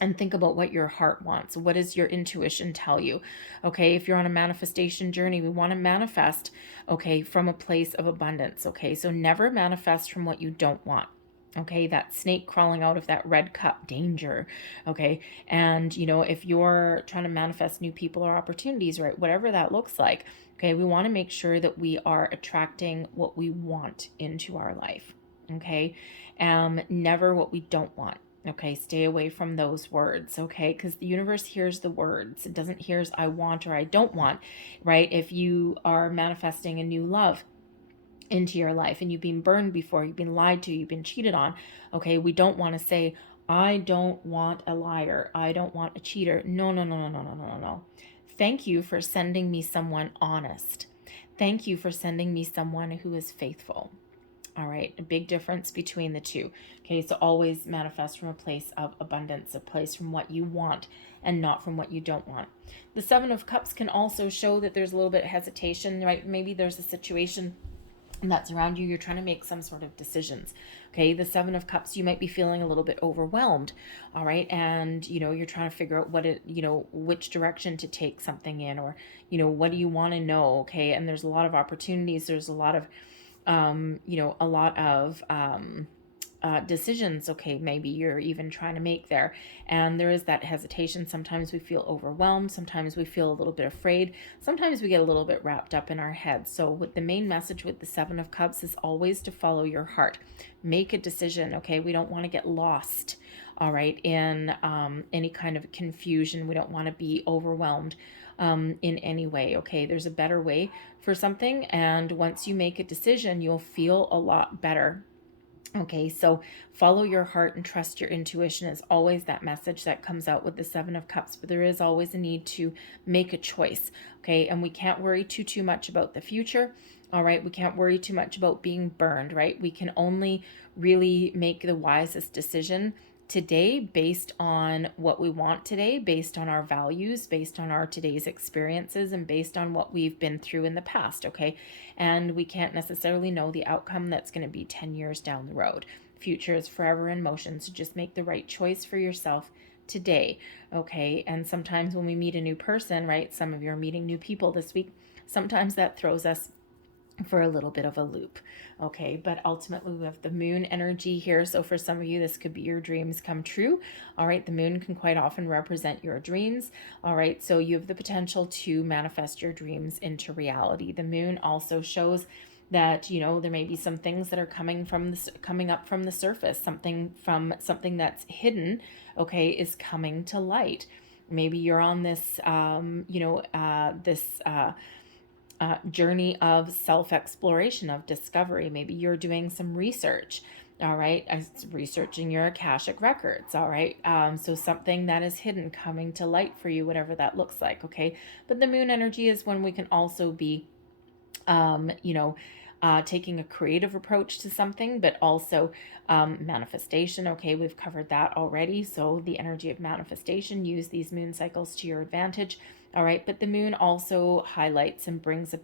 and think about what your heart wants. What does your intuition tell you? Okay, if you're on a manifestation journey, we want to manifest, okay, from a place of abundance. Okay, so never manifest from what you don't want. Okay, that snake crawling out of that red cup, danger. Okay, and you know, if you're trying to manifest new people or opportunities, right, whatever that looks like, okay, we want to make sure that we are attracting what we want into our life. Okay, never what we don't want. Okay, stay away from those words, okay? Because the universe hears the words. It doesn't hear I want or I don't want, right? If you are manifesting a new love into your life and you've been burned before, you've been lied to, you've been cheated on, okay, we don't want to say, I don't want a liar, I don't want a cheater. No, no, no, no, no, no, no, no. Thank you for sending me someone honest. Thank you for sending me someone who is faithful. All right, a big difference between the two. Okay, so always manifest from a place of abundance, a place from what you want and not from what you don't want. The Seven of Cups can also show that there's a little bit of hesitation, right? Maybe there's a situation that's around you. You're trying to make some sort of decisions. Okay, the Seven of Cups, you might be feeling a little bit overwhelmed. All right, and you're trying to figure out which direction to take something in, or what do you want to know. Okay, and there's a lot of opportunities. There's a lot of decisions, okay, maybe you're even trying to make there. And there is that hesitation. Sometimes we feel overwhelmed. Sometimes we feel a little bit afraid. Sometimes we get a little bit wrapped up in our heads. So with the main message with the Seven of Cups is always to follow your heart. Make a decision, okay? We don't want to get lost, all right, in any kind of confusion. We don't want to be overwhelmed in any way, okay? There's a better way for something. And once you make a decision, you'll feel a lot better. Okay, so follow your heart and trust your intuition is always that message that comes out with the Seven of Cups, but there is always a need to make a choice, okay? And we can't worry too much about the future, all right? We can't worry too much about being burned, right? We can only really make the wisest decision today based on what we want today, based on our values, based on our today's experiences, and based on what we've been through in the past, okay? And we can't necessarily know the outcome that's going to be 10 years down the road. Future is forever in motion, so just make the right choice for yourself today, okay? And sometimes when we meet a new person, right, some of you are meeting new people this week, sometimes that throws us for a little bit of a loop, okay? But ultimately we have the moon energy here, so for some of you this could be your dreams come true, all right? The moon can quite often represent your dreams, all right? So you have the potential to manifest your dreams into reality. The moon also shows that there may be some things that are coming up from the surface, something that's hidden, okay, is coming to light. Maybe you're on this journey of self-exploration, of discovery. Maybe you're doing some research, all right, researching your Akashic records, all right, so something that is hidden coming to light for you, whatever that looks like, okay? But the moon energy is when we can also be taking a creative approach to something, but also manifestation. Okay, we've covered that already. So the energy of manifestation, use these moon cycles to your advantage. All right, but the moon also highlights and brings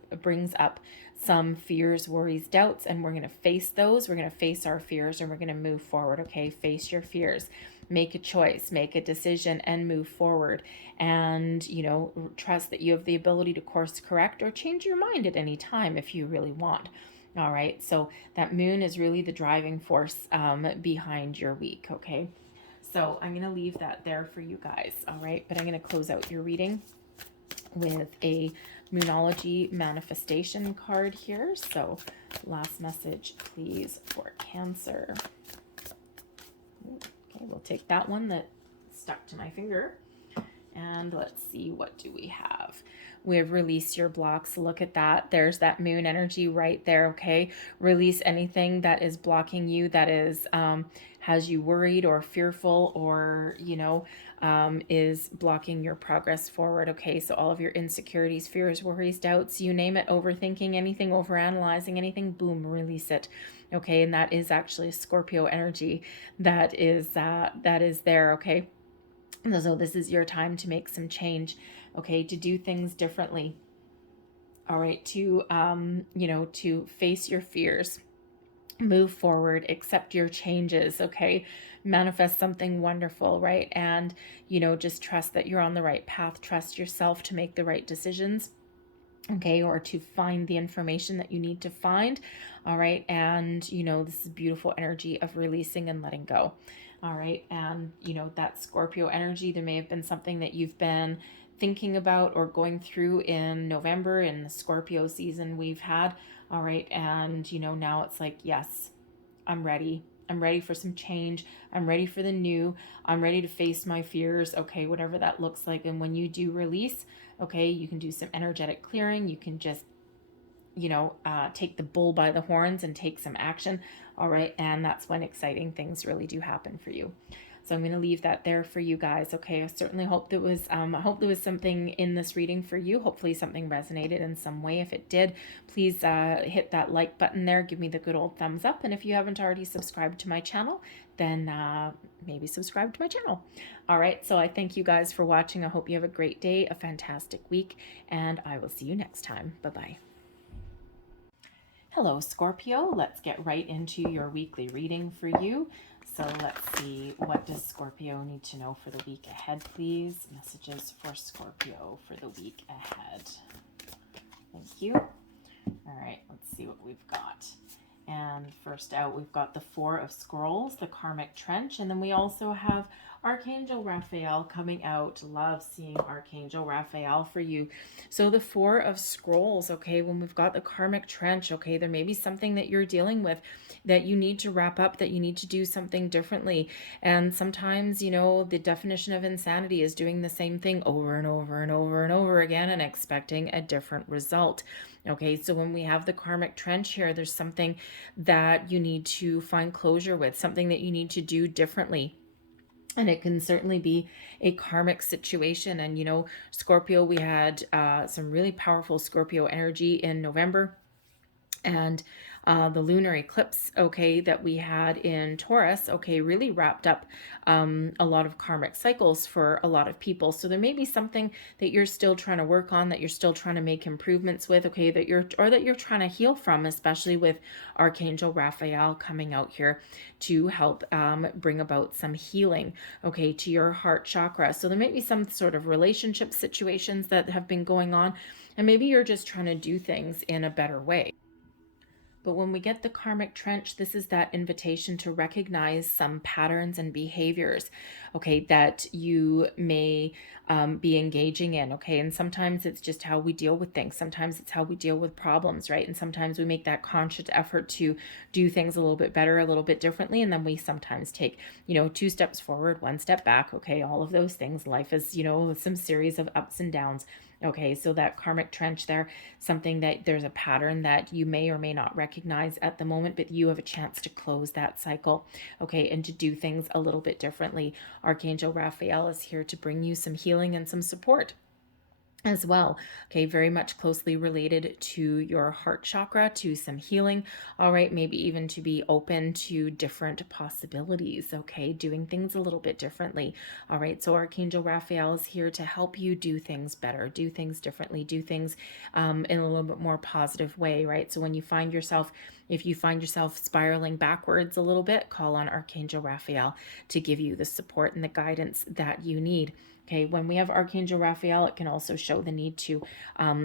up some fears, worries, doubts, and we're going to face those. We're going to face our fears and we're going to move forward. Okay, face your fears. Make a choice, make a decision, and move forward. And, trust that you have the ability to course correct or change your mind at any time if you really want. All right, so that moon is really the driving force behind your week, okay? So I'm going to leave that there for you guys, all right? But I'm going to close out your reading with a Moonology manifestation card here. So last message, please, for Cancer. Okay, we'll take that one that stuck to my finger. And let's see, what do we have? We have release your blocks. Look at that. There's that moon energy right there, okay? Release anything that is blocking you, that is has you worried or fearful, or, is blocking your progress forward, okay? So all of your insecurities, fears, worries, doubts, you name it, overthinking anything, overanalyzing anything, boom, release it, okay? And that is actually Scorpio energy that is there, okay? So this is your time to make some change, okay, to do things differently, all right, to, to face your fears, move forward, accept your changes, okay, manifest something wonderful, right? And, just trust that you're on the right path, trust yourself to make the right decisions, okay, or to find the information that you need to find, all right? And, this is beautiful energy of releasing and letting go. All right, and that Scorpio energy, there may have been something that you've been thinking about or going through in November, in the Scorpio season we've had, all right, and now it's like, yes, I'm ready for some change, I'm ready for the new, I'm ready to face my fears, okay, whatever that looks like. And when you do release, okay, you can do some energetic clearing, you can just take the bull by the horns and take some action, all right? And that's when exciting things really do happen for you. So I'm going to leave that there for you guys, okay? I certainly hope there was something in this reading for you. Hopefully something resonated in some way. If it did, please hit that like button there. Give me the good old thumbs up. And if you haven't already subscribed to my channel, then maybe subscribe to my channel. All right, so I thank you guys for watching. I hope you have a great day, a fantastic week, and I will see you next time. Bye-bye. Hello, Scorpio. Let's get right into your weekly reading for you. So let's see, what does Scorpio need to know for the week ahead, please? Messages for Scorpio for the week ahead. Thank you. All right, let's see what we've got. And first out, we've got the Four of Scrolls, the Karmic Trench, and then we also have Archangel Raphael coming out. Love seeing Archangel Raphael for you. So the Four of Scrolls, okay, when we've got the Karmic Trench, okay, there may be something that you're dealing with that you need to wrap up, that you need to do something differently. And sometimes, you know, the definition of insanity is doing the same thing over and over and over and over again and expecting a different result. Okay, so when we have the Karmic Trench here, there's something that you need to find closure with, something that you need to do differently. And it can certainly be a karmic situation. And, you know, Scorpio, we had some really powerful Scorpio energy in November. And the lunar eclipse, okay, that we had in Taurus, okay, really wrapped up a lot of karmic cycles for a lot of people. So there may be something that you're still trying to work on, that you're still trying to make improvements with, okay, that you're trying to heal from, especially with Archangel Raphael coming out here to help bring about some healing, okay, to your heart chakra. So there may be some sort of relationship situations that have been going on, and maybe you're just trying to do things in a better way. But when we get the Karmic Trench, this is that invitation to recognize some patterns and behaviors, okay, that you may be engaging in, okay? And sometimes it's just how we deal with things. Sometimes it's how we deal with problems, right? And sometimes we make that conscious effort to do things a little bit better, a little bit differently. And then we sometimes take, you know, 2 steps forward, 1 step back, okay? All of those things. Life is, you know, some series of ups and downs. Okay, so that Karmic Trench there, something that there's a pattern that you may or may not recognize at the moment, but you have a chance to close that cycle, okay, and to do things a little bit differently. Archangel Raphael is here to bring you some healing and some support as well, okay, very much closely related to your heart chakra, to some healing, all right, maybe even to be open to different possibilities, okay, doing things a little bit differently, all right. So Archangel Raphael is here to help you do things better, do things differently, do things in a little bit more positive way, right? So when you find yourself, if you find yourself spiraling backwards a little bit, call on Archangel Raphael to give you the support and the guidance that you need. Okay, when we have Archangel Raphael, it can also show the need to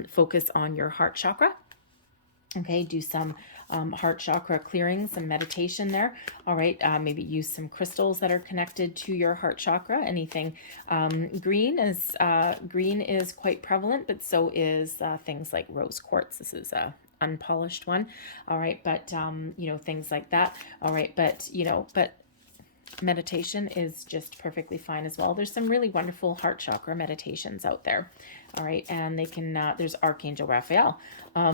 focus on your heart chakra. Okay, do some heart chakra clearing, some meditation there. All right, maybe use some crystals that are connected to your heart chakra. Anything green is quite prevalent, but so is things like rose quartz. This is a unpolished one. All right, but you know, things like that. All right, but you know, but meditation is just perfectly fine as well. There's some really wonderful heart chakra meditations out there. All right, and they can there's Archangel Raphael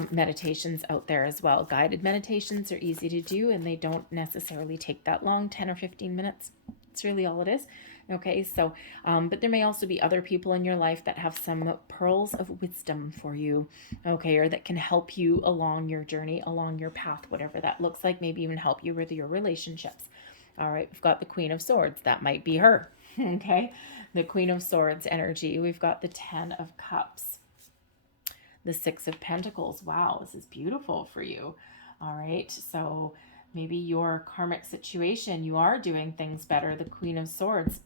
meditations out there as well. Guided meditations are easy to do, and they don't necessarily take that long, 10 or 15 minutes. It's really all it is. Okay, so but there may also be other people in your life that have some pearls of wisdom for you, okay, or that can help you along your journey, along your path, whatever that looks like, maybe even help you with your relationships. All right, we've got the Queen of Swords. That might be her, okay? The Queen of Swords energy. We've got the 10 of Cups. The 6 of Pentacles. Wow, this is beautiful for you. All right, so maybe your karmic situation, you are doing things better. The Queen of Swords,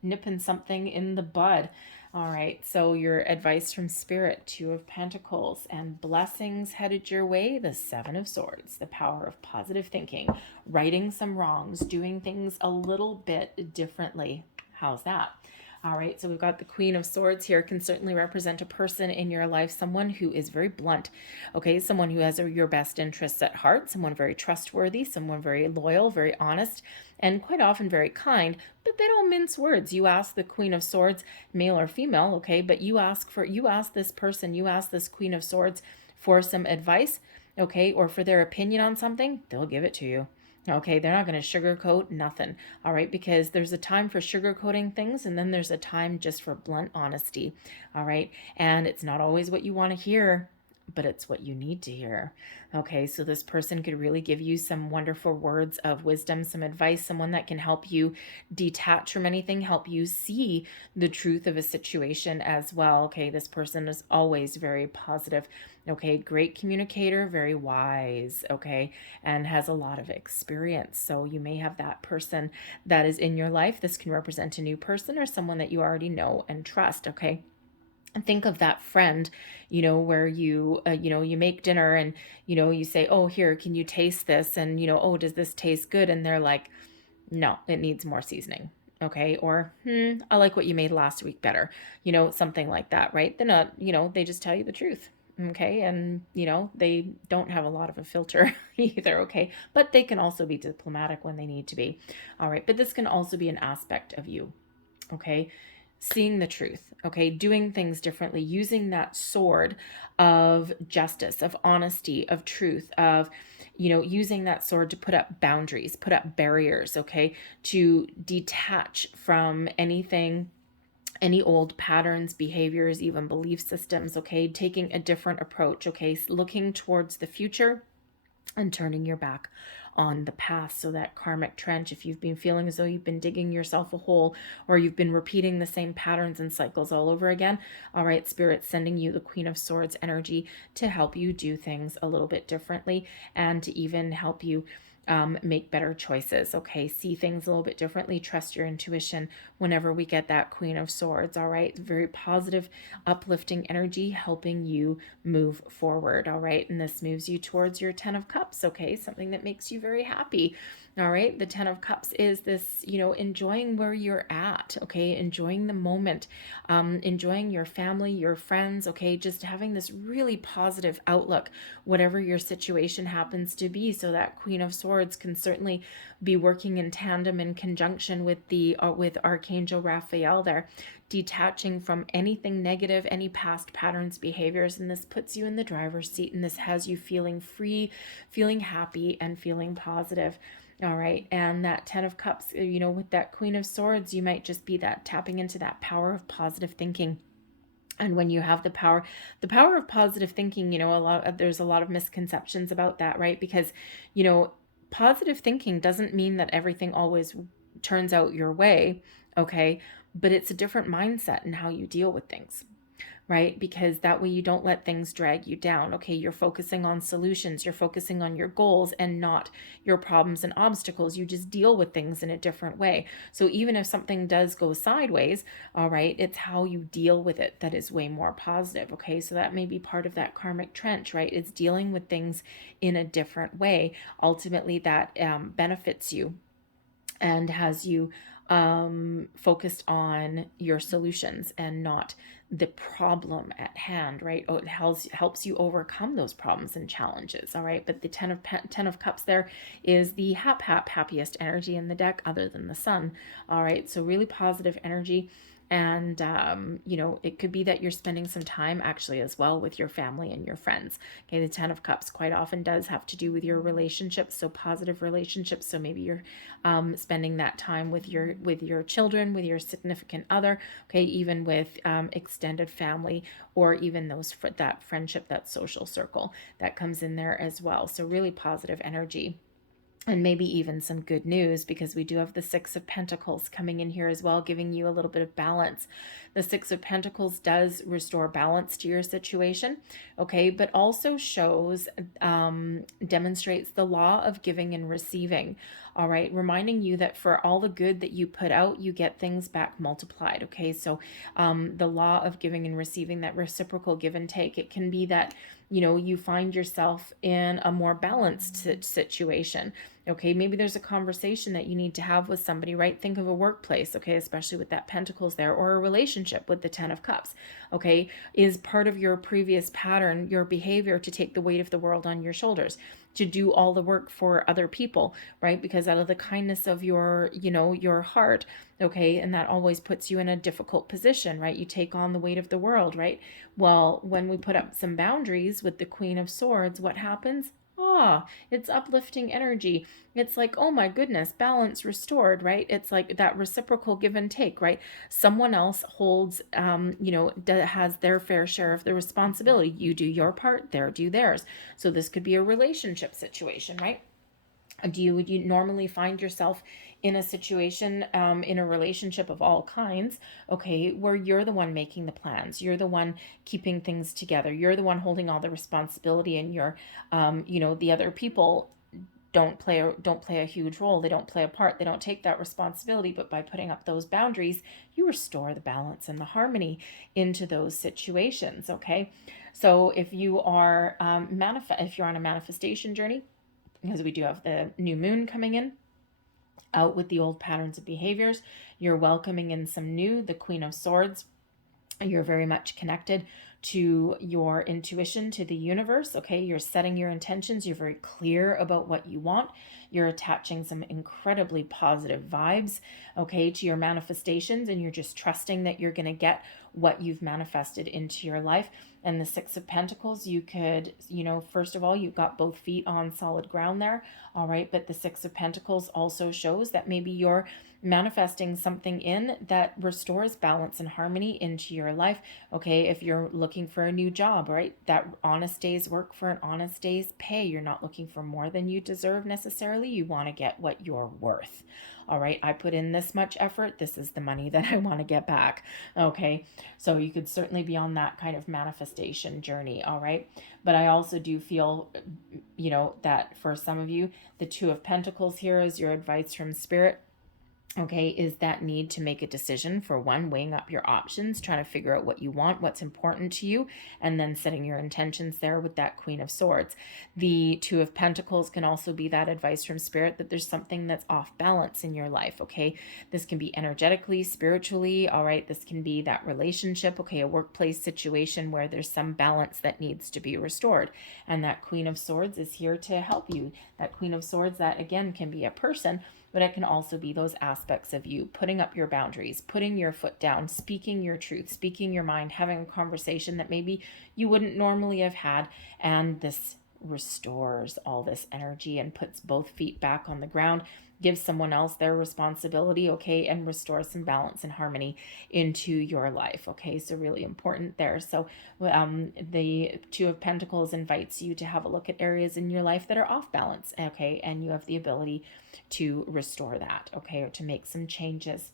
nipping something in the bud. All right, so your advice from Spirit, 2 of Pentacles, and blessings headed your way, the 7 of Swords, the power of positive thinking, righting some wrongs, doing things a little bit differently. How's that? All right, so we've got the Queen of Swords here, can certainly represent a person in your life, someone who is very blunt, okay, someone who has your best interests at heart, someone very trustworthy, someone very loyal, very honest, and quite often very kind, but they don't mince words. You ask the Queen of Swords, male or female, okay, but you ask this person, you ask this Queen of Swords for some advice, okay, or for their opinion on something, they'll give it to you. Okay, they're not going to sugarcoat nothing, all right, because there's a time for sugarcoating things, and then there's a time just for blunt honesty, all right, and it's not always what you want to hear, but it's what you need to hear. Okay, so this person could really give you some wonderful words of wisdom, some advice, someone that can help you detach from anything, help you see the truth of a situation as well. Okay, this person is always very positive. Okay, great communicator, very wise. Okay, and has a lot of experience. So you may have that person that is in your life. This can represent a new person or someone that you already know and trust. Okay, think of that friend, where you make dinner and, you say, oh, here, can you taste this? And, oh, does this taste good? And they're like, no, it needs more seasoning. Okay. Or, I like what you made last week better, something like that, right? They're not, they just tell you the truth. Okay. And, they don't have a lot of a filter either. Okay. But they can also be diplomatic when they need to be. All right. But this can also be an aspect of you. Okay, seeing the truth, okay, doing things differently, using that sword of justice, of honesty, of truth, of, using that sword to put up boundaries, put up barriers, okay, to detach from anything, any old patterns, behaviors, even belief systems, okay, taking a different approach, okay, looking towards the future and turning your back on the past. So that karmic trench, if you've been feeling as though you've been digging yourself a hole or you've been repeating the same patterns and cycles all over again, all right, Spirit's sending you the Queen of Swords energy to help you do things a little bit differently and to even help you make better choices. Okay, see things a little bit differently, trust your intuition whenever we get that Queen of Swords. All right, very positive, uplifting energy helping you move forward. All right, and this moves you towards your 10 of Cups. Okay, something that makes you very happy. All right, the 10 of Cups is this, enjoying where you're at. Okay, enjoying the moment, enjoying your family, your friends. Okay, just having this really positive outlook, whatever your situation happens to be. So that Queen of Swords can certainly be working in tandem, in conjunction with with Archangel Raphael there, detaching from anything negative, any past patterns, behaviors, and this puts you in the driver's seat, and this has you feeling free, feeling happy, and feeling positive. All right, and that 10 of Cups, with that Queen of Swords, you might just be that tapping into that power of positive thinking. And when you have the power of positive thinking, there's a lot of misconceptions about that, right? Because, positive thinking doesn't mean that everything always turns out your way, okay? But it's a different mindset in how you deal with things, right? Because that way you don't let things drag you down. Okay, you're focusing on solutions, you're focusing on your goals and not your problems and obstacles. You just deal with things in a different way. So even if something does go sideways, all right, it's how you deal with it that is way more positive. Okay, so that may be part of that karmic trench, right? It's dealing with things in a different way. Ultimately, that benefits you and has you focused on your solutions and not the problem at hand, right? Oh, it helps you overcome those problems and challenges. All right, but the 10 of Cups there is the happiest energy in the deck other than the Sun. All right, so really positive energy. And, it could be that you're spending some time actually as well with your family and your friends. Okay, the 10 of Cups quite often does have to do with your relationships, so positive relationships. So maybe you're spending that time with your children, with your significant other, okay, even with extended family, or even that friendship, that social circle that comes in there as well. So really positive energy. And maybe even some good news, because we do have the Six of Pentacles coming in here as well, giving you a little bit of balance. The Six of Pentacles does restore balance to your situation, okay, but also shows, demonstrates the law of giving and receiving. All right, reminding you that for all the good that you put out, you get things back multiplied. Okay, so the law of giving and receiving, that reciprocal give and take, it can be that you find yourself in a more balanced situation. Okay, maybe there's a conversation that you need to have with somebody, right? Think of a workplace, okay, especially with that Pentacles there, or a relationship with the 10 of Cups, okay? Is part of your previous pattern, your behavior, to take the weight of the world on your shoulders, to do all the work for other people, right? Because out of the kindness of your heart, okay, and that always puts you in a difficult position, right? You take on the weight of the world, right? Well, when we put up some boundaries with the Queen of Swords, what happens? It's uplifting energy. It's like, oh my goodness, balance restored, right? It's like that reciprocal give and take, right? Someone else holds, has their fair share of the responsibility. You do your part, they do theirs. So this could be a relationship situation, right? Would you normally find yourself in a situation, in a relationship of all kinds, okay, where you're the one making the plans, you're the one keeping things together, you're the one holding all the responsibility, and you're, the other people don't play a huge role, they don't play a part, they don't take that responsibility. But by putting up those boundaries, you restore the balance and the harmony into those situations. Okay, so if you are if you're on a manifestation journey, because we do have the new moon coming in, out with the old patterns of behaviors, you're welcoming in some new, the Queen of Swords. You're very much connected to your intuition, to the universe. Okay, you're setting your intentions, you're very clear about what you want, you're attaching some incredibly positive vibes, okay, to your manifestations, and you're just trusting that you're going to get what you've manifested into your life. And the Six of Pentacles, you could, first of all, you've got both feet on solid ground there, all right, but the Six of Pentacles also shows that maybe you're manifesting something in that restores balance and harmony into your life. Okay, if you're looking for a new job, right, that honest day's work for an honest day's pay. You're not looking for more than you deserve necessarily. You want to get what you're worth. All right, I put in this much effort, this is the money that I want to get back. Okay, so you could certainly be on that kind of manifestation journey. All right, but I also do feel, that for some of you, the Two of Pentacles here is your advice from Spirit. Okay, is that need to make a decision, for one, weighing up your options, trying to figure out what you want, what's important to you, and then setting your intentions there with that Queen of Swords. The Two of Pentacles can also be that advice from Spirit that there's something that's off balance in your life. Okay, this can be energetically, spiritually. All right, this can be that relationship, okay, a workplace situation where there's some balance that needs to be restored. And that Queen of Swords is here to help you. That Queen of Swords, that again can be a person, but it can also be those aspects of you putting up your boundaries, putting your foot down, speaking your truth, speaking your mind, having a conversation that maybe you wouldn't normally have had. And this restores all this energy and puts both feet back on the ground, gives someone else their responsibility, okay, and restores some balance and harmony into your life. Okay, so really important there. So the Two of Pentacles invites you to have a look at areas in your life that are off balance, okay, and you have the ability to restore that, okay, or to make some changes.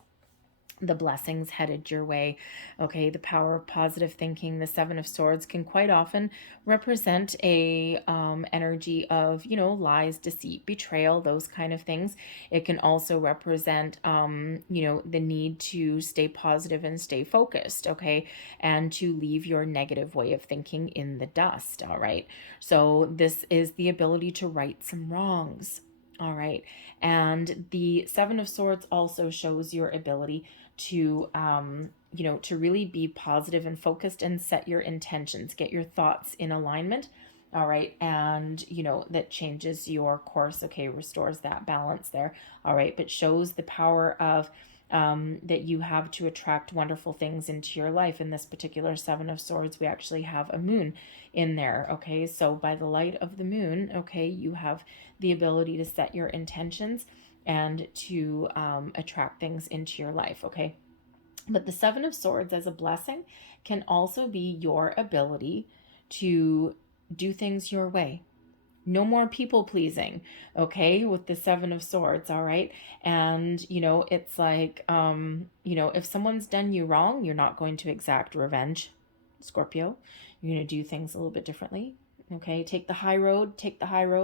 The blessings headed your way, okay, the power of positive thinking. The Seven of Swords can quite often represent a energy of, lies, deceit, betrayal, those kind of things. It can also represent, the need to stay positive and stay focused, okay, and to leave your negative way of thinking in the dust. All right, so this is the ability to right some wrongs. All right, and the Seven of Swords also shows your ability to to really be positive and focused and set your intentions, get your thoughts in alignment. All right, and that changes your course, okay, restores that balance there. All right, but shows the power of that you have to attract wonderful things into your life. In this particular Seven of Swords, we actually have a moon in there. Okay, so by the light of the moon, okay, you have the ability to set your intentions and to attract things into your life. Okay, but the Seven of Swords as a blessing can also be your ability to do things your way. No more people pleasing, okay, with the Seven of Swords. All right, and it's like if someone's done you wrong, you're not going to exact revenge, Scorpio. You're going to do things a little bit differently. Okay, take the high road,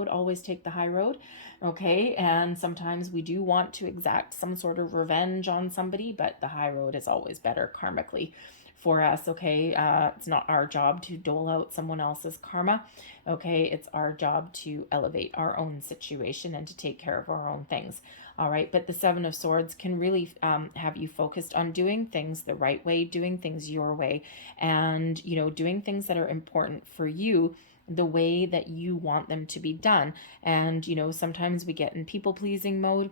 always take the high road. Okay, and sometimes we do want to exact some sort of revenge on somebody, but the high road is always better karmically for us. Okay, it's not our job to dole out someone else's karma. Okay, it's our job to elevate our own situation and to take care of our own things. All right, but the Seven of Swords can really have you focused on doing things the right way, doing things your way, and doing things that are important for you the way that you want them to be done. And sometimes we get in people pleasing mode,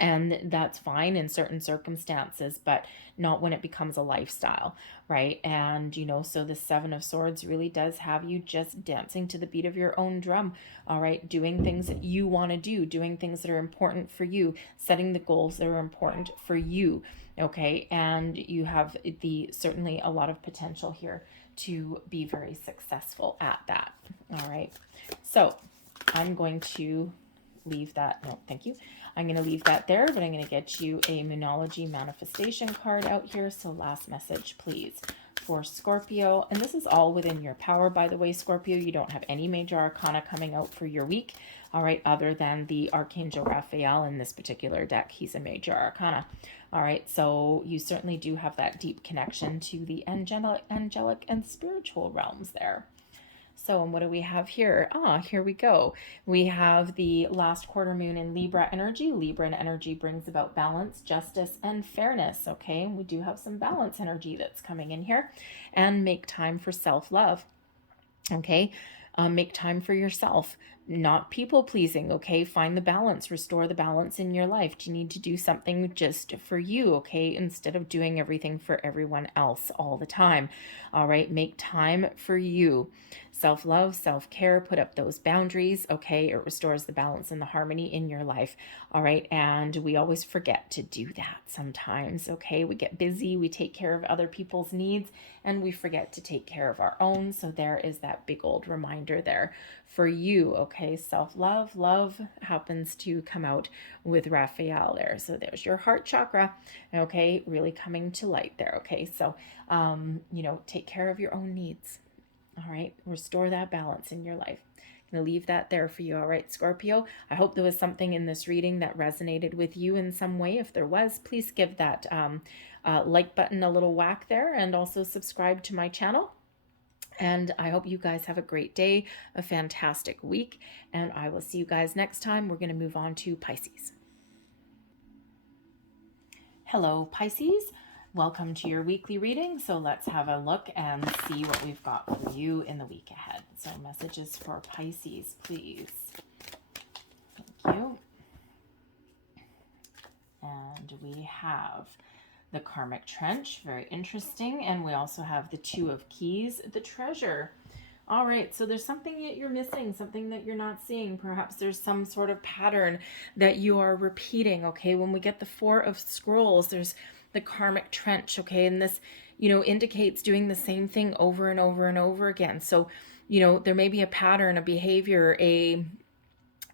And that's fine in certain circumstances, but not when it becomes a lifestyle, right? And, so the Seven of Swords really does have you just dancing to the beat of your own drum, all right? Doing things that you want to do, doing things that are important for you, setting the goals that are important for you, okay? And you have certainly a lot of potential here to be very successful at that, all right? So I'm going to leave that. No, thank you. I'm going to leave that there, but I'm going to get you a Moonology manifestation card out here. So last message, please, for Scorpio. And this is all within your power, by the way, Scorpio. You don't have any major arcana coming out for your week, all right, other than the Archangel Raphael in this particular deck. He's a major arcana. All right, so you certainly do have that deep connection to the angelic and spiritual realms there. So, and what do we have here? Here we go. We have the last quarter moon in Libra energy. Libra energy brings about balance, justice, and fairness. Okay, and we do have some balance energy that's coming in here. And make time for self-love. Okay, make time for yourself, not people pleasing. Okay, find the balance, restore the balance in your life. Do you need to do something just for you? Okay, instead of doing everything for everyone else all the time. All right, make time for you. Self-love, self-care, put up those boundaries. Okay, it restores the balance and the harmony in your life. All right, and we always forget to do that sometimes. Okay, we get busy, we take care of other people's needs, and we forget to take care of our own. So there is that big old reminder there for you. Okay, self-love, love happens to come out with Raphael there. So there's your heart chakra. Okay, really coming to light there. Okay, so take care of your own needs. All right, restore that balance in your life. I'm going to leave that there for you. All right, Scorpio, I hope there was something in this reading that resonated with you in some way. If there was, please give that like button a little whack there, and also subscribe to my channel. And I hope you guys have a great day, a fantastic week, and I will see you guys next time. We're going to move on to Pisces. Hello, Pisces. Welcome to your weekly reading. So let's have a look and see what we've got for you in the week ahead. So messages for Pisces, please. Thank you. And we have the Karmic Trench, very interesting. And we also have the Two of Keys, the Treasure. All right, so there's something that you're missing, something that you're not seeing. Perhaps there's some sort of pattern that you are repeating, okay? When we get the Four of Scrolls, there's the Karmic Trench, okay? And this, indicates doing the same thing over and over and over again. So, there may be a pattern, a behavior, a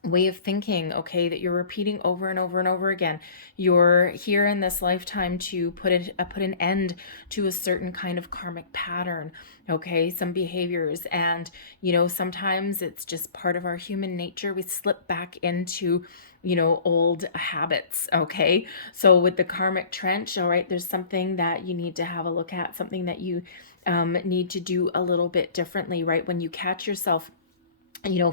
way of thinking, okay, that you're repeating over and over and over again. You're here in this lifetime to put an end to a certain kind of karmic pattern, okay, some behaviors. And sometimes it's just part of our human nature. We slip back into old habits, okay? So with the Karmic Trench, all right, there's something that you need to have a look at, something that you need to do a little bit differently, right? When you catch yourself,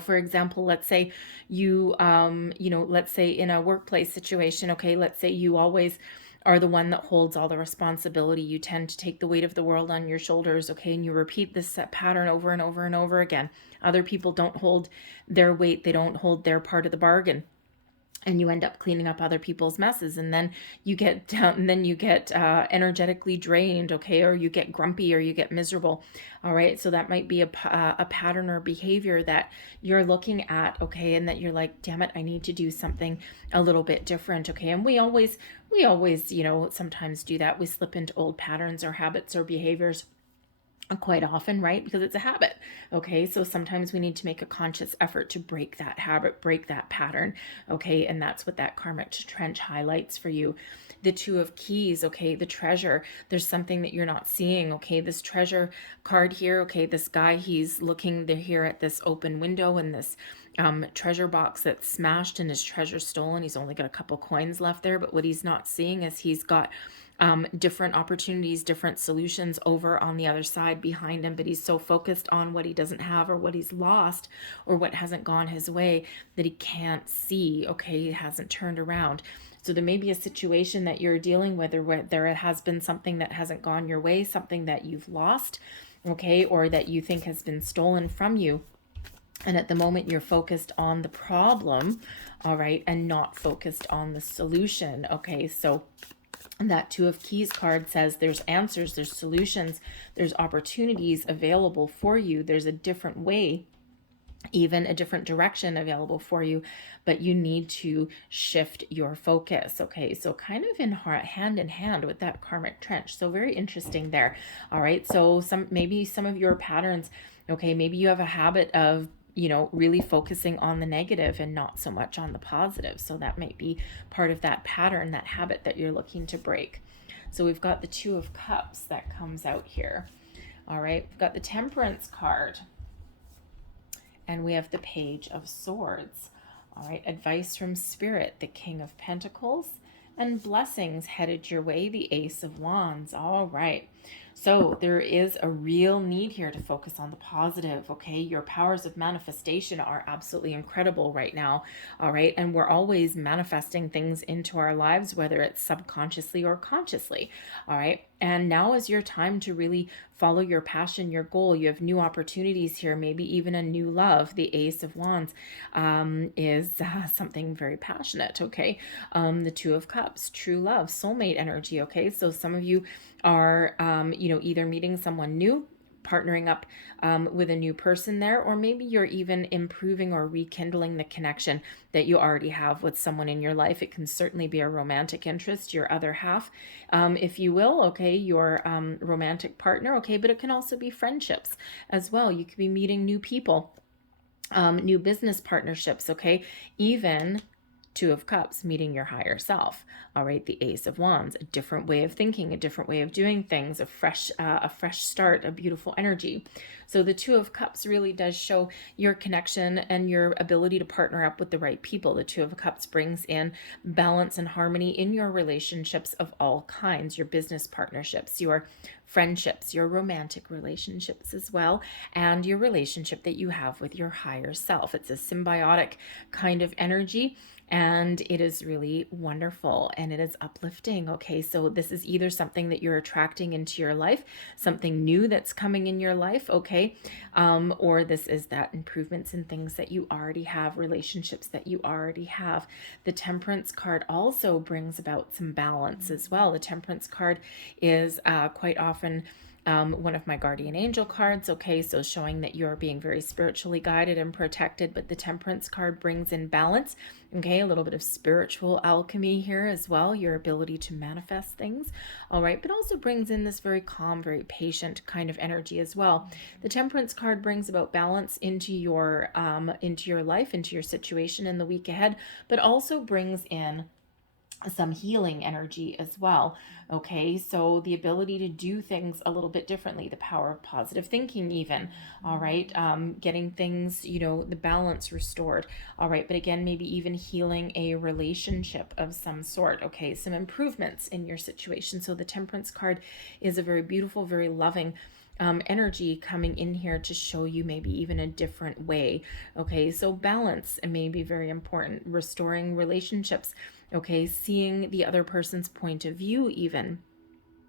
for example, let's say let's say in a workplace situation, okay, let's say you always are the one that holds all the responsibility. You tend to take the weight of the world on your shoulders, okay, and you repeat this pattern over and over and over again. Other people don't hold their weight. They don't hold their part of the bargain. And you end up cleaning up other people's messes, and then you get down, and then you get energetically drained, okay, or you get grumpy, or you get miserable. All right, so that might be a pattern or behavior that you're looking at, okay, and that you're like, damn it, I need to do something a little bit different, okay. And we always sometimes do that. We slip into old patterns or habits or behaviors quite often, right? Because it's a habit. Okay, so sometimes we need to make a conscious effort to break that habit, break that pattern. Okay, and that's what that Karmic Trench highlights for you. The Two of Keys, okay, the Treasure. There's something that you're not seeing, okay? This Treasure card here, okay, this guy, he's looking here at this open window and this treasure box that's smashed and his treasure stolen. He's only got a couple coins left there, but what he's not seeing is he's got different opportunities, different solutions over on the other side behind him, but he's so focused on what he doesn't have or what he's lost or what hasn't gone his way that he can't see, okay, he hasn't turned around. So there may be a situation that you're dealing with, or where there has been something that hasn't gone your way, something that you've lost, okay, or that you think has been stolen from you. And at the moment, you're focused on the problem, all right, and not focused on the solution, okay? So that Two of Keys card says there's answers, there's solutions, there's opportunities available for you. There's a different way, even a different direction available for you, but you need to shift your focus, okay? So kind of hand in hand with that karmic trench. So very interesting there. All right, so maybe some of your patterns, okay, maybe you have a habit of, you know, really focusing on the negative and not so much on the positive. So that might be part of that pattern, that habit that you're looking to break. So we've got the Two of Cups that comes out here. All right, we've got the Temperance card. And we have the Page of Swords. All right, advice from Spirit, the King of Pentacles, and blessings headed your way, the Ace of Wands. All right. So there is a real need here to focus on the positive, okay? Your powers of manifestation are absolutely incredible right now, all right? And we're always manifesting things into our lives, whether it's subconsciously or consciously, all right? And now is your time to really follow your passion, your goal. You have new opportunities here, maybe even a new love. The Ace of Wands is something very passionate, okay? The Two of Cups, true love, soulmate energy, okay? So some of you are, you know, either meeting someone new, partnering up with a new person there, or maybe you're even improving or rekindling the connection that you already have with someone in your life. It can certainly be a romantic interest, your other half, if you will, okay, your romantic partner, okay, but it can also be friendships as well. You could be meeting new people, new business partnerships, okay, even Two of Cups, meeting your higher self. All right, the Ace of Wands, a different way of thinking, a different way of doing things, a fresh start, a beautiful energy. So the Two of Cups really does show your connection and your ability to partner up with the right people. The Two of Cups brings in balance and harmony in your relationships of all kinds, your business partnerships, your friendships, your romantic relationships as well, and your relationship that you have with your higher self. It's a symbiotic kind of energy, and it is really wonderful and it is uplifting, okay? So this is either something that you're attracting into your life, something new that's coming in your life, okay? Or this is that improvements in things that you already have, relationships that you already have. The Temperance card also brings about some balance as well. The Temperance card is quite often one of my guardian angel cards, okay, so showing that you're being very spiritually guided and protected, but the Temperance card brings in balance, okay, a little bit of spiritual alchemy here as well, your ability to manifest things, all right, but also brings in this very calm, very patient kind of energy as well. The Temperance card brings about balance into your life, into your situation in the week ahead, but also brings in some healing energy as well, okay? So the ability to do things a little bit differently, the power of positive thinking even, all right? Getting things, you know, the balance restored, all right? But again, maybe even healing a relationship of some sort, okay? Some improvements in your situation. So the Temperance card is a very beautiful, very loving energy coming in here to show you maybe even a different way, okay? So balance may be very important, restoring relationships, okay, seeing the other person's point of view even,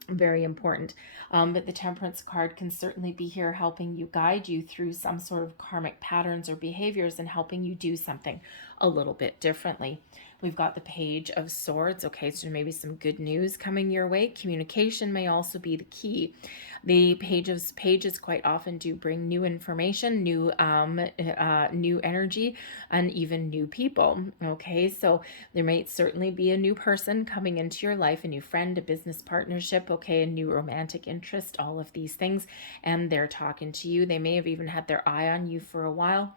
very important. But the Temperance card can certainly be here helping you, guide you through some sort of karmic patterns or behaviors and helping you do something a little bit differently. We've got the Page of Swords, okay, so maybe some good news coming your way. Communication may also be the key. The pages quite often do bring new information, new energy, and even new people, okay? So there might certainly be a new person coming into your life, a new friend, a business partnership, okay, a new romantic interest, all of these things, and they're talking to you. They may have even had their eye on you for a while.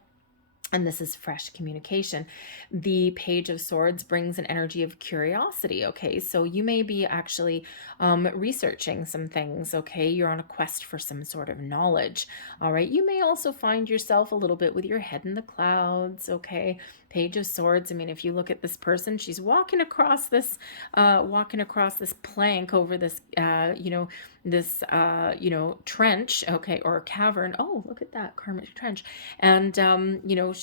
And this is fresh communication. The Page of Swords brings an energy of curiosity, okay? So you may be actually researching some things, okay? You're on a quest for some sort of knowledge, all right? You may also find yourself a little bit with your head in the clouds, okay? Page of Swords, I mean, if you look at this person, she's walking across this plank over this, trench, okay, or cavern. Oh, look at that karmic trench. And,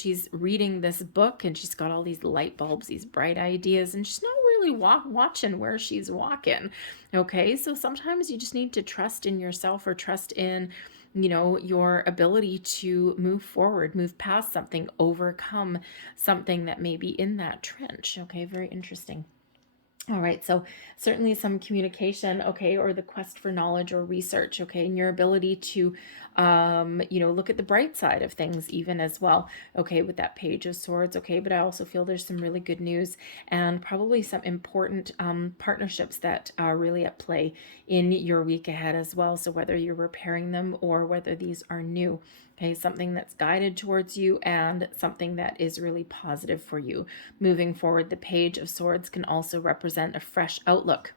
she's reading this book and she's got all these light bulbs, these bright ideas, and she's not really watching where she's walking, okay? So sometimes you just need to trust in yourself or trust in you know, your ability to move forward, move past something, overcome something that may be in that trench. Okay, very interesting. All right, so certainly some communication, okay, or the quest for knowledge or research, okay, and your ability to, you know, look at the bright side of things even as well, okay, with that Page of Swords, okay, but I also feel there's some really good news and probably some important partnerships that are really at play in your week ahead as well. So whether you're repairing them or whether these are new, okay, something that's guided towards you and something that is really positive for you moving forward. The Page of Swords can also represent a fresh outlook,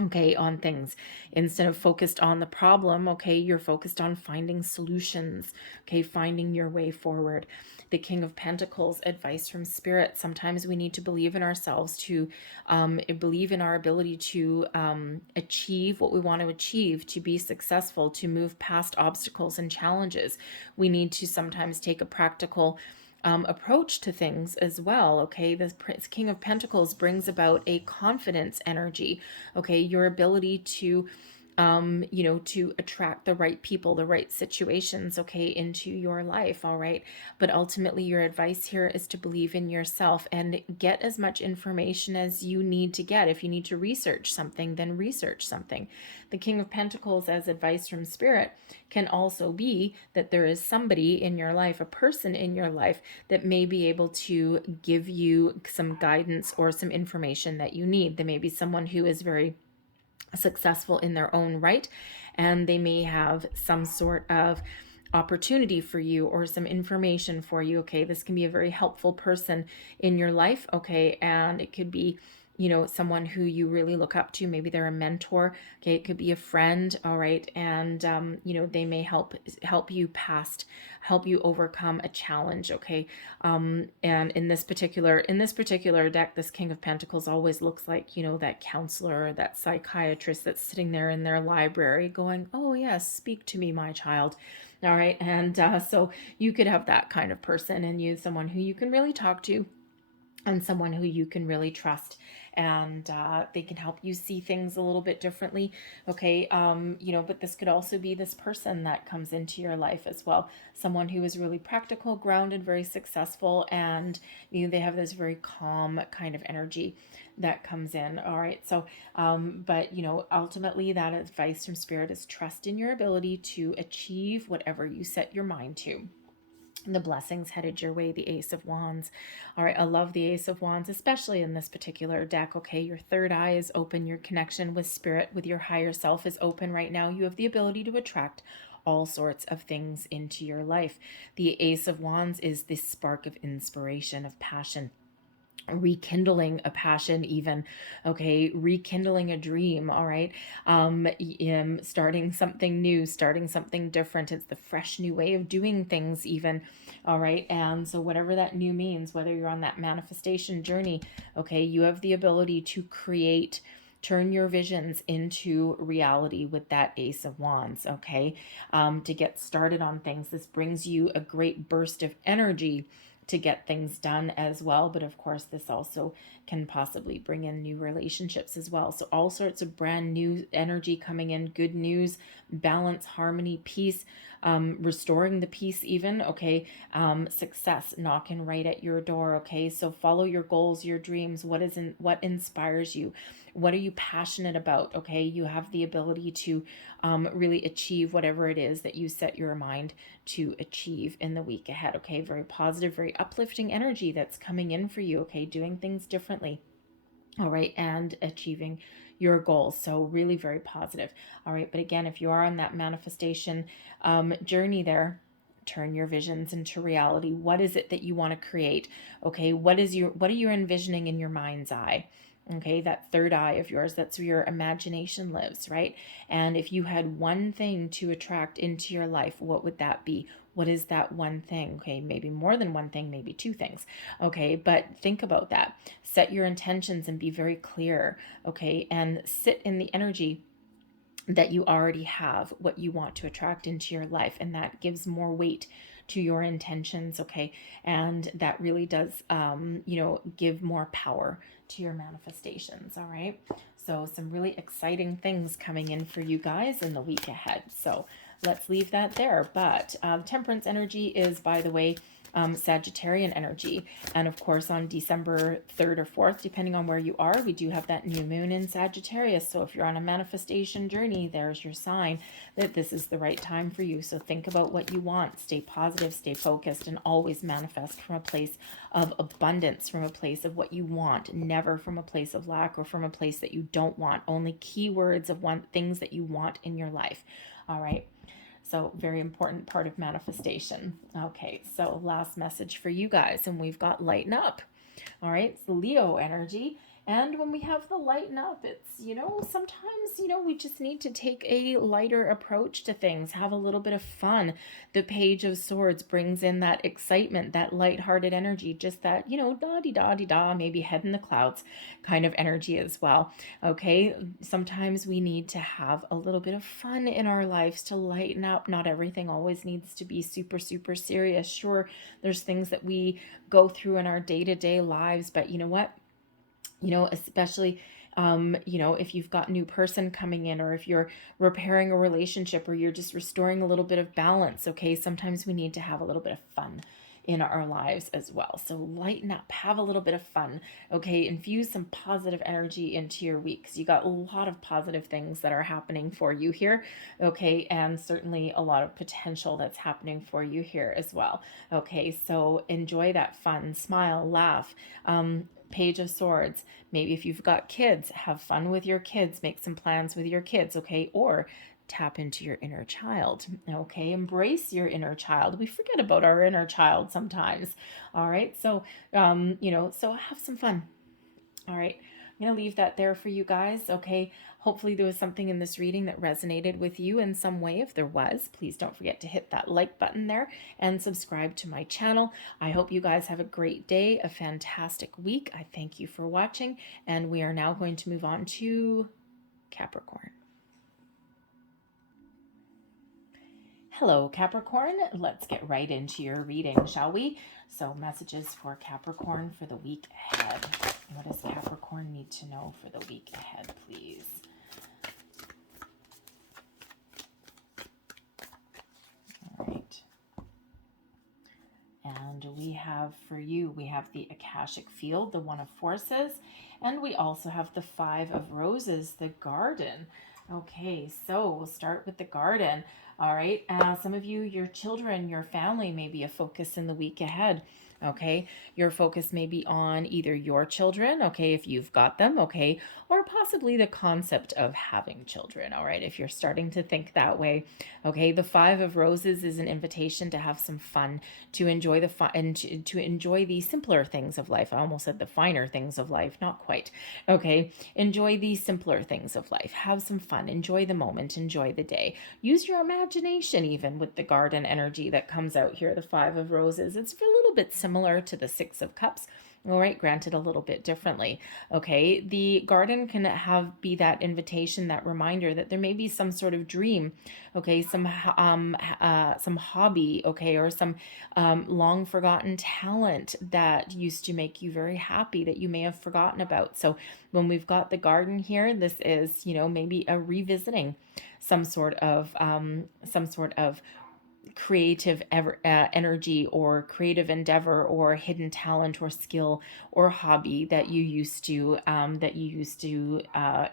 okay, on things. Instead of focused on the problem, okay, you're focused on finding solutions, okay, finding your way forward. The King of Pentacles, advice from Spirit. Sometimes we need to believe in ourselves, to believe in our ability to achieve what we want to achieve, to be successful, to move past obstacles and challenges. We need to sometimes take a practical approach to things as well. Okay, the King of Pentacles brings about a confidence energy. Okay, your ability to you know, to attract the right people, the right situations, okay, into your life. All right, but ultimately your advice here is to believe in yourself and get as much information as you need to get. If you need to research something, then research something. The King of Pentacles, as advice from Spirit, can also be that there is somebody in your life, a person in your life, that may be able to give you some guidance or some information that you need. There may be someone who is very successful in their own right, and they may have some sort of opportunity for you or some information for you. Okay, this can be a very helpful person in your life. Okay, and it could be, you know, someone who you really look up to. Maybe they're a mentor. Okay, it could be a friend. All right, and you know, they may help you help you overcome a challenge. Okay, and in this particular deck, this King of Pentacles always looks like, you know, that counselor, that psychiatrist that's sitting there in their library going, oh yes, speak to me, my child. All right, and so you could have that kind of person and you, someone who you can really talk to and someone who you can really trust, and they can help you see things a little bit differently. Okay, you know, but this could also be this person that comes into your life as well, someone who is really practical, grounded, very successful, and you know, they have this very calm kind of energy that comes in. All right, so but you know, ultimately that advice from Spirit is trust in your ability to achieve whatever you set your mind to. The blessings headed your way, the Ace of Wands. All right, I love the Ace of Wands, especially in this particular deck. Okay, your third eye is open, your connection with Spirit, with your higher self is open right now. You have the ability to attract all sorts of things into your life. The Ace of Wands is this spark of inspiration, of passion, rekindling a passion, even, okay, rekindling a dream. All right, starting something new, starting something different. It's the fresh new way of doing things even. All right, and so whatever that new means, whether you're on that manifestation journey, okay, you have the ability to create, turn your visions into reality with that Ace of Wands. Okay, to get started on things, this brings you a great burst of energy to get things done as well. But of course, this also can possibly bring in new relationships as well. So all sorts of brand new energy coming in, good news, balance, harmony, peace, restoring the peace even. Okay, success knocking right at your door. Okay, so follow your goals, your dreams. What inspires you? What are you passionate about? Okay, you have the ability to really achieve whatever it is that you set your mind to achieve in the week ahead. Okay, very positive, very uplifting energy that's coming in for you. Okay, doing things differently. All right, and achieving your goals. So really very positive. All right, but again, if you are on that manifestation journey there, turn your visions into reality. What is it that you want to create? Okay, what are you envisioning in your mind's eye? Okay, that third eye of yours, that's where your imagination lives, right? And if you had one thing to attract into your life, what would that be? What is that one thing? Okay, maybe more than one thing, maybe two things. Okay, but think about that. Set your intentions and be very clear. Okay, and sit in the energy that you already have, what you want to attract into your life, and that gives more weight to your intentions. Okay, and that really does you know, give more power to your manifestations. All right, so some really exciting things coming in for you guys in the week ahead. So let's leave that there. But temperance energy is, by the way, Sagittarian energy. And of course, on December 3rd or 4th, depending on where you are, we do have that new moon in Sagittarius. So if you're on a manifestation journey, there's your sign that this is the right time for you. So think about what you want, stay positive, stay focused, and always manifest from a place of abundance, from a place of what you want, never from a place of lack or from a place that you don't want. Only keywords of things that you want in your life. All right. So very important part of manifestation. Okay, so last message for you guys, and we've got lighten up. All right, it's the Leo energy. And when we have the lighten up, it's, sometimes, we just need to take a lighter approach to things, have a little bit of fun. The Page of Swords brings in that excitement, that lighthearted energy, just that, da-di-da-di-da, maybe head in the clouds kind of energy as well. Okay, sometimes we need to have a little bit of fun in our lives to lighten up. Not everything always needs to be super, super serious. Sure, there's things that we go through in our day-to-day lives, but you know what? Especially, if you've got a new person coming in, or if you're repairing a relationship, or you're just restoring a little bit of balance, okay, sometimes we need to have a little bit of fun in our lives as well. So lighten up, have a little bit of fun, okay, infuse some positive energy into your week. So you got a lot of positive things that are happening for you here, okay, and certainly a lot of potential that's happening for you here as well. Okay, so enjoy that fun, smile, laugh. Page of Swords. Maybe if you've got kids, have fun with your kids, make some plans with your kids, okay? Or tap into your inner child, okay? Embrace your inner child. We forget about our inner child sometimes, all right? So, so have some fun, all right? I'm going to leave that there for you guys, okay? Hopefully there was something in this reading that resonated with you in some way. If there was, please don't forget to hit that like button there and subscribe to my channel. I hope you guys have a great day, a fantastic week. I thank you for watching, and we are now going to move on to Capricorn. Hello, Capricorn. Let's get right into your reading, shall we? So messages for Capricorn for the week ahead. What does Capricorn need to know for the week ahead, please? All right. And we have for you, we have the Akashic Field, the One of Forces, and we also have the Five of Roses, the Garden. Okay, so we'll start with the Garden. All right, some of you, your children, your family may be a focus in the week ahead. Okay, your focus may be on either your children, okay, if you've got them, okay, or possibly the concept of having children, all right, if you're starting to think that way. Okay, the Five of Roses is an invitation to have some fun, to enjoy the fun, and to enjoy the simpler things of life. I almost said the finer things of life, not quite. Okay, enjoy the simpler things of life, have some fun, enjoy the moment, enjoy the day. Use your imagination even with the Garden energy that comes out here, the Five of Roses. It's a little bit similar to the Six of Cups, all right, granted a little bit differently. Okay, the Garden can be that invitation, that reminder that there may be some sort of dream, okay, some hobby, okay, or some long forgotten talent that used to make you very happy that you may have forgotten about. So when we've got the Garden here, this is, maybe a revisiting some sort of creative energy or creative endeavor or hidden talent or skill or hobby that you used to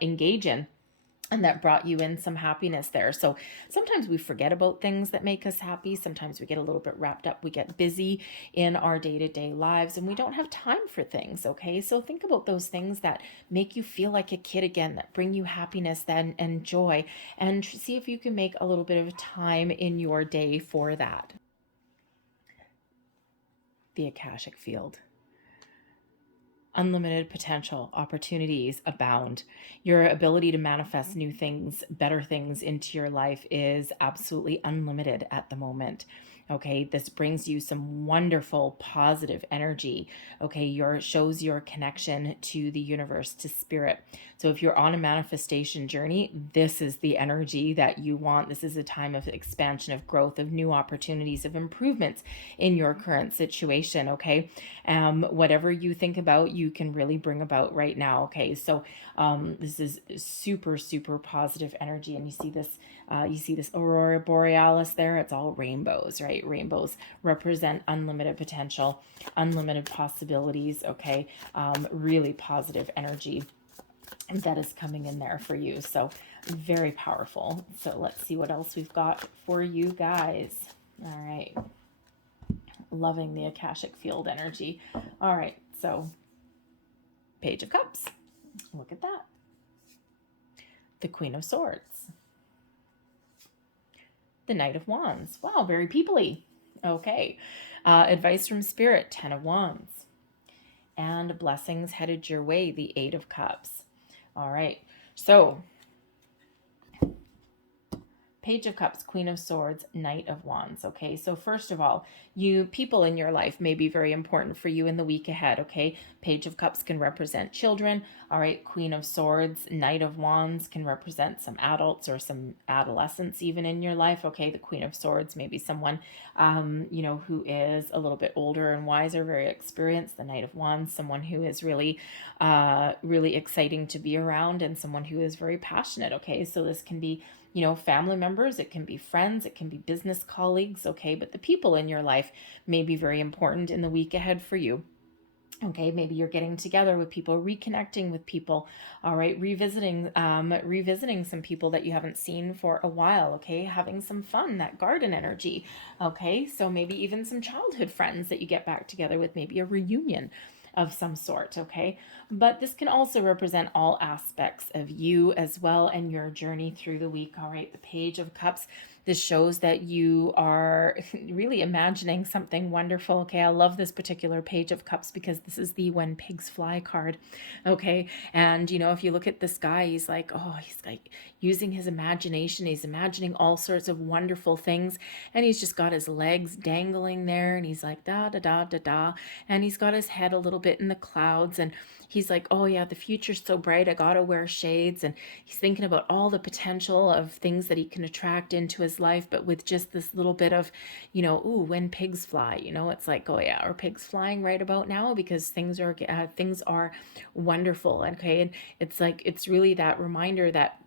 engage in, and that brought you in some happiness there. So sometimes we forget about things that make us happy. Sometimes we get a little bit wrapped up. We get busy in our day-to-day lives and we don't have time for things, okay? So think about those things that make you feel like a kid again, that bring you happiness and joy, and see if you can make a little bit of time in your day for that. The Akashic Field. Unlimited potential, opportunities abound. Your ability to manifest new things, better things into your life is absolutely unlimited at the moment. Okay, this brings you some wonderful positive energy. Okay, shows your connection to the universe, to spirit. So if you're on a manifestation journey, this is the energy that you want. This is a time of expansion, of growth, of new opportunities, of improvements in your current situation. Okay, whatever you think about, you can really bring about right now. Okay, so this is super, super positive energy, and you see this aurora borealis there. It's all rainbows, right? Rainbows represent unlimited potential, unlimited possibilities. Okay, really positive energy that is coming in there for you. So very powerful. So let's see what else we've got for you guys. All right. Loving the Akashic field energy. All right. So Page of Cups. Look at that. The Queen of Swords. The Knight of Wands. Wow, very peoply. Okay. Advice from Spirit, 10 of Wands. And blessings headed your way, the 8 of Cups. All right. So Page of Cups, Queen of Swords, Knight of Wands. Okay, so first of all, people in your life may be very important for you in the week ahead. Okay, Page of Cups can represent children. All right, Queen of Swords, Knight of Wands can represent some adults or some adolescents even in your life. Okay, the Queen of Swords, maybe someone, who is a little bit older and wiser, very experienced. The Knight of Wands, someone who is really, really exciting to be around, and someone who is very passionate. Okay, so this can be family members, it can be friends, it can be business colleagues, okay? But the people in your life may be very important in the week ahead for you. Okay, maybe you're getting together with people, reconnecting with people, all right, revisiting some people that you haven't seen for a while, okay, having some fun, that garden energy, okay, so maybe even some childhood friends that you get back together with, maybe a reunion of some sort, okay? But this can also represent all aspects of you as well and your journey through the week, all right? The Page of Cups, this shows that you are really imagining something wonderful, okay? I love this particular Page of Cups because this is the When Pigs Fly card, okay? And, if you look at this guy, he's like using his imagination. He's imagining all sorts of wonderful things, and he's just got his legs dangling there, and he's like, da, da, da, da, da, and he's got his head a little bit in the clouds, and he's like, oh yeah, the future's so bright, I gotta wear shades. And he's thinking about all the potential of things that he can attract into his life, but with just this little bit of, ooh, when pigs fly, it's like, oh yeah, are pigs flying right about now? Because things are wonderful. Okay. And it's really that reminder that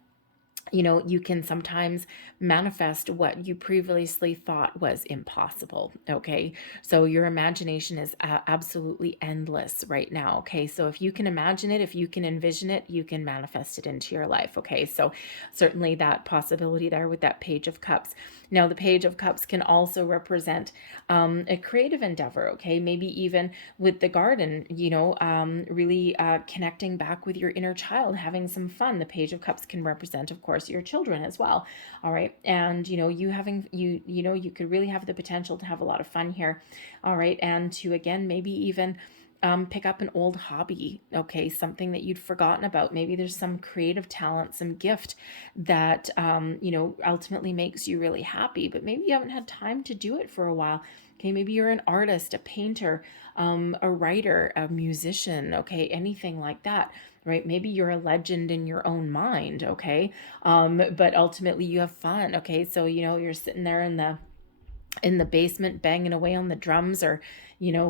you can sometimes manifest what you previously thought was impossible. Okay. So your imagination is absolutely endless right now. Okay. So if you can imagine it, if you can envision it, you can manifest it into your life. Okay. So certainly that possibility there with that Page of Cups. Now, the Page of Cups can also represent a creative endeavor. Okay. Maybe even with the garden, really connecting back with your inner child, having some fun. The Page of Cups can represent, of course, your children as well. All right. And, you could really have the potential to have a lot of fun here. All right. And to, again, maybe even pick up an old hobby, okay, something that you'd forgotten about. Maybe there's some creative talent, some gift that, ultimately makes you really happy, but maybe you haven't had time to do it for a while. Okay, maybe you're an artist, a painter, a writer, a musician, okay, anything like that, right? Maybe you're a legend in your own mind, okay, but ultimately you have fun, okay? So, you're sitting there in the basement banging away on the drums, or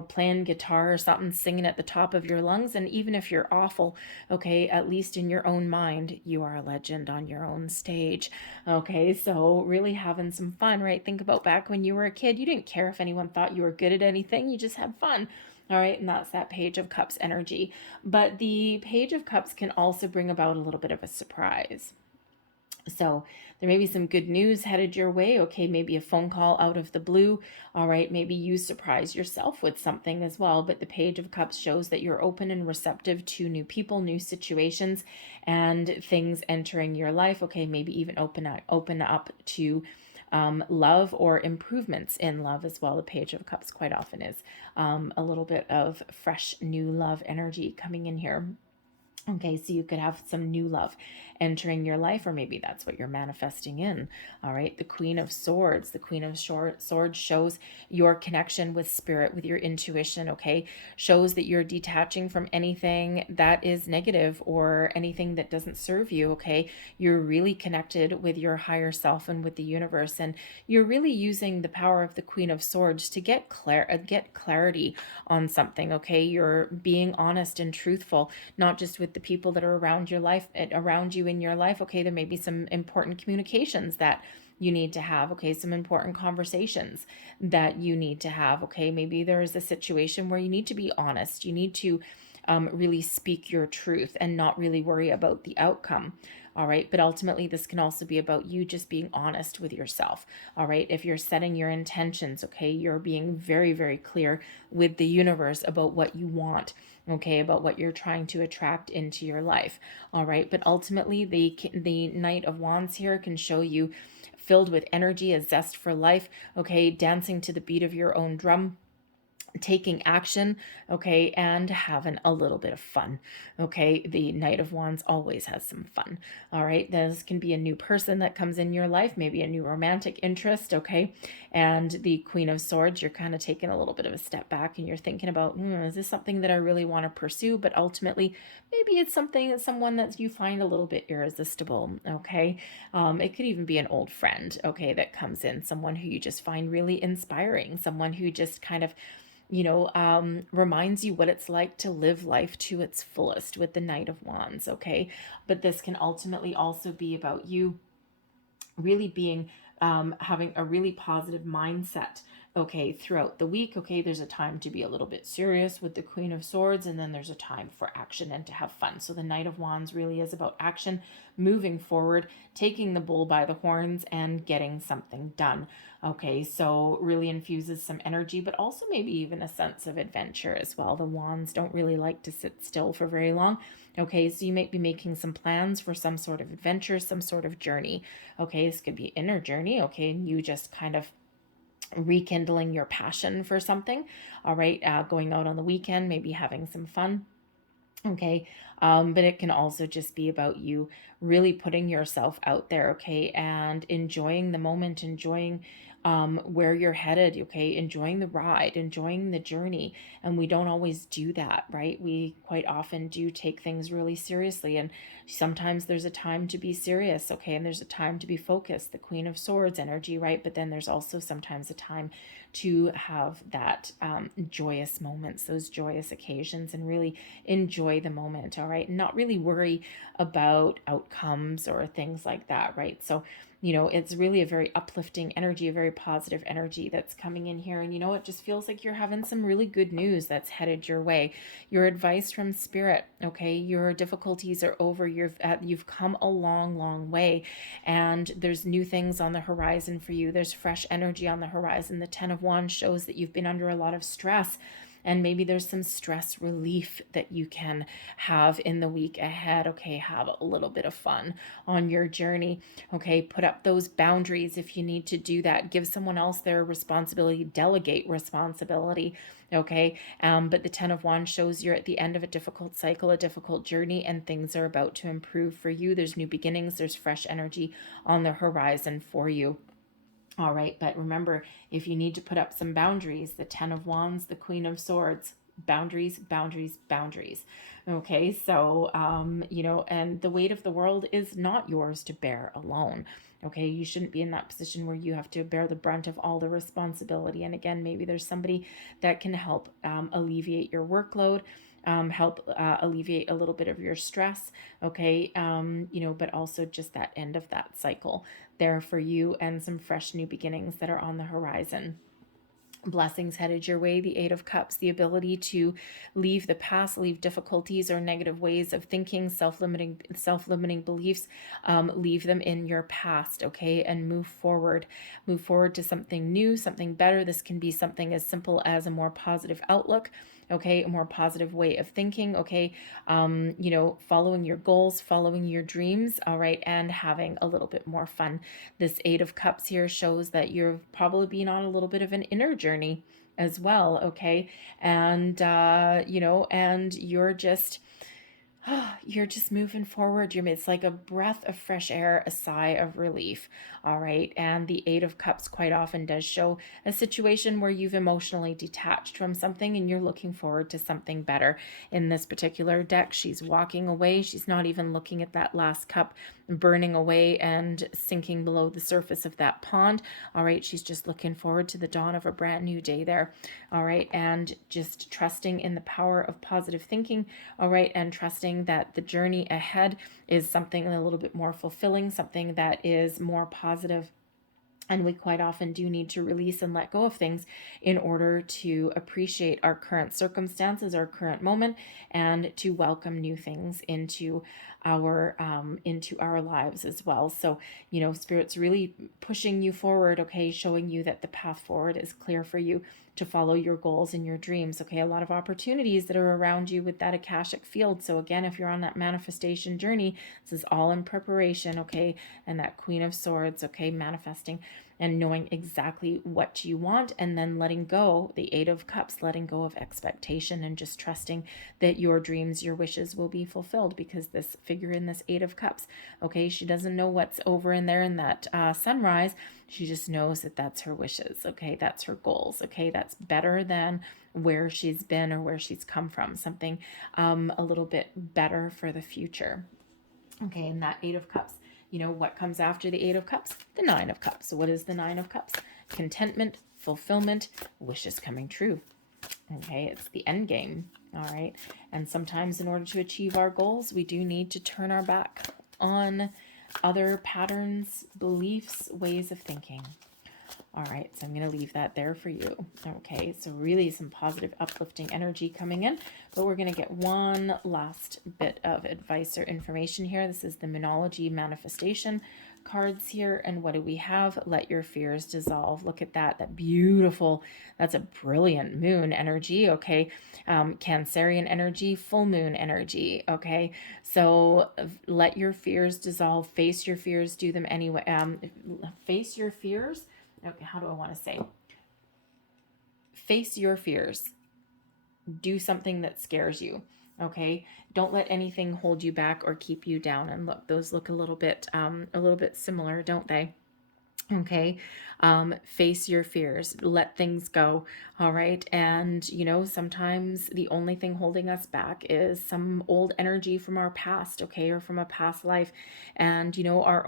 playing guitar or something, singing at the top of your lungs. And even if you're awful, okay, at least in your own mind, you are a legend on your own stage. Okay, so really having some fun, right? Think about back when you were a kid. You didn't care if anyone thought you were good at anything. You just had fun. All right, and that's that Page of Cups energy. But the Page of Cups can also bring about a little bit of a surprise. So there may be some good news headed your way. Okay, maybe a phone call out of the blue. All right, maybe you surprise yourself with something as well. But the Page of Cups shows that you're open and receptive to new people, new situations, and things entering your life. Okay, maybe even open up to love or improvements in love as well. The Page of Cups quite often is a little bit of fresh new love energy coming in here. Okay, so you could have some new love entering your life, or maybe that's what you're manifesting in. All right, the Queen of Swords. The Queen of Swords shows your connection with spirit, with your intuition, okay? Shows that you're detaching from anything that is negative or anything that doesn't serve you, okay? You're really connected with your higher self and with the universe, and you're really using the power of the Queen of Swords to get clarity on something, okay? You're being honest and truthful, not just with the people that are around your life, around you in your life. Okay, there may be some important communications that you need to have, okay, some important conversations that you need to have, okay? Maybe there is a situation where you need to be honest, you need to really speak your truth and not really worry about the outcome. All right, but ultimately this can also be about you just being honest with yourself. All right, if you're setting your intentions, okay, you're being very, very clear with the universe about what you want, okay, about what you're trying to attract into your life. All right, but ultimately the Knight of Wands here can show you filled with energy, a zest for life, okay, dancing to the beat of your own drum, taking action, okay, and having a little bit of fun, okay? The Knight of Wands always has some fun, all right? This can be a new person that comes in your life, maybe a new romantic interest, okay? And the Queen of Swords, you're kind of taking a little bit of a step back and you're thinking about, is this something that I really want to pursue? But ultimately, maybe it's someone that you find a little bit irresistible, okay? It could even be an old friend, okay, that comes in, someone who you just find really inspiring, someone who just kind of reminds you what it's like to live life to its fullest with the Knight of Wands, okay? But this can ultimately also be about you really being, having a really positive mindset, okay, throughout the week. Okay, there's a time to be a little bit serious with the Queen of Swords, and then there's a time for action and to have fun. So the Knight of Wands really is about action, moving forward, taking the bull by the horns and getting something done. Okay, so really infuses some energy, but also maybe even a sense of adventure as well. The Wands don't really like to sit still for very long. Okay, so you might be making some plans for some sort of adventure, some sort of journey. Okay, this could be inner journey. Okay, and you just kind of rekindling your passion for something. All right, going out on the weekend, maybe having some fun. Okay, but it can also just be about you really putting yourself out there, okay, and enjoying the moment, enjoying where you're headed, okay, enjoying the ride, enjoying the journey. And we don't always do that, right? We quite often do take things really seriously, and sometimes there's a time to be serious, okay, and there's a time to be focused, the Queen of Swords energy, right? But then there's also sometimes a time to have that joyous moments, those joyous occasions, and really enjoy the moment, all right? And not really worry about outcomes or things like that, right? So, it's really a very uplifting energy, a very positive energy that's coming in here. And it just feels like you're having some really good news that's headed your way. Your advice from spirit, okay? Your difficulties are over. You've come a long, long way, and there's new things on the horizon for you. There's fresh energy on the horizon. The Ten of Wands shows that you've been under a lot of stress, and maybe there's some stress relief that you can have in the week ahead. Okay, have a little bit of fun on your journey. Okay, put up those boundaries if you need to do that. Give someone else their responsibility, delegate responsibility. Okay, but the Ten of Wands shows you're at the end of a difficult cycle, a difficult journey, and things are about to improve for you. There's new beginnings, there's fresh energy on the horizon for you. All right, but remember, if you need to put up some boundaries, the Ten of Wands, the Queen of Swords, boundaries, boundaries, boundaries. Okay, so, and the weight of the world is not yours to bear alone. Okay, you shouldn't be in that position where you have to bear the brunt of all the responsibility. And again, maybe there's somebody that can help alleviate your workload, help alleviate a little bit of your stress, okay, but also just that end of that cycle there for you, and some fresh new beginnings that are on the horizon. Blessings headed your way, the Eight of Cups, the ability to leave the past, leave difficulties or negative ways of thinking, self-limiting beliefs, leave them in your past, okay, and move forward to something new, something better. This can be something as simple as a more positive outlook, okay, a more positive way of thinking, okay, following your goals, following your dreams, all right, and having a little bit more fun. This Eight of Cups here shows that you've probably been on a little bit of an inner journey as well, okay, and and you're just You're just moving forward. It's like a breath of fresh air, a sigh of relief. All right. And the Eight of Cups quite often does show a situation where you've emotionally detached from something and you're looking forward to something better. In this particular deck, she's walking away. She's not even looking at that last cup burning away and sinking below the surface of that pond. All right. She's just looking forward to the dawn of a brand new day there. All right. And just trusting in the power of positive thinking. All right. And trusting that the journey ahead is something a little bit more fulfilling, something that is more positive. And we quite often do need to release and let go of things in order to appreciate our current circumstances, our current moment, and to welcome new things into our lives as well. So, Spirit's really pushing you forward, okay, showing you that the path forward is clear for you to follow your goals and your dreams. Okay, a lot of opportunities that are around you with that Akashic field. So again, if you're on that manifestation journey, this is all in preparation, okay? And that Queen of Swords, okay, manifesting and knowing exactly what you want, and then letting go, the Eight of Cups, letting go of expectation and just trusting that your dreams, your wishes will be fulfilled, because this figure in this Eight of Cups, okay, she doesn't know what's over in there in that sunrise. She just knows that that's her wishes, okay, that's her goals, okay, that's better than where she's been or where she's come from, something a little bit better for the future. Okay, and that Eight of Cups, what comes after the Eight of Cups? The Nine of Cups. So what is the Nine of Cups? Contentment, fulfillment, wishes coming true. Okay, it's the end game. All right, and sometimes in order to achieve our goals, we do need to turn our back on other patterns, beliefs, ways of thinking. All right, so I'm going to leave that there for you. Okay, so really some positive, uplifting energy coming in, but we're going to get one last bit of advice or information here. This is the Moonology manifestation cards here, and what do we have? Let your fears dissolve. Look at that beautiful, that's a brilliant moon energy, okay? Cancerian energy, full moon energy, okay? So let your fears dissolve, face your fears, do them anyway. Face your fears. Okay, how do I want to say? Face your fears. Do something that scares you. Okay, don't let anything hold you back or keep you down. And look, those look a little bit similar, don't they? Okay, face your fears, let things go. All right, and sometimes the only thing holding us back is some old energy from our past, okay, or from a past life, and our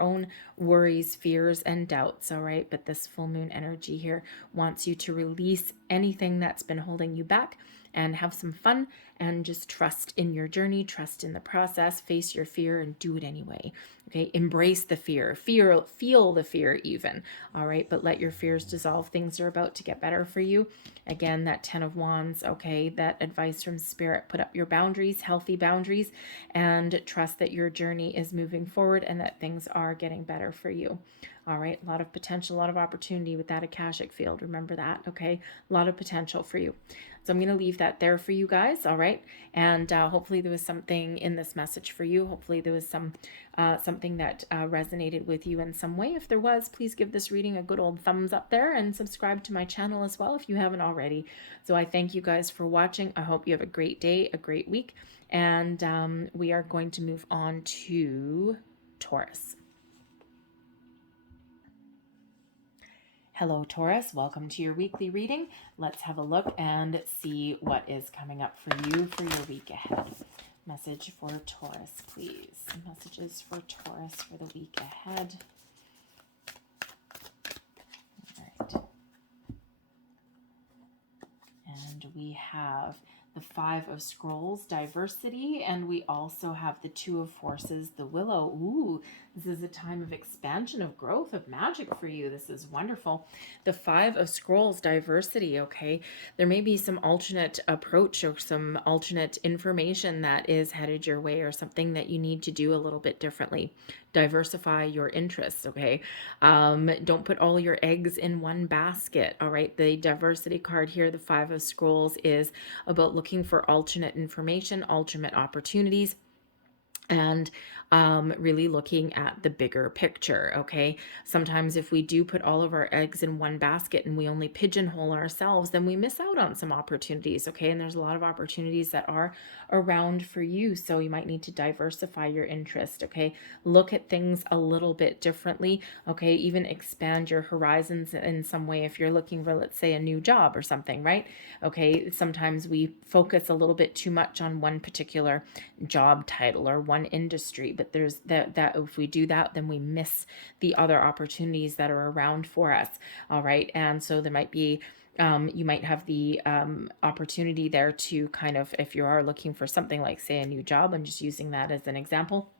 own worries, fears, and doubts. All right, but this full moon energy here wants you to release anything that's been holding you back and have some fun and just trust in your journey, trust in the process, face your fear and do it anyway. Okay, embrace the fear, feel the fear even. All right, but let your fears dissolve. Things are about to get better for you. Again, that 10 of Wands, okay, that advice from Spirit, put up your boundaries, healthy boundaries, and trust that your journey is moving forward and that things are getting better for you. All right, a lot of potential, a lot of opportunity with that Akashic field. Remember that, okay? A lot of potential for you. So I'm going to leave that there for you guys, all right? And hopefully there was something in this message for you. Hopefully there was something that resonated with you in some way. If there was, please give this reading a good old thumbs up there and subscribe to my channel as well if you haven't already. So I thank you guys for watching. I hope you have a great day, a great week, and we are going to move on to Taurus. Hello, Taurus. Welcome to your weekly reading. Let's have a look and see what is coming up for you for your week ahead. Message for Taurus, please. Messages for Taurus for the week ahead. All right. And we have the Five of Scrolls, diversity, and we also have the Two of Forces, the Willow. Ooh, this is a time of expansion, of growth, of magic for you. This is wonderful. The Five of Scrolls, diversity, okay? There may be some alternate approach or some alternate information that is headed your way or something that you need to do a little bit differently. Diversify your interests, okay? Don't put all your eggs in one basket, all right? The diversity card here, the Five of Scrolls, is about looking for alternate information, alternate opportunities, and really looking at the bigger picture, okay? Sometimes if we do put all of our eggs in one basket and we only pigeonhole ourselves, then we miss out on some opportunities, okay? And there's a lot of opportunities that are around for you, so you might need to diversify your interest, okay? Look at things a little bit differently, okay? Even expand your horizons in some way if you're looking for, let's say, a new job or something, right? Okay, sometimes we focus a little bit too much on one particular job title or one industry, but there's that if we do that, then we miss the other opportunities that are around for us. All right, and so there might be you might have the opportunity there to kind of, if you are looking for something like, say, a new job, I'm just using that as an example.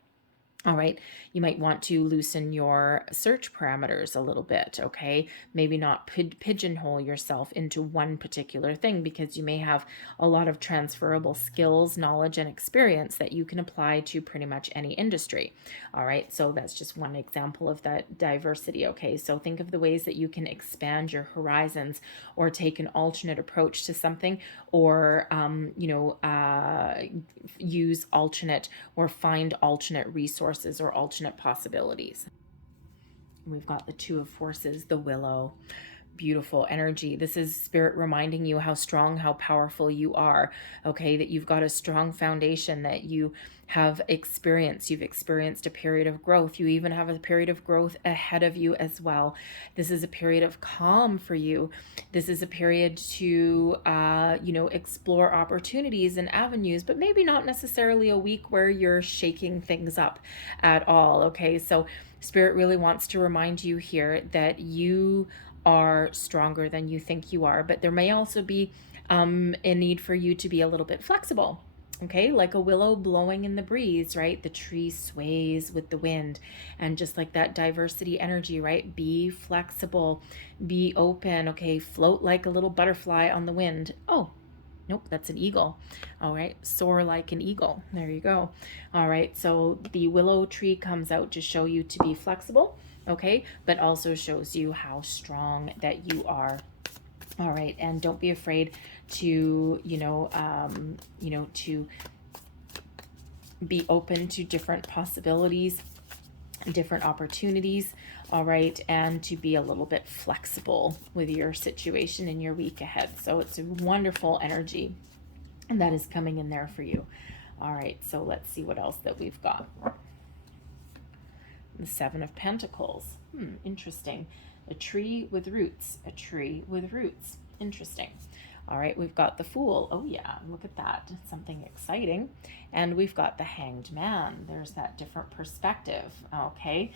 All right, you might want to loosen your search parameters a little bit, okay? Maybe not pigeonhole yourself into one particular thing, because you may have a lot of transferable skills, knowledge, and experience that you can apply to pretty much any industry. All right, so that's just one example of that diversity, okay? So think of the ways that you can expand your horizons or take an alternate approach to something, or, use alternate or find alternate resources or alternate possibilities. We've got the Two of Forces, the Willow. Beautiful energy. This is Spirit reminding you how strong, how powerful you are, okay? That you've got a strong foundation, that you have experienced. You've experienced a period of growth. You even have a period of growth ahead of you as well. This is a period of calm for you. This is a period to, explore opportunities and avenues, but maybe not necessarily a week where you're shaking things up at all, okay? So Spirit really wants to remind you here that you are stronger than you think you are, but there may also be a need for you to be a little bit flexible, okay? Like a willow blowing in the breeze, right? The tree sways with the wind, and just like that diversity energy, right? Be flexible, be open, okay? Float like a little butterfly on the wind. Oh, nope, that's an eagle. All right, soar like an eagle. There you go. All right, so the willow tree comes out to show you to be flexible, okay, but also shows you how strong that you are. All right, and don't be afraid to, to be open to different possibilities, different opportunities. All right, and to be a little bit flexible with your situation in your week ahead. So it's a wonderful energy, and that is coming in there for you. All right, so let's see what else that we've got. The Seven of Pentacles. Interesting. A tree with roots. A tree with roots. Interesting. All right, we've got the Fool. Oh yeah, look at that. Something exciting. And we've got the Hanged Man. There's that different perspective. Okay.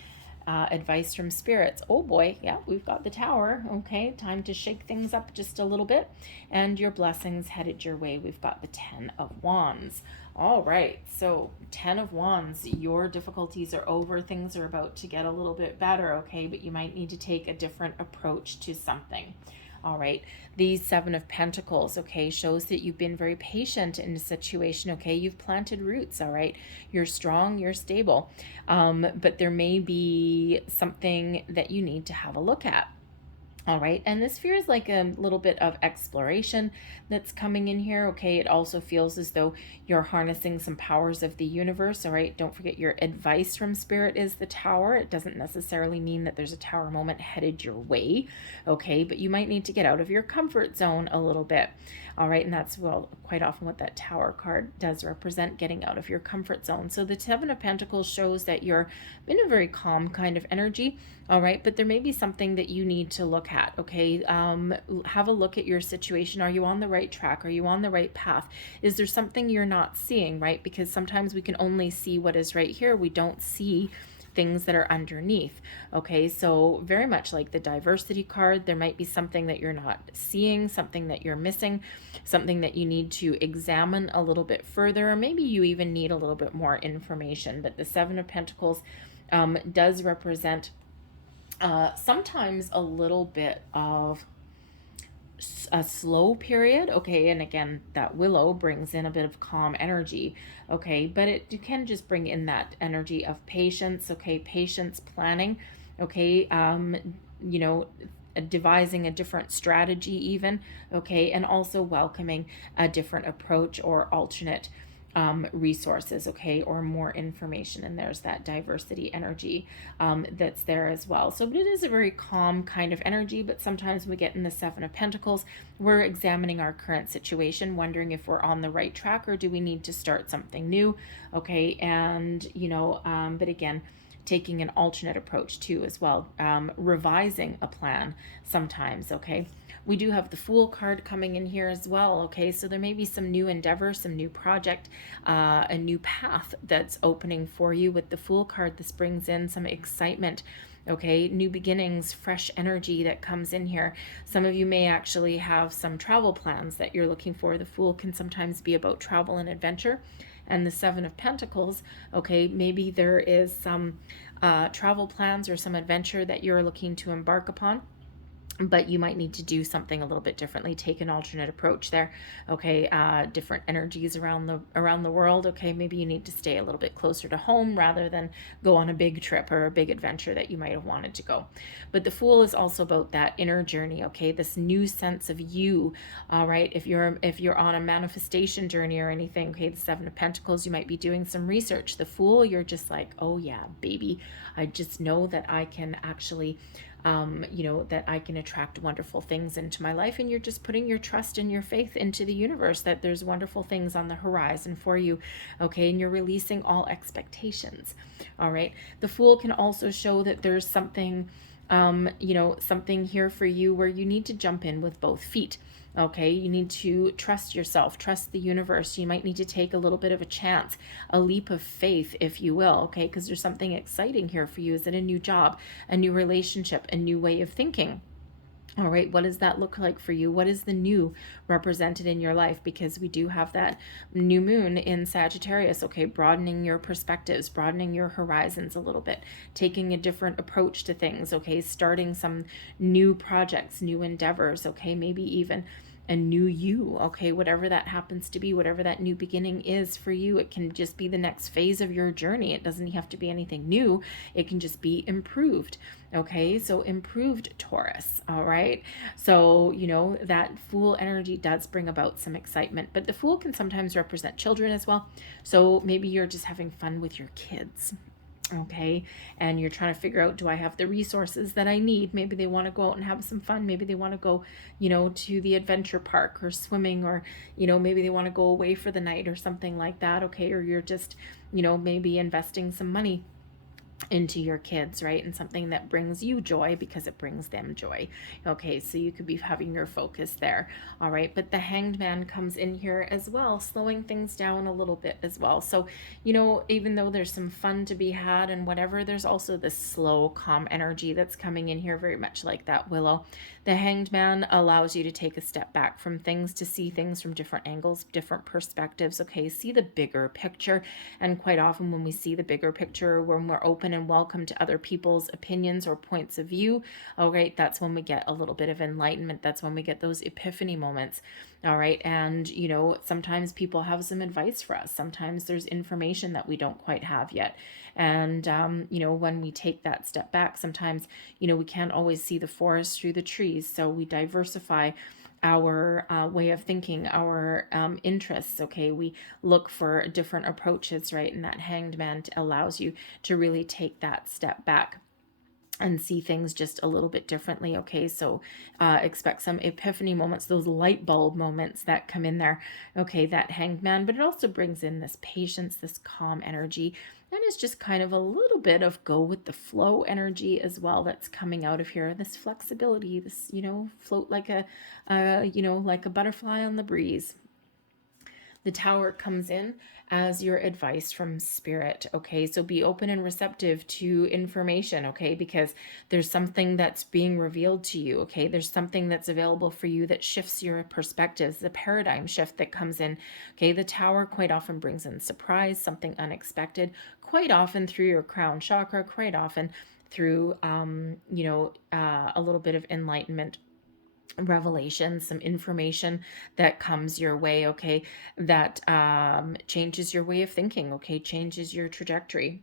Advice from spirits. Oh boy, yeah, we've got the Tower. Okay, time to shake things up just a little bit. And your blessings headed your way. We've got the Ten of Wands. All right, so 10 of Wands, your difficulties are over. Things are about to get a little bit better, okay? But you might need to take a different approach to something. All right, the Seven of Pentacles, okay, shows that you've been very patient in a situation, okay? You've planted roots, all right? You're strong, you're stable, but there may be something that you need to have a look at. All right, and this feels like a little bit of exploration that's coming in here, okay? It also feels as though you're harnessing some powers of the universe, all right? Don't forget, your advice from Spirit is the Tower. It doesn't necessarily mean that there's a Tower moment headed your way, okay? But you might need to get out of your comfort zone a little bit, all right? And that's, well, quite often what that Tower card does represent, getting out of your comfort zone. So the Seven of Pentacles shows that you're in a very calm kind of energy, all right? But there may be something that you need to look at, okay? Have a look at your situation. Are you on the right track? Are you on the right path? Is there something you're not seeing, right? Because sometimes we can only see what is right here. We don't see things that are underneath, okay? So very much like the diversity card, there might be something that you're not seeing, something that you're missing, something that you need to examine a little bit further, or maybe you even need a little bit more information. But the Seven of Pentacles does represent sometimes a little bit of a slow period, okay? And again, that willow brings in a bit of calm energy, okay? But it can just bring in that energy of patience, okay? Patience, planning, okay? Devising a different strategy even, okay? And also welcoming a different approach or alternate resources, okay, or more information. And there's that diversity energy that's there as well. So it is a very calm kind of energy, but sometimes we get in the Seven of Pentacles, we're examining our current situation, wondering if we're on the right track or do we need to start something new, okay? And, but again, taking an alternate approach too as well, revising a plan sometimes, okay? We do have the Fool card coming in here as well, okay? So there may be some new endeavor, some new project, a new path that's opening for you with the Fool card. This brings in some excitement, okay? New beginnings, fresh energy that comes in here. Some of you may actually have some travel plans that you're looking for. The Fool can sometimes be about travel and adventure. And the Seven of Pentacles, okay, maybe there is some travel plans or some adventure that you're looking to embark upon, but you might need to do something a little bit differently, take an alternate approach there, okay? Different energies around the world, okay? Maybe you need to stay a little bit closer to home rather than go on a big trip or a big adventure that you might have wanted to go. But the Fool is also about that inner journey, okay? This new sense of you, all right? If you're on a manifestation journey or anything, okay, the Seven of Pentacles, you might be doing some research. The Fool, you're just like, oh yeah, baby, I just know that I can actually that I can attract wonderful things into my life. And you're just putting your trust and your faith into the universe that there's wonderful things on the horizon for you. Okay. And you're releasing all expectations. All right. The Fool can also show that there's something, something here for you where you need to jump in with both feet. Okay, you need to trust yourself, trust the universe. You might need to take a little bit of a chance, a leap of faith, if you will, okay, because there's something exciting here for you. Is it a new job, a new relationship, a new way of thinking? All right, what does that look like for you? What is the new represented in your life? Because we do have that new moon in Sagittarius, okay, broadening your perspectives, broadening your horizons a little bit, taking a different approach to things, okay, starting some new projects, new endeavors, okay, maybe even a new you, okay, whatever that happens to be, whatever that new beginning is for you. It can just be the next phase of your journey. It doesn't have to be anything new. It can just be improved, okay? So improved Taurus, all right? So, that Fool energy does bring about some excitement, but the Fool can sometimes represent children as well. So maybe you're just having fun with your kids, okay, and you're trying to figure out, do I have the resources that I need? Maybe they want to go out and have some fun. Maybe they want to go, to the adventure park or swimming, or maybe they want to go away for the night or something like that, okay? Or you're just maybe investing some money into your kids, right? And something that brings you joy because it brings them joy. Okay, so you could be having your focus there. All right, but the Hanged Man comes in here as well, slowing things down a little bit as well. So, even though there's some fun to be had and whatever, there's also this slow, calm energy that's coming in here, very much like that Willow. The Hanged Man allows you to take a step back from things, to see things from different angles, different perspectives, okay? See the bigger picture. And quite often when we see the bigger picture, when we're open and welcome to other people's opinions or points of view, all right, that's when we get a little bit of enlightenment. That's when we get those epiphany moments. All right. And, sometimes people have some advice for us. Sometimes there's information that we don't quite have yet. And, when we take that step back, sometimes, we can't always see the forest through the trees. So we diversify our way of thinking, our interests, okay? We look for different approaches, right? And that Hanged Man allows you to really take that step back and see things just a little bit differently, okay? So expect some epiphany moments, those light bulb moments that come in there, okay? That Hanged Man, but it also brings in this patience, this calm energy, and it's just kind of a little bit of go with the flow energy as well that's coming out of here. This flexibility, this, float like like a butterfly on the breeze. The Tower comes in as your advice from Spirit, okay? So be open and receptive to information, okay? Because there's something that's being revealed to you, okay? There's something that's available for you that shifts your perspectives, the paradigm shift that comes in, okay? The Tower quite often brings in surprise, something unexpected, quite often through your crown chakra, quite often through, a little bit of enlightenment, revelation, some information that comes your way, okay, that changes your way of thinking, okay, changes your trajectory.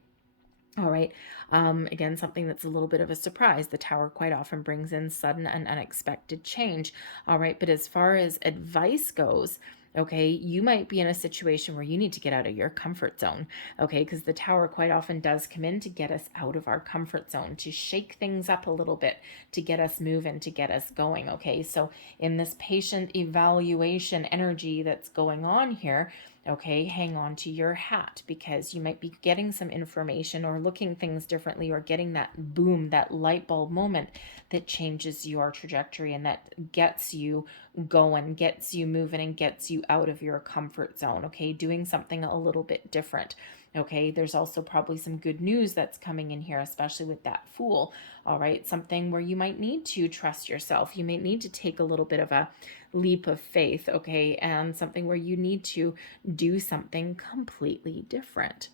All right. Again, something that's a little bit of a surprise. The Tower quite often brings in sudden and unexpected change. All right. But as far as advice goes, okay, you might be in a situation where you need to get out of your comfort zone, okay, because the Tower quite often does come in to get us out of our comfort zone, to shake things up a little bit, to get us moving, to get us going, okay? So in this patient evaluation energy that's going on here, okay, hang on to your hat, because you might be getting some information or looking things differently, or getting that boom, that light bulb moment that changes your trajectory and that gets you going, gets you moving, and gets you out of your comfort zone, okay? Doing something a little bit different, okay? There's also probably some good news that's coming in here, especially with that Fool, all right? Something where you might need to trust yourself. You may need to take a little bit of a leap of faith, okay? And something where you need to do something completely different.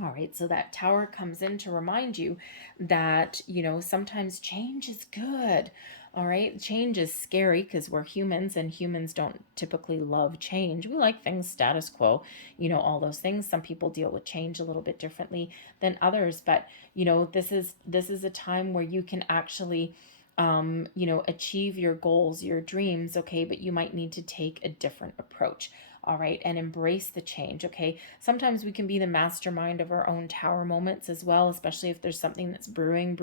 All right, so that Tower comes in to remind you that, you know, sometimes change is good. All right, change is scary because we're humans, and humans don't typically love change. We like things status quo, you know, all those things. Some people deal with change a little bit differently than others, but you know, this is a time where you can actually you know, achieve your goals, your dreams, okay, but you might need to take a different approach. All right, and embrace the change, okay? Sometimes we can be the mastermind of our own Tower moments as well, especially if there's something that's brewing,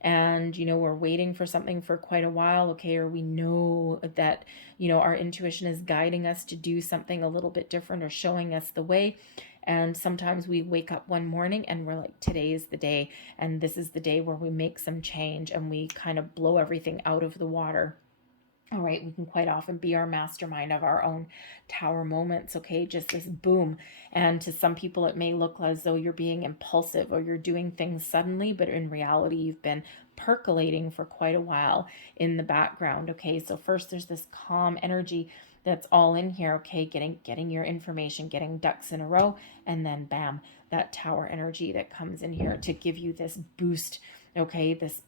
and you know, we're waiting for something for quite a while, okay? Or we know that, you know, our intuition is guiding us to do something a little bit different or showing us the way. And sometimes we wake up one morning and we're like, today is the day, and this is the day where we make some change and we kind of blow everything out of the water. All right, we can quite often be our mastermind of our own Tower moments, okay? Just this boom. And to some people, it may look as though you're being impulsive or you're doing things suddenly, but in reality, you've been percolating for quite a while in the background, okay? So first, there's this calm energy that's all in here, okay? Getting your information, getting ducks in a row, and then bam, that Tower energy that comes in here to give you this boost, okay? This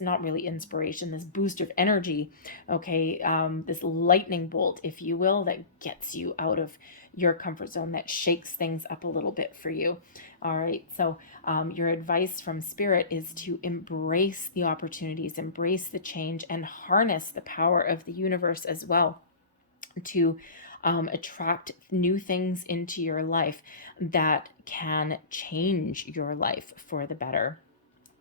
not really inspiration, this boost of energy, okay, this lightning bolt, if you will, that gets you out of your comfort zone, that shakes things up a little bit for you. All right, so your advice from Spirit is to embrace the opportunities, embrace the change, and harness the power of the universe as well to attract new things into your life that can change your life for the better.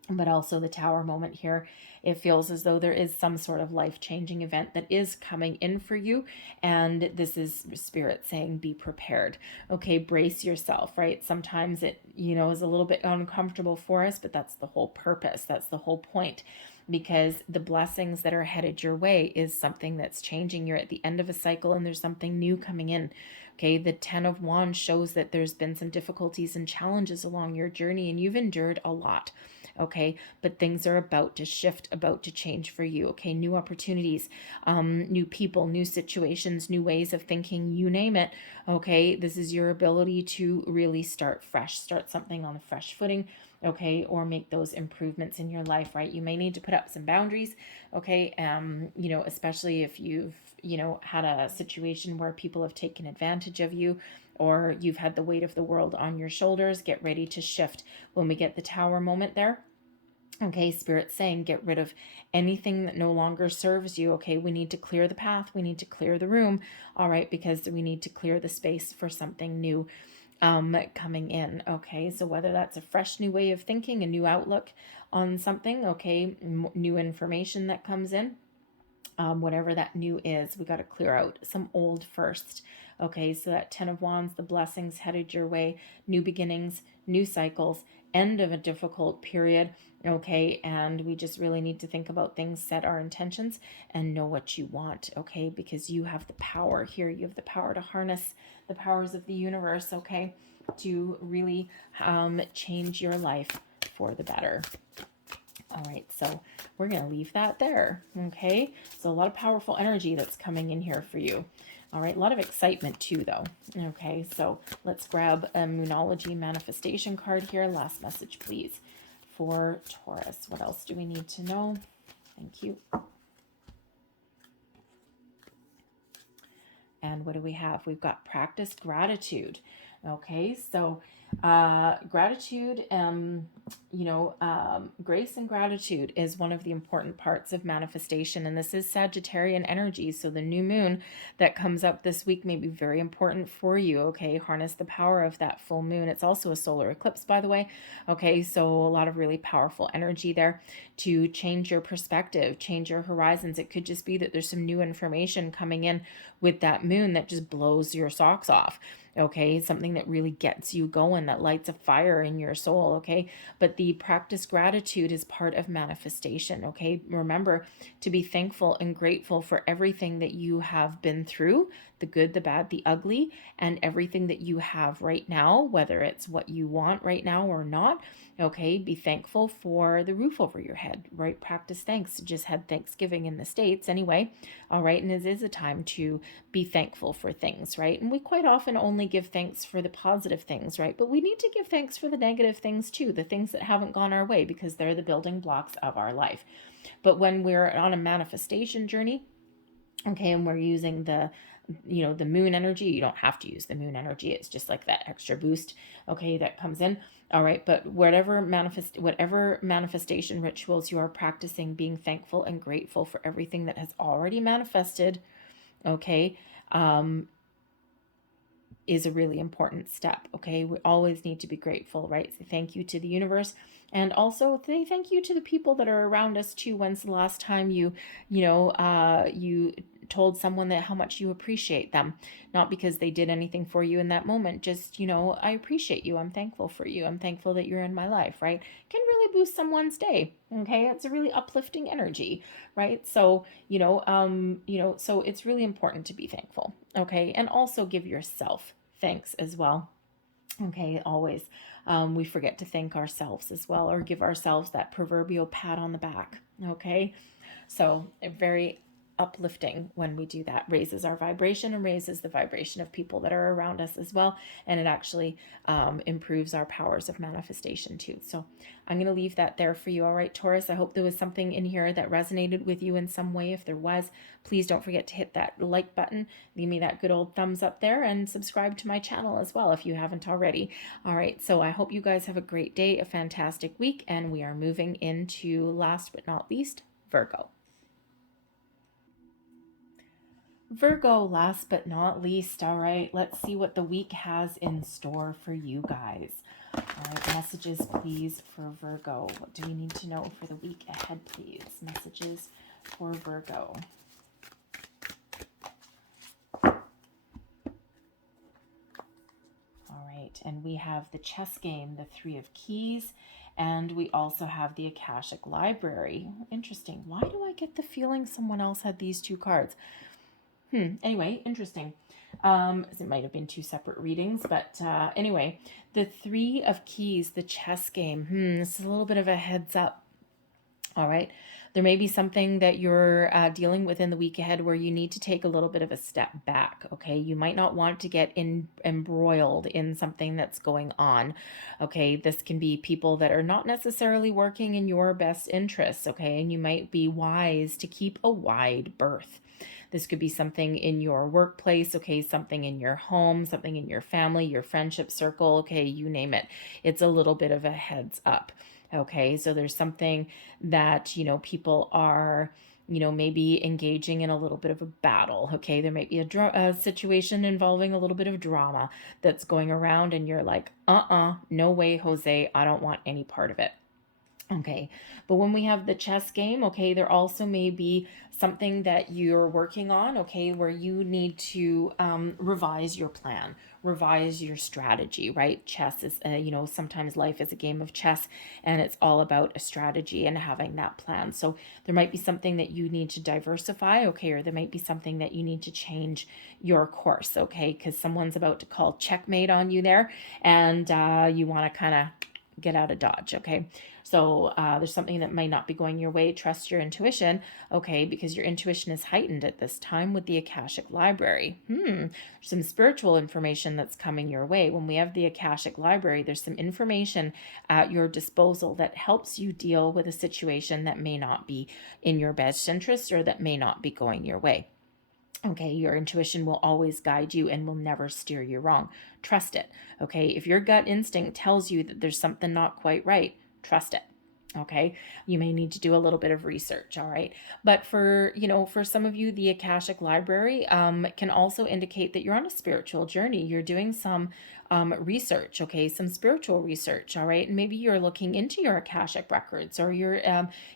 But also the Tower moment here, it feels as though there is some sort of life-changing event that is coming in for you, and this is Spirit saying be prepared, okay? Brace yourself, right? Sometimes it, you know, is a little bit uncomfortable for us, but that's the whole purpose, that's the whole point, because the blessings that are headed your way is something that's changing. You're at the end of a cycle and there's something new coming in, okay? The 10 of Wands shows that there's been some difficulties and challenges along your journey, and you've endured a lot, okay? But things are about to shift, about to change for you, okay? New opportunities, new people, new situations, new ways of thinking, you name it, okay? This is your ability to really start fresh, start something on a fresh footing, okay? Or make those improvements in your life, right? You may need to put up some boundaries, okay? You know, especially if you've, you know, had a situation where people have taken advantage of you, or you've had the weight of the world on your shoulders. Get ready to shift when we get the Tower moment there. Okay, Spirit's saying get rid of anything that no longer serves you. Okay, we need to clear the path. We need to clear the room. All right, because we need to clear the space for something new coming in. Okay, so whether that's a fresh new way of thinking, a new outlook on something, okay, new information that comes in, whatever that new is, we got to clear out some old first. Okay, so that 10 of Wands, the blessings headed your way, new beginnings, new cycles, end of a difficult period. Okay, and we just really need to think about things, set our intentions, and know what you want. Okay, because you have the power here. You have the power to harness the powers of the universe. Okay, to really change your life for the better. All right, so we're going to leave that there, okay? So a lot of powerful energy that's coming in here for you. All right, a lot of excitement too, though. Okay, so let's grab a Moonology manifestation card here. Last message, please, for Taurus. What else do we need to know? Thank you. And what do we have? We've got practice gratitude. Okay, so gratitude, grace and gratitude is one of the important parts of manifestation. And this is Sagittarian energy. So the new moon that comes up this week may be very important for you. Okay, harness the power of that full moon. It's also a solar eclipse, by the way. Okay, so a lot of really powerful energy there to change your perspective, change your horizons. It could just be that there's some new information coming in with that moon that just blows your socks off. Okay, something that really gets you going, that lights a fire in your soul. Okay, but the practice gratitude is part of manifestation. Okay, remember to be thankful and grateful for everything that you have been through, the good, the bad, the ugly, and everything that you have right now, whether it's what you want right now or not. Okay, be thankful for the roof over your head, right? Practice thanks. Just had Thanksgiving in the States anyway. All right, and it is a time to be thankful for things, right? And we quite often only give thanks for the positive things, right? But we need to give thanks for the negative things too, the things that haven't gone our way, because they're the building blocks of our life. But when we're on a manifestation journey, okay, and we're using the moon energy, you don't have to use the moon energy, it's just like that extra boost, okay, that comes in. All right, but whatever manifestation rituals you are practicing, being thankful and grateful for everything that has already manifested, okay, is a really important step. Okay, we always need to be grateful, right? Say thank you to the universe, and also say thank you to the people that are around us too. When's the last time you told someone that how much you appreciate them? Not because they did anything for you in that moment, just, I appreciate you, I'm thankful for you, I'm thankful that you're in my life, right? Can really boost someone's day. Okay, it's a really uplifting energy, right? So so it's really important to be thankful. Okay, and also give yourself thanks as well. Okay, always. We forget to thank ourselves as well, or give ourselves that proverbial pat on the back. Okay, so very uplifting when we do that. Raises our vibration and raises the vibration of people that are around us as well, and it actually improves our powers of manifestation too. So I'm going to leave that there for you. All right, Taurus, I hope there was something in here that resonated with you in some way. If there was, please don't forget to hit that like button, leave me that good old thumbs up there, and subscribe to my channel as well if you haven't already. All right, so I hope you guys have a great day, a fantastic week, and we are moving into, last but not least, Virgo. Virgo, last but not least. All right, let's see what the week has in store for you guys. All right, messages, please, for Virgo. What do we need to know for the week ahead, please? Messages for Virgo. All right, and we have the chess game, the Three of Keys, and we also have the Akashic Library. Interesting. Why do I get the feeling someone else had these two cards? Anyway, interesting. It might have been two separate readings, but anyway, the Three of Keys, the chess game. This is a little bit of a heads up. All right. There may be something that you're dealing with in the week ahead where you need to take a little bit of a step back. Okay. You might not want to get embroiled in something that's going on. Okay. This can be people that are not necessarily working in your best interests. Okay. And you might be wise to keep a wide berth. This could be something in your workplace, okay, something in your home, something in your family, your friendship circle, okay, you name it. It's a little bit of a heads up, okay? So there's something that, people are, maybe engaging in a little bit of a battle, okay? There might be a situation involving a little bit of drama that's going around, and you're like, no way, Jose, I don't want any part of it. Okay, but when we have the chess game, okay, there also may be something that you're working on, okay, where you need to revise your plan, revise your strategy, right? Chess is, sometimes life is a game of chess, and it's all about a strategy and having that plan. So there might be something that you need to diversify, okay, or there might be something that you need to change your course, okay, because someone's about to call checkmate on you there, and you want to kind of get out of Dodge, okay? So there's something that might not be going your way. Trust your intuition, okay, because your intuition is heightened at this time with the Akashic Library. Some spiritual information that's coming your way. When we have the Akashic Library, there's some information at your disposal that helps you deal with a situation that may not be in your best interest or that may not be going your way. Okay, your intuition will always guide you and will never steer you wrong. Trust it. Okay, if your gut instinct tells you that there's something not quite right, trust it. Okay, you may need to do a little bit of research. All right, but for for some of you, the Akashic Library can also indicate that you're on a spiritual journey. You're doing some research, okay, some spiritual research. All right, and maybe you're looking into your Akashic records, or you're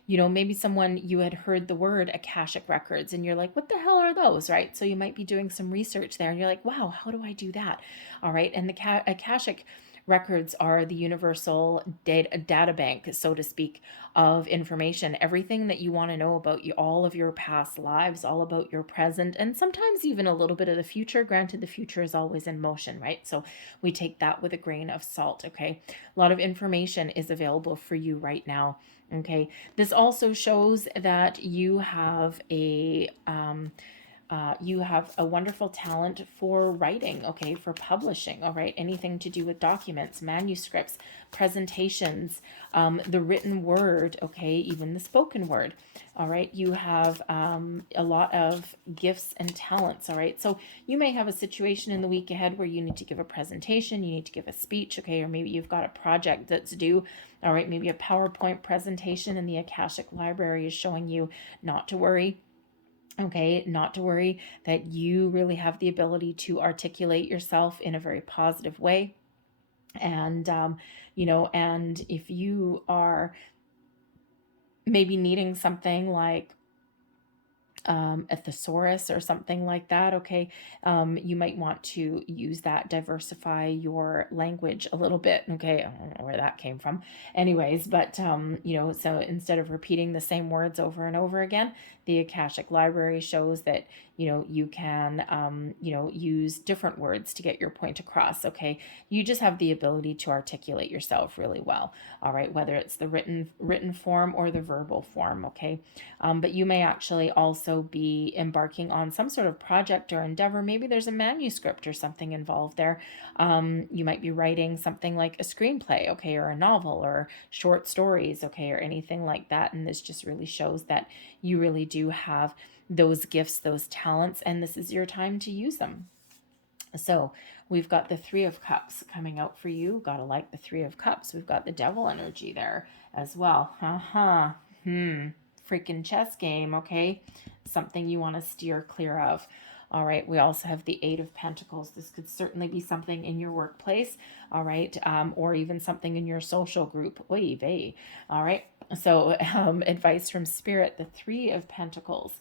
maybe someone, you had heard the word Akashic records and you're like, what the hell are those, right? So you might be doing some research there and you're like, wow, how do I do that? All right, and the Akashic records are the universal data bank, so to speak, of information. Everything that you want to know about you, all of your past lives, all about your present, and sometimes even a little bit of the future. Granted, the future is always in motion, right? So we take that with a grain of salt, okay? A lot of information is available for you right now, okay? This also shows that you have a wonderful talent for writing, okay, for publishing, all right, anything to do with documents, manuscripts, presentations, the written word, okay, even the spoken word, all right. You have a lot of gifts and talents, all right. So you may have a situation in the week ahead where you need to give a presentation, you need to give a speech, okay, or maybe you've got a project that's due, all right, maybe a PowerPoint presentation, and the Akashic Library is showing you not to worry. Okay, not to worry, that you really have the ability to articulate yourself in a very positive way. And, and if you are maybe needing something like a thesaurus or something like that, okay, you might want to use that, diversify your language a little bit, okay. I don't know where that came from, anyways, but so instead of repeating the same words over and over again, the Akashic Library shows that you can use different words to get your point across, okay. You just have the ability to articulate yourself really well, all right, whether it's the written form or the verbal form, okay. But you may actually also be embarking on some sort of project or endeavor. Maybe there's a manuscript or something involved there. You might be writing something like a screenplay, okay, or a novel or short stories, okay, or anything like that. And this just really shows that you really do have those gifts, those talents, and this is your time to use them. So we've got the Three of Cups coming out for you. Gotta like the Three of Cups. We've got the Devil energy there as well. Freaking chess game, okay? Something you want to steer clear of. All right, we also have the Eight of Pentacles. This could certainly be something in your workplace, all right, or even something in your social group. Oy vey. All right, so advice from Spirit, the Three of Pentacles.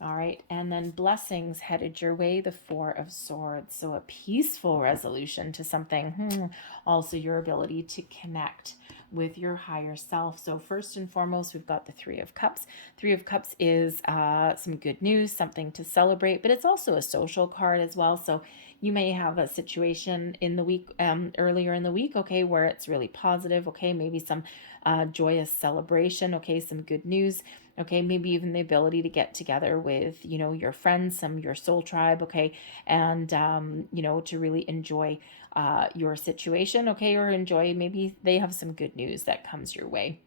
All right, and then blessings headed your way, the Four of Swords. So a peaceful resolution to something. Also your ability to connect with your higher self. So first and foremost, we've got the Three of Cups. Three of Cups is some good news, something to celebrate, but it's also a social card as well. So you may have a situation in the week, earlier in the week, okay, where it's really positive, okay, maybe some joyous celebration, okay, some good news, okay, maybe even the ability to get together with, your friends, your soul tribe, okay, and, to really enjoy your situation, okay, or enjoy, maybe they have some good news that comes your way.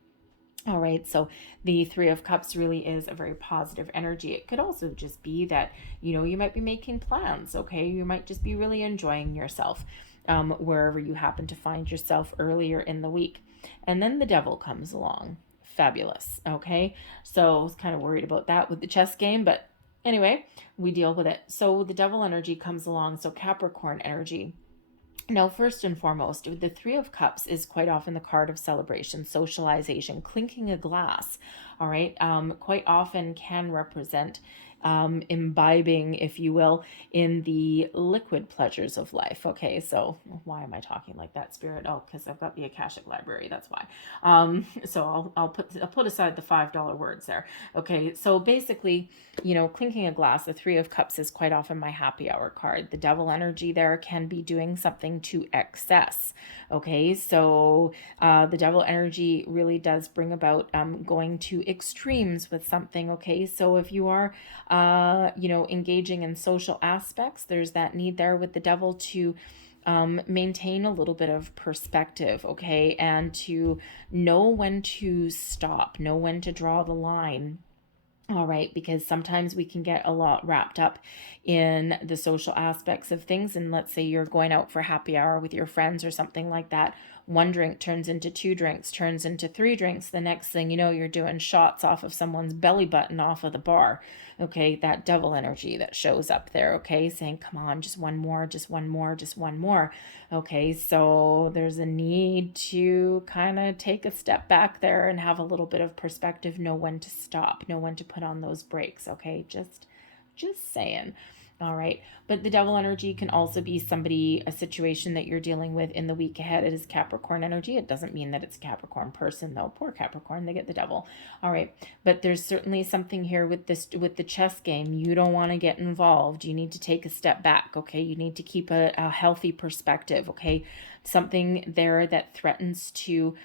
All right, so the Three of Cups really is a very positive energy. It could also just be that, you might be making plans, okay? You might just be really enjoying yourself wherever you happen to find yourself earlier in the week. And then the Devil comes along. Fabulous, okay? So I was kind of worried about that with the chess game, but anyway, we deal with it. So the Devil energy comes along, so Capricorn energy. Now, first and foremost, the Three of Cups is quite often the card of celebration, socialization, clinking a glass, all right, quite often can represent imbibing, if you will, in the liquid pleasures of life. Okay, so why am I talking like that, Spirit? Oh, because I've got the Akashic Library. That's why. So I'll put aside the $5 words there. Okay, so basically, clinking a glass. The Three of Cups is quite often my happy hour card. The Devil energy there can be doing something to excess. Okay, so the Devil energy really does bring about going to extremes with something. Okay, so if you are engaging in social aspects, there's that need there with the Devil to maintain a little bit of perspective, okay, and to know when to stop, know when to draw the line. All right, because sometimes we can get a lot wrapped up in the social aspects of things. And let's say you're going out for happy hour with your friends or something like that. One drink turns into 2 drinks, turns into 3 drinks. The next thing you know, you're doing shots off of someone's belly button off of the bar. Okay, that devil energy that shows up there. Okay, saying, come on, just one more, just one more, just one more. Okay, so there's a need to kind of take a step back there and have a little bit of perspective, know when to stop, know when to put on those brakes. Okay, just saying. All right, but the devil energy can also be somebody, a situation that you're dealing with in the week ahead. It is Capricorn energy. It doesn't mean that it's a Capricorn person though. Poor Capricorn, they get the devil. All right, but there's certainly something here with this, with the chess game. You don't want to get involved. You need to take a step back. Okay, you need to keep a healthy perspective. Okay, something there that threatens to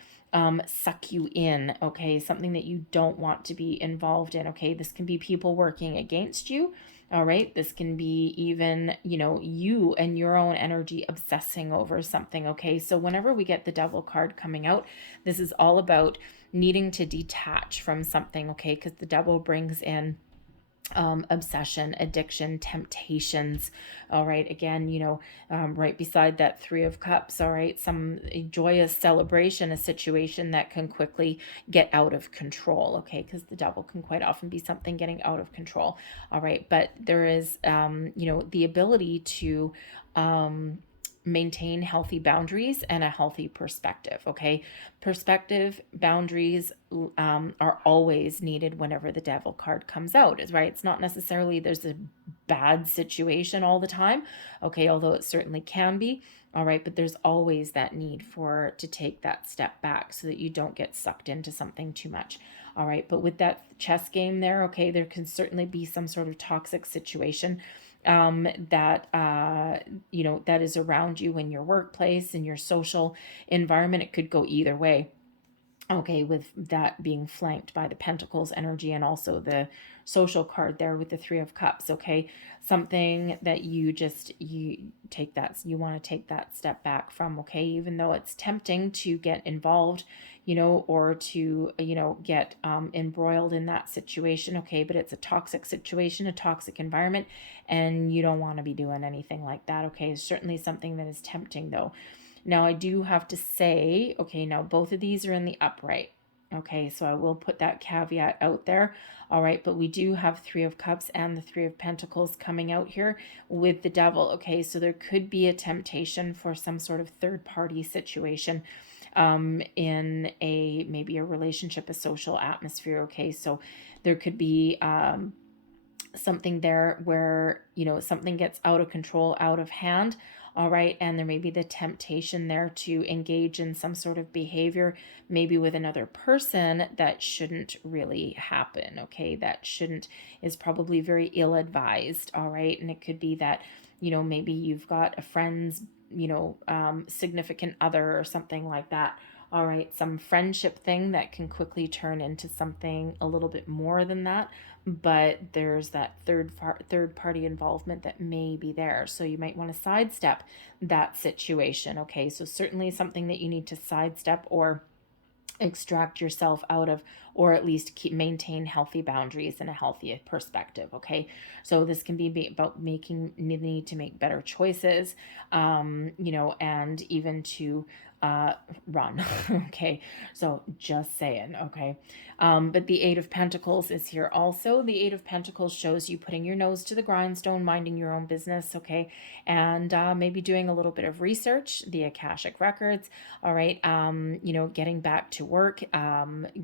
suck you in. Okay, something that you don't want to be involved in. Okay, this can be people working against you. All right, this can be even, you and your own energy obsessing over something. Okay, so whenever we get the devil card coming out, this is all about needing to detach from something. Okay, because the devil brings in obsession, addiction, temptations. All right, again, right beside that 3 of Cups. All right, some joyous celebration, a situation that can quickly get out of control. Okay, because the devil can quite often be something getting out of control. All right, but there is the ability to maintain healthy boundaries and a healthy perspective. Okay, perspective, boundaries are always needed whenever the devil card comes out, is right. It's not necessarily there's a bad situation all the time. Okay, although it certainly can be. All right, but there's always that need to take that step back so that you don't get sucked into something too much. All right, but with that chess game there, okay, there can certainly be some sort of toxic situation that that is around you in your workplace, in your social environment. It could go either way. Okay, with that being flanked by the Pentacles energy and also the social card there with the 3 of Cups. Okay, something that you want to take that step back from. Okay, even though it's tempting to get involved, or to get embroiled in that situation. Okay, but it's a toxic situation, a toxic environment, and you don't want to be doing anything like that. Okay, it's certainly something that is tempting though. Now, I do have to say, okay, now both of these are in the upright. Okay, so I will put that caveat out there. All right, but we do have 3 of Cups and the 3 of Pentacles coming out here with the devil. Okay, so there could be a temptation for some sort of third-party situation in maybe a relationship, a social atmosphere. Okay, so there could be something there where, something gets out of control, out of hand. All right, and there may be the temptation there to engage in some sort of behavior, maybe with another person, that shouldn't really happen. Okay, is probably very ill-advised. All right, and it could be that, maybe you've got a friend's, significant other or something like that. All right, some friendship thing that can quickly turn into something a little bit more than that, but there's that third party involvement that may be there. So you might want to sidestep that situation. Okay, so certainly something that you need to sidestep or extract yourself out of, or at least maintain healthy boundaries and a healthy perspective. Okay, so this can be about need to make better choices, and even to run. Okay, so just saying. Okay, but the 8 of Pentacles is here also. The 8 of Pentacles shows you putting your nose to the grindstone, minding your own business. Okay, and maybe doing a little bit of research, the Akashic records. All right, getting back to work,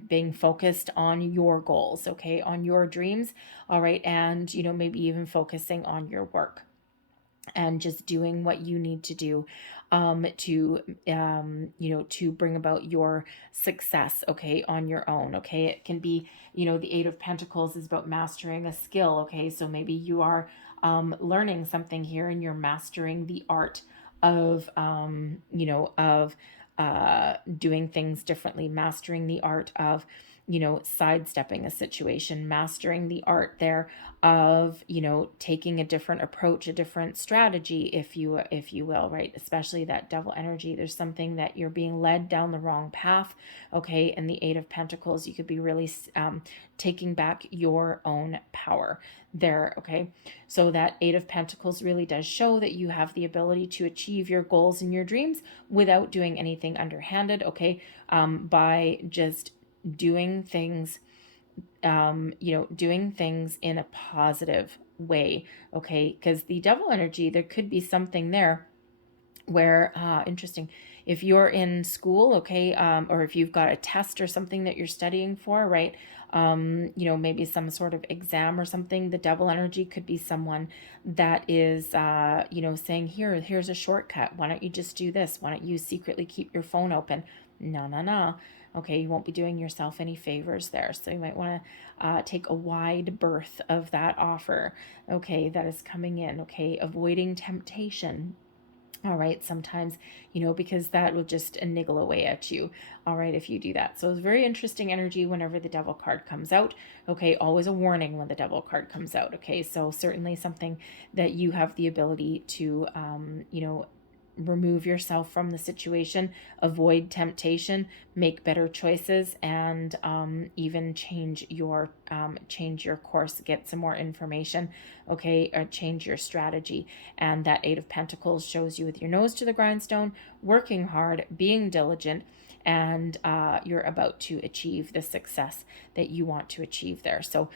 being focused on your goals. Okay, on your dreams. All right, and maybe even focusing on your work and just doing what you need to do to bring about your success. Okay, on your own. Okay, it can be, the 8 of Pentacles is about mastering a skill. Okay, so maybe you are learning something here and you're mastering the art of doing things differently, mastering the art of sidestepping a situation, mastering the art there of, taking a different approach, a different strategy, if you will, right? Especially that devil energy. There's something that you're being led down the wrong path, okay? And the Eight of Pentacles, you could be really taking back your own power there, okay? So that Eight of Pentacles really does show that you have the ability to achieve your goals and your dreams without doing anything underhanded, okay? By just doing things, doing things in a positive way, okay? Because the devil energy, there could be something there where, interesting, if you're in school, okay, or if you've got a test or something that you're studying for, right? Maybe some sort of exam or something, the devil energy could be someone that is, saying, here's a shortcut. Why don't you just do this? Why don't you secretly keep your phone open? No. Okay, you won't be doing yourself any favors there. So you might want to take a wide berth of that offer, okay, that is coming in, okay? Avoiding temptation. All right, sometimes, because that will just niggle away at you. All right, if you do that. So it's very interesting energy whenever the devil card comes out. Okay, always a warning when the devil card comes out. Okay, so certainly something that you have the ability to, remove yourself from the situation, avoid temptation, make better choices, and even change your course, get some more information, okay, or change your strategy. And that Eight of Pentacles shows you with your nose to the grindstone, working hard, being diligent, and you're about to achieve the success that you want to achieve there. So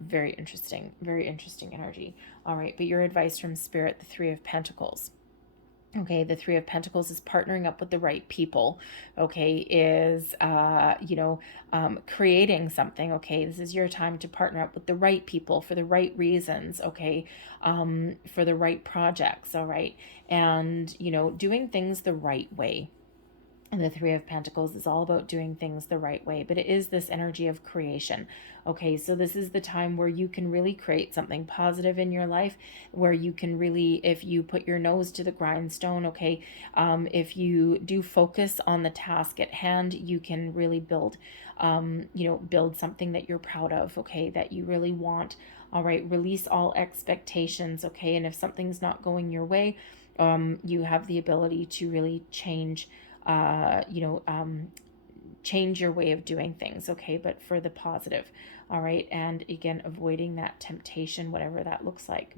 very interesting energy. All right, but your advice from Spirit, the Three of Pentacles. Okay, the Three of Pentacles is partnering up with the right people, okay, is, creating something, okay? This is your time to partner up with the right people for the right reasons, okay, for the right projects, all right? And, doing things the right way. And the Three of Pentacles is all about doing things the right way, but it is this energy of creation. Okay, so this is the time where you can really create something positive in your life, where you can really, if you put your nose to the grindstone, okay, if you do focus on the task at hand, you can really build, build something that you're proud of, okay, that you really want. All right, release all expectations, okay, and if something's not going your way, you have the ability to really change change your way of doing things, okay, but for the positive. All right, and again, avoiding that temptation, whatever that looks like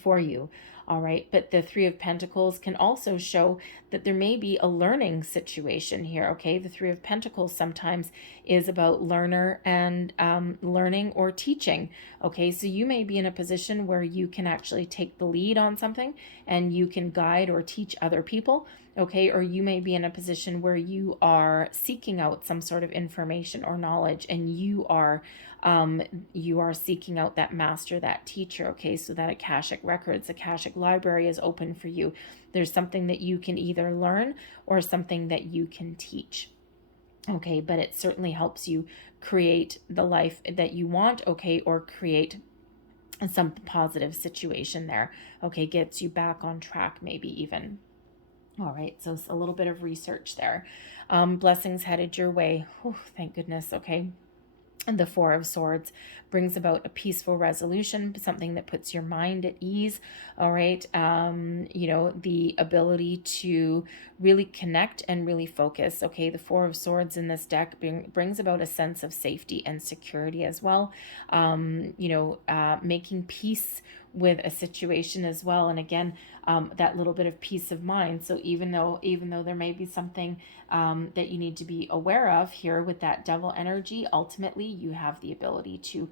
for you. All right, but the Three of Pentacles can also show that there may be a learning situation here, okay? The Three of Pentacles sometimes is about learner and learning or teaching, okay? So you may be in a position where you can actually take the lead on something and you can guide or teach other people, okay? Or you may be in a position where you are seeking out some sort of information or knowledge, and you are seeking out that master, that teacher, okay? So that Akashic Records, Akashic Library is open for you. There's something that you can either learn or something that you can teach, okay? But it certainly helps you create the life that you want, okay? Or create some positive situation there, okay? Gets you back on track, maybe even. All right, so it's a little bit of research there. Blessings headed your way. Oh, thank goodness, okay? And the Four of Swords brings about a peaceful resolution, something that puts your mind at ease, all right? The ability to really connect and really focus, okay? The Four of Swords in this deck brings about a sense of safety and security as well, making peace with a situation as well. And again, that little bit of peace of mind. So even though there may be something that you need to be aware of here with that devil energy, ultimately you have the ability to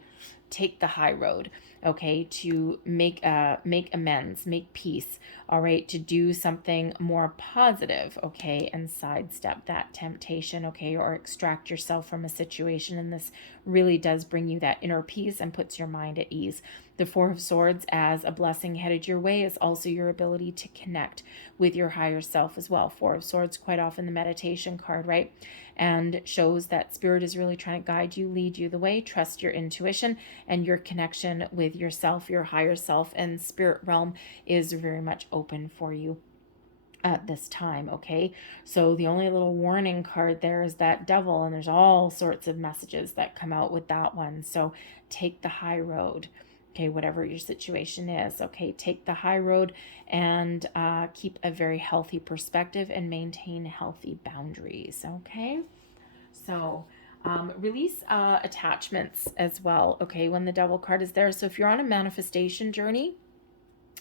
take the high road, okay, to make amends, make peace, all right, to do something more positive, okay, and sidestep that temptation, okay, or extract yourself from a situation. And this really does bring you that inner peace and puts your mind at ease. The Four of Swords as a blessing headed your way is also your ability to connect with your higher self as well. Four of Swords, quite often the meditation card, right? And shows that Spirit is really trying to guide you, lead you the way. Trust your intuition and your connection with yourself, your higher self, and spirit realm is very much open for you. at this time, okay? So the only little warning card there is that devil, and there's all sorts of messages that come out with that one. So take the high road, okay, whatever your situation is, okay? Take the high road and keep a very healthy perspective and maintain healthy boundaries, okay? So release attachments as well, okay, when the devil card is there. So if you're on a manifestation journey,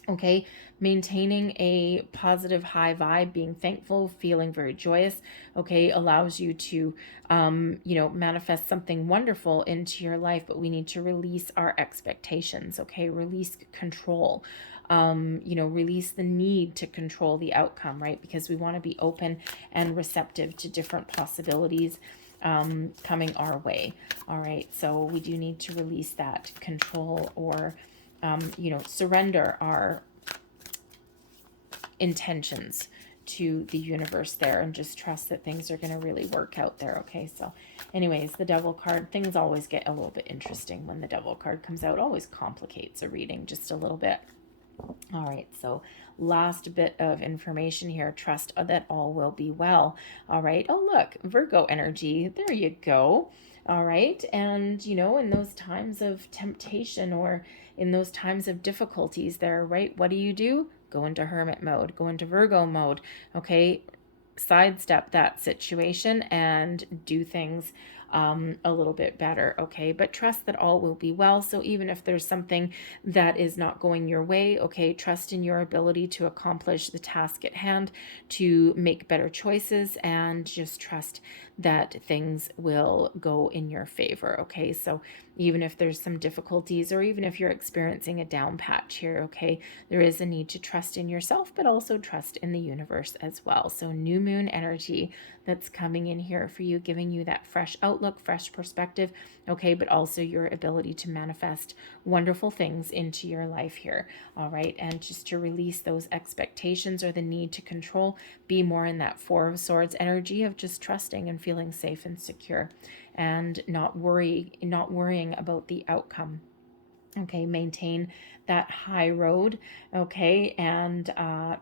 okay, maintaining a positive high vibe, being thankful, feeling very joyous, okay, allows you to you know, manifest something wonderful into your life. But we need to release our expectations, okay? Release control, you know, release the need to control the outcome, right? Because we want to be open and receptive to different possibilities coming our way. All right, so we do need to release that control, or you know, surrender our intentions to the universe there, and just trust that things are going to really work out there, okay? So anyways, the devil card, things always get a little bit interesting when the devil card comes out. Always complicates a reading just a little bit. All right, so last bit of information here. Trust that all will be well. All right. Oh, look, Virgo energy. There you go. All right. And, you know, in those times of temptation, or in those times of difficulties there, right, what do? Go into hermit mode, go into Virgo mode, okay? Sidestep that situation and do things a little bit better, okay? But trust that all will be well. So even if there's something that is not going your way, okay, trust in your ability to accomplish the task at hand, to make better choices, and just trust that things will go in your favor, okay? So even if there's some difficulties, or even if you're experiencing a down patch here, okay, there is a need to trust in yourself, but also trust in the universe as well. So new moon energy that's coming in here for you, giving you that fresh outlook, fresh perspective, okay, but also your ability to manifest wonderful things into your life here, all right? And just to release those expectations or the need to control, be more in that Four of Swords energy of just trusting and feeling safe and secure, and not worrying about the outcome. Okay, maintain that high road, okay, and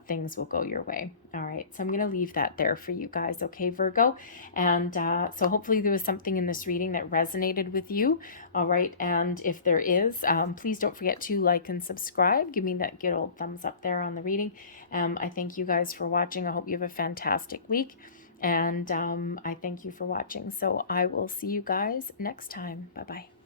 things will go your way. All right, so I'm going to leave that there for you guys, okay, Virgo? And so hopefully there was something in this reading that resonated with you, all right? And if there is, please don't forget to like and subscribe. Give me that good old thumbs up there on the reading. I thank you guys for watching. I hope you have a fantastic week, and I thank you for watching. So I will see you guys next time. Bye-bye.